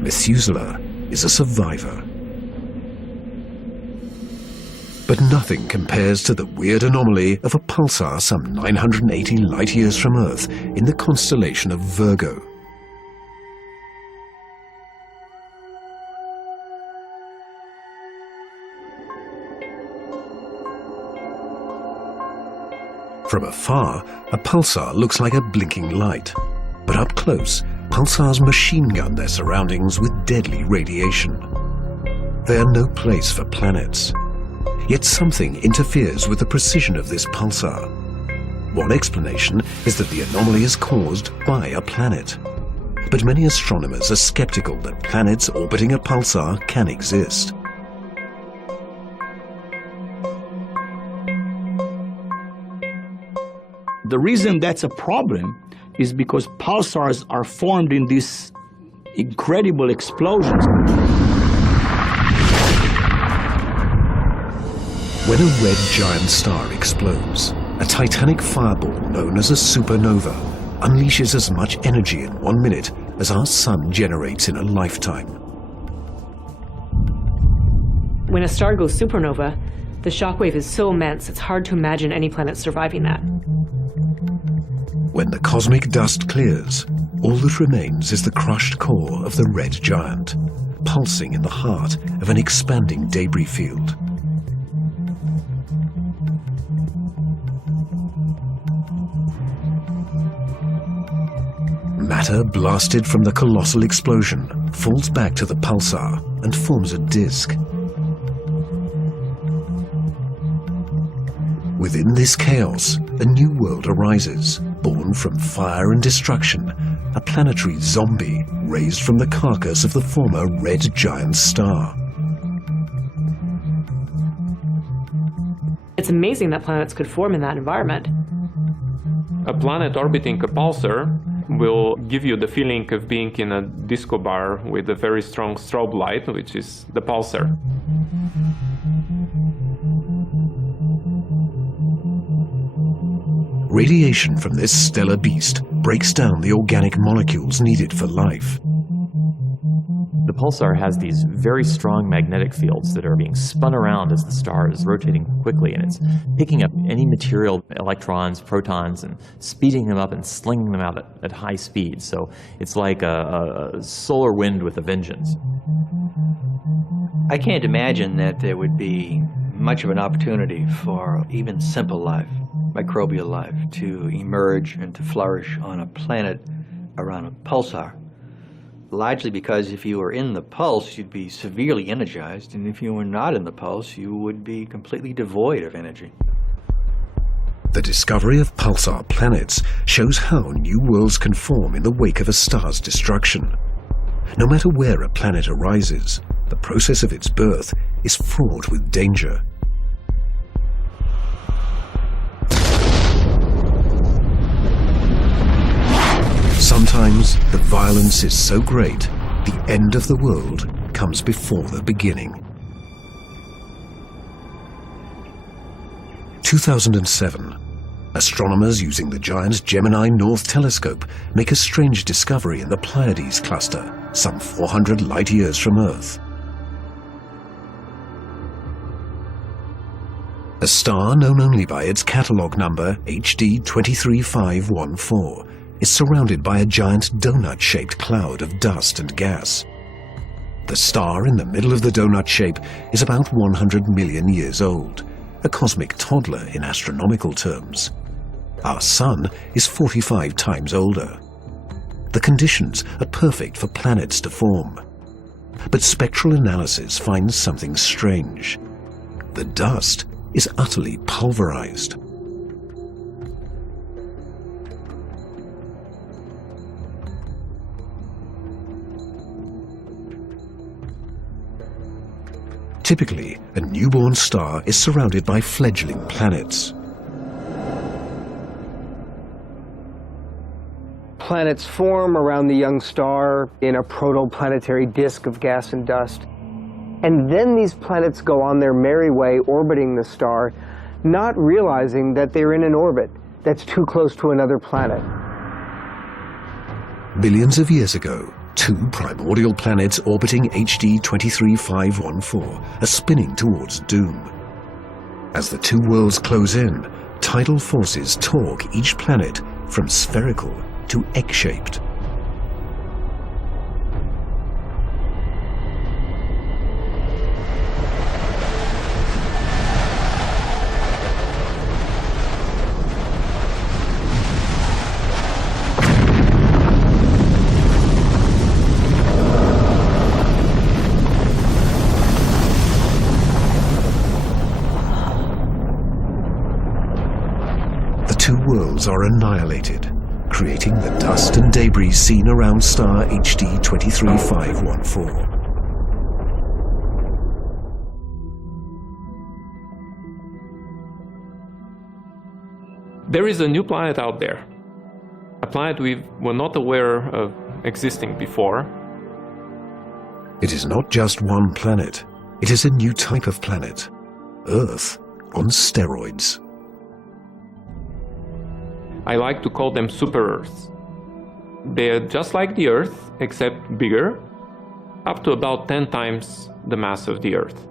Methuselah is a survivor. But nothing compares to the weird anomaly of a pulsar some 980 light-years from Earth in the constellation of Virgo. From afar, a pulsar looks like a blinking light, but up close, pulsars machine gun their surroundings with deadly radiation. They are no place for planets. Yet something interferes with the precision of this pulsar. One explanation is that the anomaly is caused by a planet. But many astronomers are skeptical that planets orbiting a pulsar can exist. The reason that's a problem is because pulsars are formed in these incredible explosions. When a red giant star explodes, a titanic fireball known as a supernova unleashes as much energy in 1 minute as our sun generates in a lifetime. When a star goes supernova, the shockwave is so immense it's hard to imagine any planet surviving that. When the cosmic dust clears, all that remains is the crushed core of the red giant, pulsing in the heart of an expanding debris field. Matter blasted from the colossal explosion falls back to the pulsar and forms a disk. Within this chaos, a new world arises, born from fire and destruction, a planetary zombie raised from the carcass of the former red giant star. It's amazing that planets could form in that environment. A planet orbiting a pulsar will give you the feeling of being in a disco bar with a very strong strobe light, which is the pulsar. Radiation from this stellar beast breaks down the organic molecules needed for life. The pulsar has these very strong magnetic fields that are being spun around as the star is rotating quickly, and it's picking up any material, electrons, protons, and speeding them up and slinging them out at high speed. So it's like a solar wind with a vengeance. I can't imagine that there would be much of an opportunity for even simple life, microbial life, to emerge and to flourish on a planet around a pulsar. Largely because if you were in the pulse, you'd be severely energized, and if you were not in the pulse, you would be completely devoid of energy. The discovery of pulsar planets shows how new worlds can form in the wake of a star's destruction. No matter where a planet arises, the process of its birth is fraught with danger. Sometimes the violence is so great, the end of the world comes before the beginning. 2007. Astronomers using the giant Gemini North Telescope make a strange discovery in the Pleiades cluster, some 400 light-years from Earth. A star known only by its catalogue number HD 23514 is surrounded by a giant donut-shaped cloud of dust and gas. The star in the middle of the donut shape is about 100 million years old, a cosmic toddler in astronomical terms. Our Sun is 45 times older. The conditions are perfect for planets to form. But spectral analysis finds something strange. The dust is utterly pulverized. Typically, a newborn star is surrounded by fledgling planets. Planets form around the young star in a protoplanetary disk of gas and dust. And then these planets go on their merry way orbiting the star, not realizing that they're in an orbit that's too close to another planet. Billions of years ago, two primordial planets orbiting HD 23514 are spinning towards doom. As the two worlds close in, tidal forces torque each planet from spherical to egg-shaped. The two worlds are annihilated, creating the dust and debris seen around star HD 23514. There is a new planet out there, a planet we were not aware of existing before. It is not just one planet, it is a new type of planet, Earth on steroids. I like to call them super-Earths. They're just like the Earth, except bigger, up to about 10 times the mass of the Earth.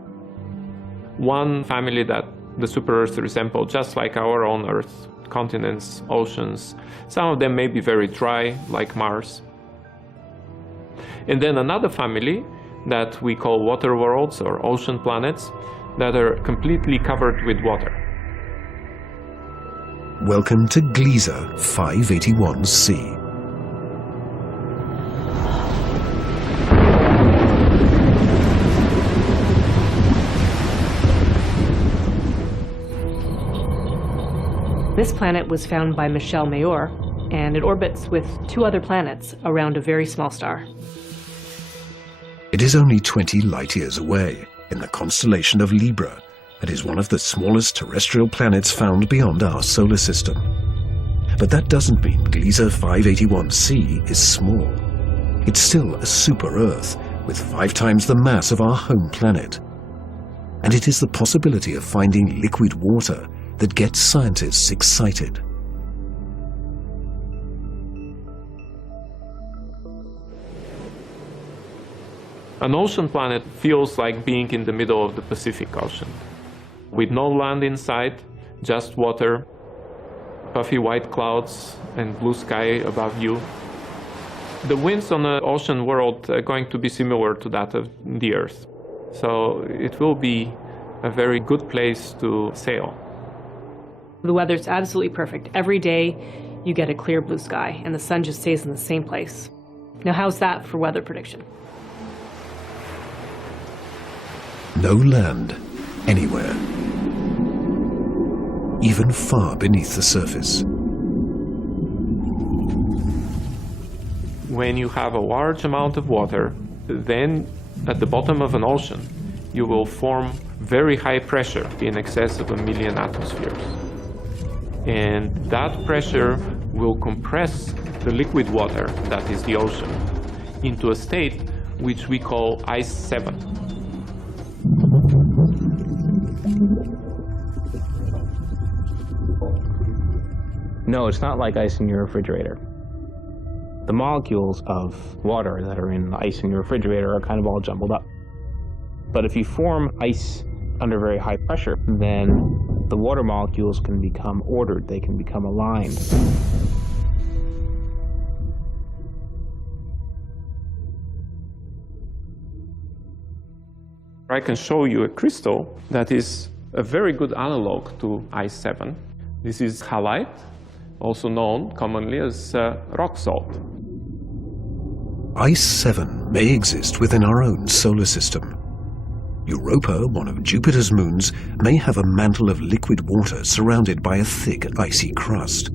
One family that the super-Earths resemble just like our own Earth, continents, oceans. Some of them may be very dry, like Mars. And then another family that we call water worlds or ocean planets that are completely covered with water. Welcome to Gliese 581c. This planet was found by Michel Mayor, and it orbits with two other planets around a very small star. It is only 20 light-years away in the constellation of Libra, and is one of the smallest terrestrial planets found beyond our solar system. But that doesn't mean Gliese 581c is small. It's still a super-Earth with 5 times the mass of our home planet. And it is the possibility of finding liquid water that gets scientists excited. An ocean planet feels like being in the middle of the Pacific Ocean, with no land in sight, just water, puffy white clouds, and blue sky above you. The winds on the ocean world are going to be similar to that of the Earth. So it will be a very good place to sail. The weather's absolutely perfect. Every day you get a clear blue sky and the sun just stays in the same place. Now how's that for weather prediction? No land anywhere, even far beneath the surface. When you have a large amount of water, then at the bottom of an ocean, you will form very high pressure in excess of 1 million atmospheres. And that pressure will compress the liquid water, that is the ocean, into a state which we call ice 7. No, it's not like ice in your refrigerator. The molecules of water that are in the ice in your refrigerator are kind of all jumbled up. But if you form ice under very high pressure, then the water molecules can become ordered, they can become aligned. I can show you a crystal that is a very good analog to ice 7. This is halite, also known commonly as rock salt. Ice 7 may exist within our own solar system. Europa, one of Jupiter's moons, may have a mantle of liquid water surrounded by a thick, icy crust.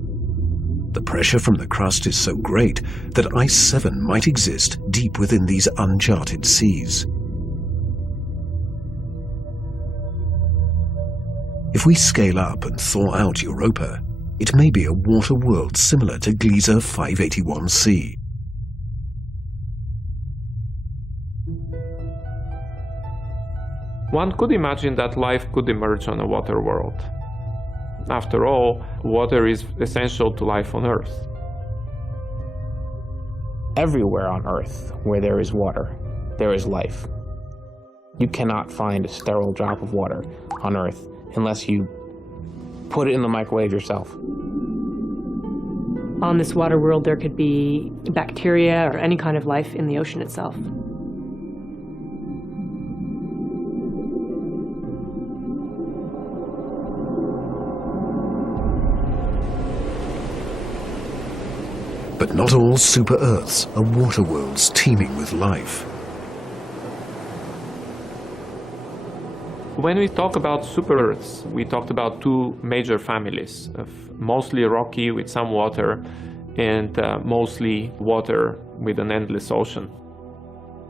The pressure from the crust is so great that Ice 7 might exist deep within these uncharted seas. If we scale up and thaw out Europa, it may be a water world similar to Gliese 581c. One could imagine that life could emerge on a water world. After all, water is essential to life on Earth. Everywhere on Earth where there is water, there is life. You cannot find a sterile drop of water on Earth unless you put it in the microwave yourself. On this water world, there could be bacteria or any kind of life in the ocean itself. But not all super-Earths are water worlds teeming with life. When we talk about super-Earths, we talked about two major families of mostly rocky with some water and mostly water with an endless ocean.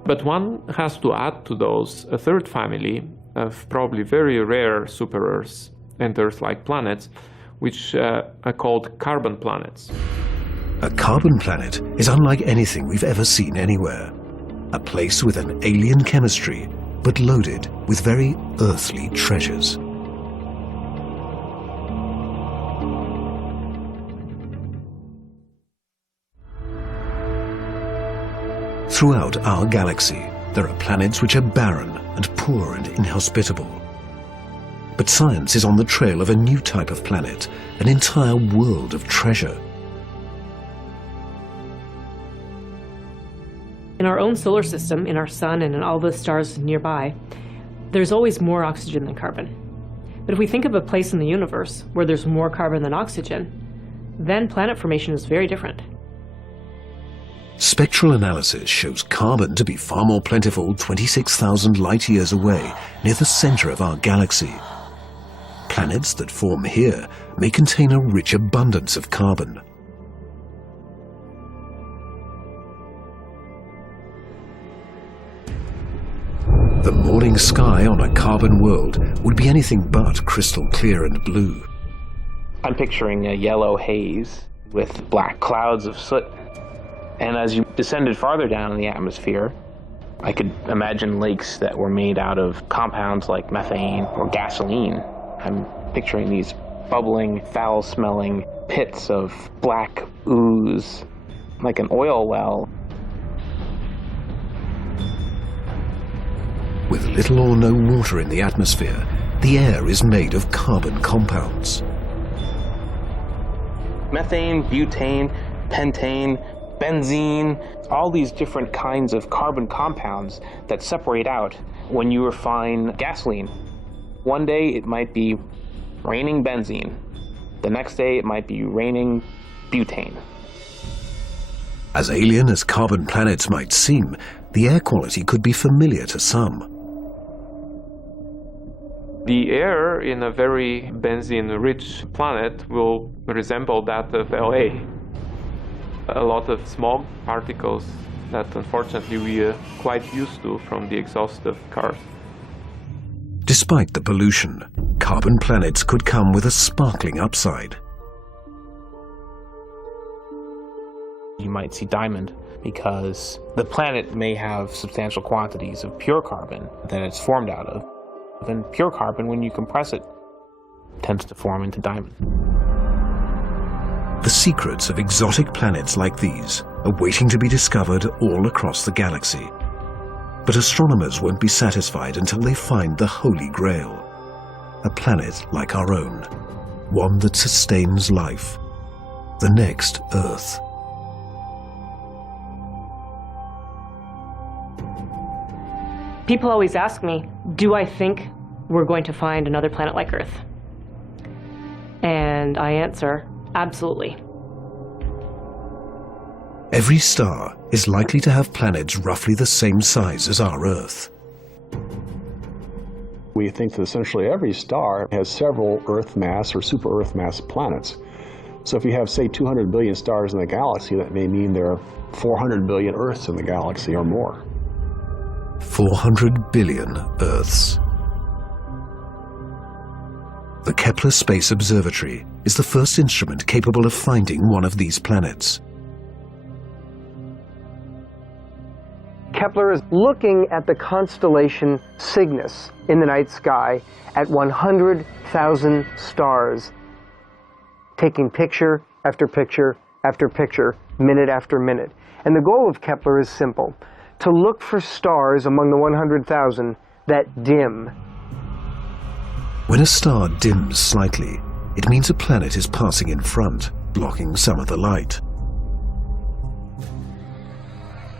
But one has to add to those a third family of probably very rare super-Earths and Earth-like planets, which are called carbon planets. A carbon planet is unlike anything we've ever seen anywhere. A place with an alien chemistry, but loaded with very earthly treasures. Throughout our galaxy, there are planets which are barren and poor and inhospitable. But science is on the trail of a new type of planet, an entire world of treasure. In our own solar system, in our sun and in all the stars nearby, there's always more oxygen than carbon. But if we think of a place in the universe where there's more carbon than oxygen, then planet formation is very different. Spectral analysis shows carbon to be far more plentiful 26,000 light-years away, near the center of our galaxy. Planets that form here may contain a rich abundance of carbon. The morning sky on a carbon world would be anything but crystal clear and blue. I'm picturing a yellow haze with black clouds of soot. And as you descended farther down in the atmosphere, I could imagine lakes that were made out of compounds like methane or gasoline. I'm picturing these bubbling, foul-smelling pits of black ooze, like an oil well. With little or no water in the atmosphere, the air is made of carbon compounds. Methane, butane, pentane, benzene, all these different kinds of carbon compounds that separate out when you refine gasoline. One day it might be raining benzene. The next day it might be raining butane. As alien as carbon planets might seem, the air quality could be familiar to some. The air in a very benzene-rich planet will resemble that of LA. A lot of smog particles that unfortunately we are quite used to from the exhaust of cars. Despite the pollution, carbon planets could come with a sparkling upside. You might see diamond because the planet may have substantial quantities of pure carbon that it's formed out of. And pure carbon, when you compress it, tends to form into diamond. The secrets of exotic planets like these are waiting to be discovered all across the galaxy. But astronomers won't be satisfied until they find the Holy Grail, a planet like our own, one that sustains life, the next Earth. People always ask me, do I think we're going to find another planet like Earth? And I answer, absolutely. Every star is likely to have planets roughly the same size as our Earth. We think that essentially every star has several Earth mass or super Earth mass planets. So if you have, say, 200 billion stars in the galaxy, that may mean there are 400 billion Earths in the galaxy or more. 400 billion Earths. The Kepler Space Observatory is the first instrument capable of finding one of these planets. Kepler is looking at the constellation Cygnus in the night sky at 100,000 stars, taking picture after picture after picture, minute after minute. And the goal of Kepler is simple: to look for stars among the 100,000 that dim. When a star dims slightly, it means a planet is passing in front, blocking some of the light.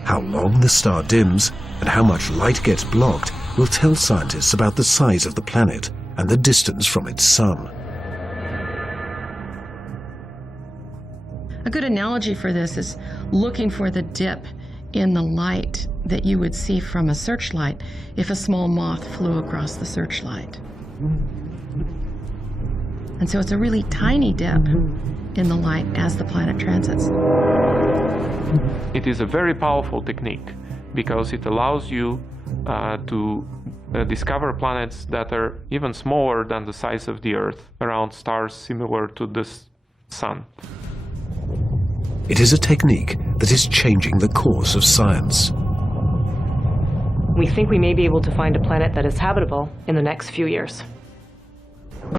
How long the star dims and how much light gets blocked will tell scientists about the size of the planet and the distance from its sun. A good analogy for this is looking for the dip in the light that you would see from a searchlight if a small moth flew across the searchlight. And so it's a really tiny dip in the light as the planet transits. It is a very powerful technique because it allows you to discover planets that are even smaller than the size of the Earth around stars similar to the Sun. It is a technique that is changing the course of science. We think we may be able to find a planet that is habitable in the next few years.